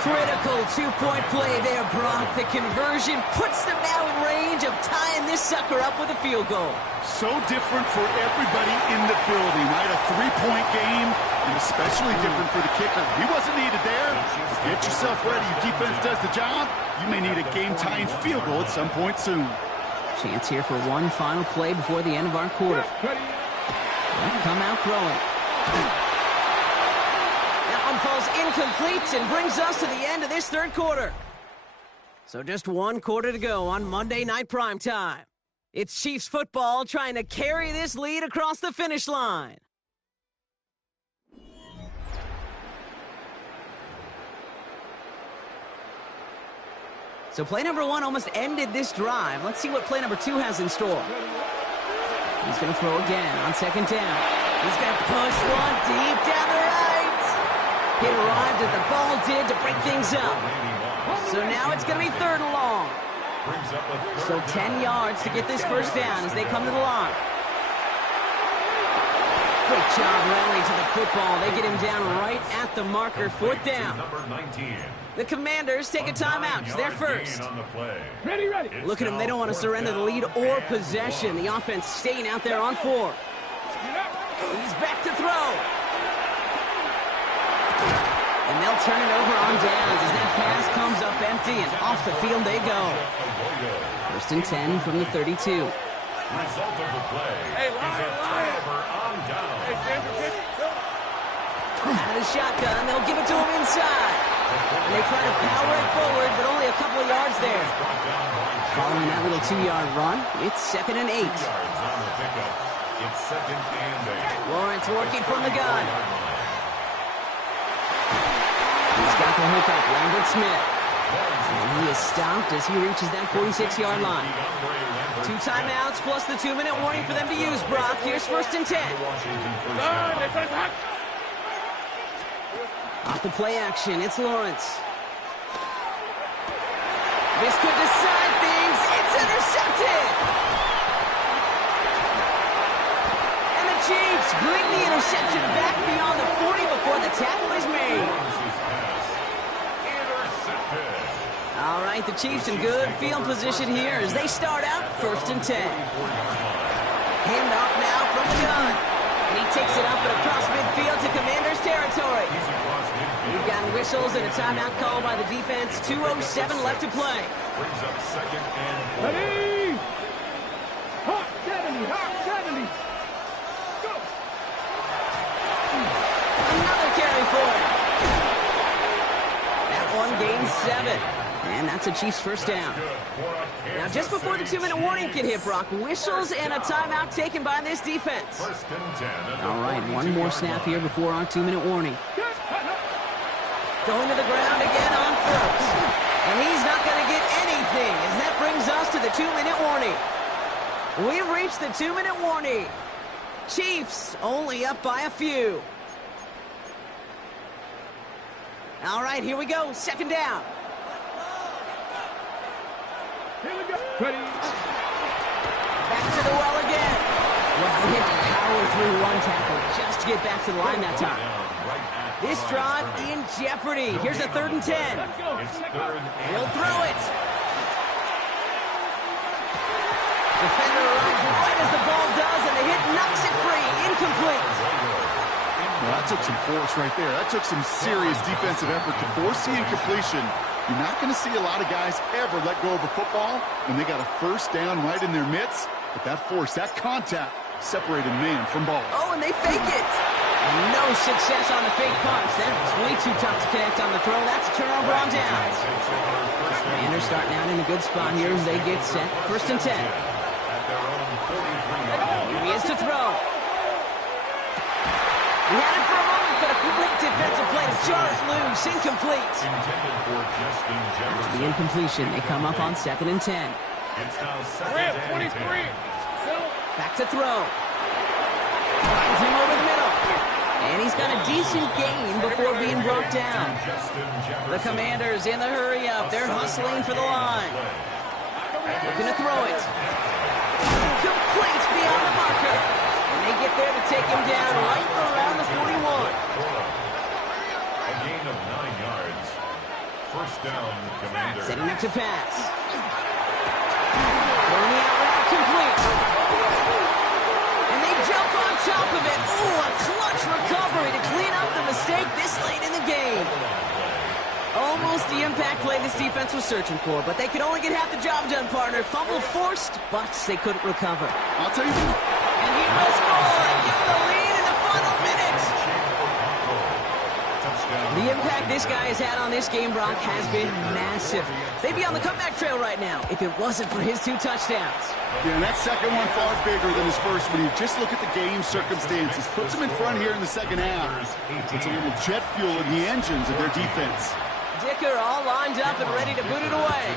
Critical 2-point play there, Brock. The conversion puts them now in range of tying this sucker up with a field goal. So different for everybody in the building, right? A 3-point game, and especially different for the kicker. He wasn't needed there. Get yourself ready. Your defense does the job. You may need a game-tying field goal at some point soon. Chance here for one final play before the end of our quarter. They'll come out throwing. That one falls incomplete and brings us to the end of this third quarter. So just one quarter to go on Monday Night Primetime. It's Chiefs football trying to carry this lead across the finish line. So play number 1 almost ended this drive. Let's see what play number 2 has in store. He's going to throw again on 2nd down. He's going to push one deep down the right. It arrived as the ball did to break things up. So now it's going to be 3rd and long. So 10 yards to get this first down as they come to the line. Great job rallying to the football. They get him down right at the marker. 4th down. The Commanders take a timeout. It's their first. Ready. Look at them. They don't want to surrender the lead or possession. The offense staying out there on 4. He's back to throw. And they'll turn it over on downs as that pass comes up empty, and off the field they go. First and 10 from the 32. Result of the play is a turnover on down. Out of the shotgun, they'll give it to him inside. And they try to power it forward, but only a couple of yards there. Following that little 2-yard run, it's 2nd and 8. It's 2nd and 8. Lawrence working from the gun. He's got the hook up, Lambert Smith. And he is stopped as he reaches that 46-yard line. 2 timeouts plus the 2-minute warning for them to use, Brock. Here's 1st and 10. Off the play action, it's Lawrence. This could decide things. It's intercepted. And the Chiefs bring the interception back beyond the 40 before the tackle is made. All right, the Chiefs in good field position here as they start out 1st and 10. Hand off now from the gun. And he takes it up and across midfield to Commanders territory. We've got whistles and a timeout call by the defense. 2:07 left to play. Brings up 2nd and 4. Ready? Hot 70, hot 70. Go. Another carry for him. That one gains 7. And that's a Chiefs first down. Now, just before the 2-minute warning can hit, Brock, whistles and a timeout taken by this defense. All right, one more snap here before our 2-minute warning. Going to the ground again on first. And he's not going to get anything as that brings us to the 2-minute warning. We've reached the 2-minute warning. Chiefs only up by a few. All right, here we go. 2nd down. Here we go. Ready? Back to the well again. Well, he had to power through one tackle just to get back to the line that time. This drive in jeopardy. Here's a 3rd and 10. He'll throw it. Defender arrives right as the ball does, and the hit knocks it free. Incomplete. Well, that took some force right there. That took some serious defensive effort to force the incompletion. You're not going to see a lot of guys ever let go of a football when they got a first down right in their midst. But that force, that contact, separated man from ball. Oh, and they fake it. And no success on the fake punch. That was way too tough to connect on the throw. That's a turnover on downs. Commanders starting out in a good spot here as they get set. 1st and 10. Here he is to throw. He had it for a moment, but a quick defensive play to Charles loose. Incomplete. After the incompletion, they come up on 2nd and 10. Rip, 23. Back to throw. Finds him over the middle. And he's got a decent gain before being brought down. The Commanders in the hurry up. They're hustling for the line. Looking to throw it. Complete beyond the marker. And they get there to take him down right around the 41. A gain of 9 yards. First down, Commanders. Setting up to pass. Throwing the out route complete. And they jump on top of it. Ooh, a clutch recovery to clean up the mistake this late in the game. Almost the impact play this defense was searching for, but they could only get half the job done, partner. Fumble forced, but they couldn't recover. I'll tell you what. And he will score and give the lead in the final minutes. The impact this guy has had on this game, Brock, has been massive. They'd be on the comeback trail right now if it wasn't for his 2 touchdowns. Yeah, and that second one far bigger than his first when you just look at the game circumstances. Puts them in front here in the second half. It's a little jet fuel in the engines of their defense. Dicker all lined up and ready to boot it away.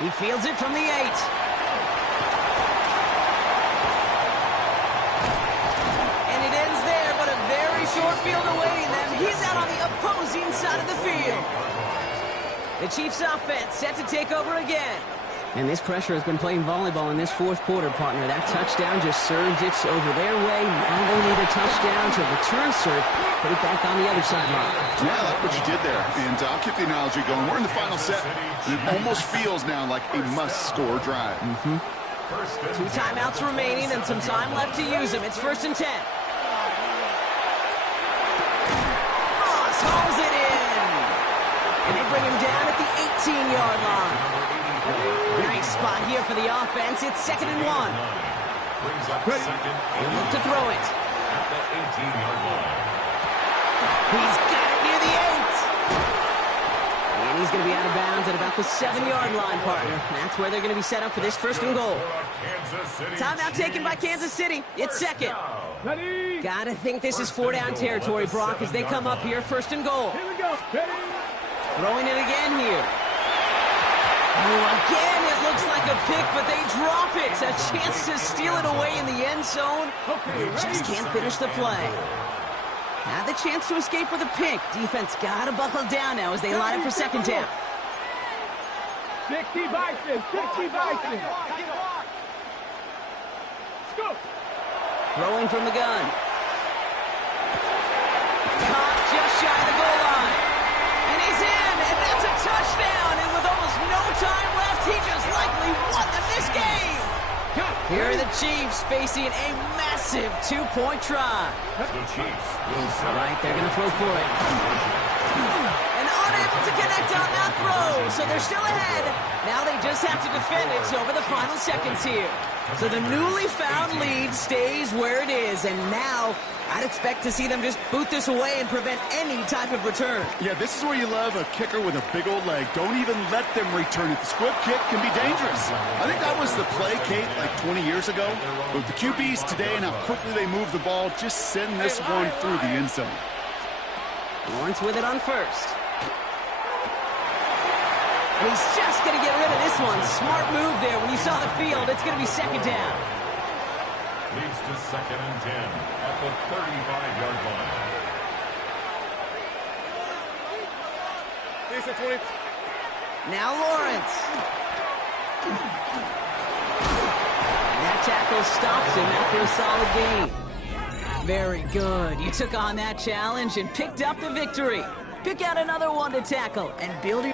He fields it from the 8. And it ends there, but a very short field awaiting them. He's out on the opposing side of the field. The Chiefs offense set to take over again. And this pressure has been playing volleyball in this 4th quarter, partner. That touchdown just served it over their way. Now they need a touchdown to return serve, put it back on the other sideline. Yeah, I like what you did there. And I'll keep the analogy going. We're in the final set. And it almost feels now like a must-score drive. 2 timeouts remaining and some time left to use them. It's 1st and 10. 15-yard line. Nice spot here for the offense. It's 2nd and 1. He'll look to throw it. He's got it near the 8. And he's going to be out of bounds at about the 7-yard line, partner. That's where they're going to be set up for this 1st and goal. Timeout taken by Kansas City. It's 2nd. Gotta think this is 4-down territory, Brock, as they come up here, 1st and goal. Here we go. Ready? Throwing it again here. Oh, again, it looks like a pick, but they drop it. A chance to steal it away in the end zone. They just can't finish the play. Had the chance to escape with a pick. Defense got to buckle down now as they line up for 2nd down. 60 Bison. 60 Bison. Let's go. Throwing from the gun. Caught just shy of the goal line. And he's in, and that's a touchdown. And with almost no time left, he just likely won them this game. Here are the Chiefs facing a massive 2-point try. All right, they're going to throw for it. And unable to connect on that throw, so they're still ahead. Now they just have to defend it over the final seconds here. So the newly found lead stays where it is, and now I'd expect to see them just boot this away and prevent any type of return. Yeah, this is where you love a kicker with a big old leg. Don't even let them return it. The squib kick can be dangerous. I think that was the play, Kate, like 20 years ago. But the QBs today and how quickly they move the ball, just send this one through the end zone. Lawrence with it on 1st. And he's just going to get rid of this one. Smart move there. When you saw the field, it's going to be 2nd down. Leads to 2nd and 10 at the 35-yard line. Now Lawrence. And that tackle stops him after a solid gain. Very good. You took on that challenge and picked up the victory. Pick out another one to tackle and build your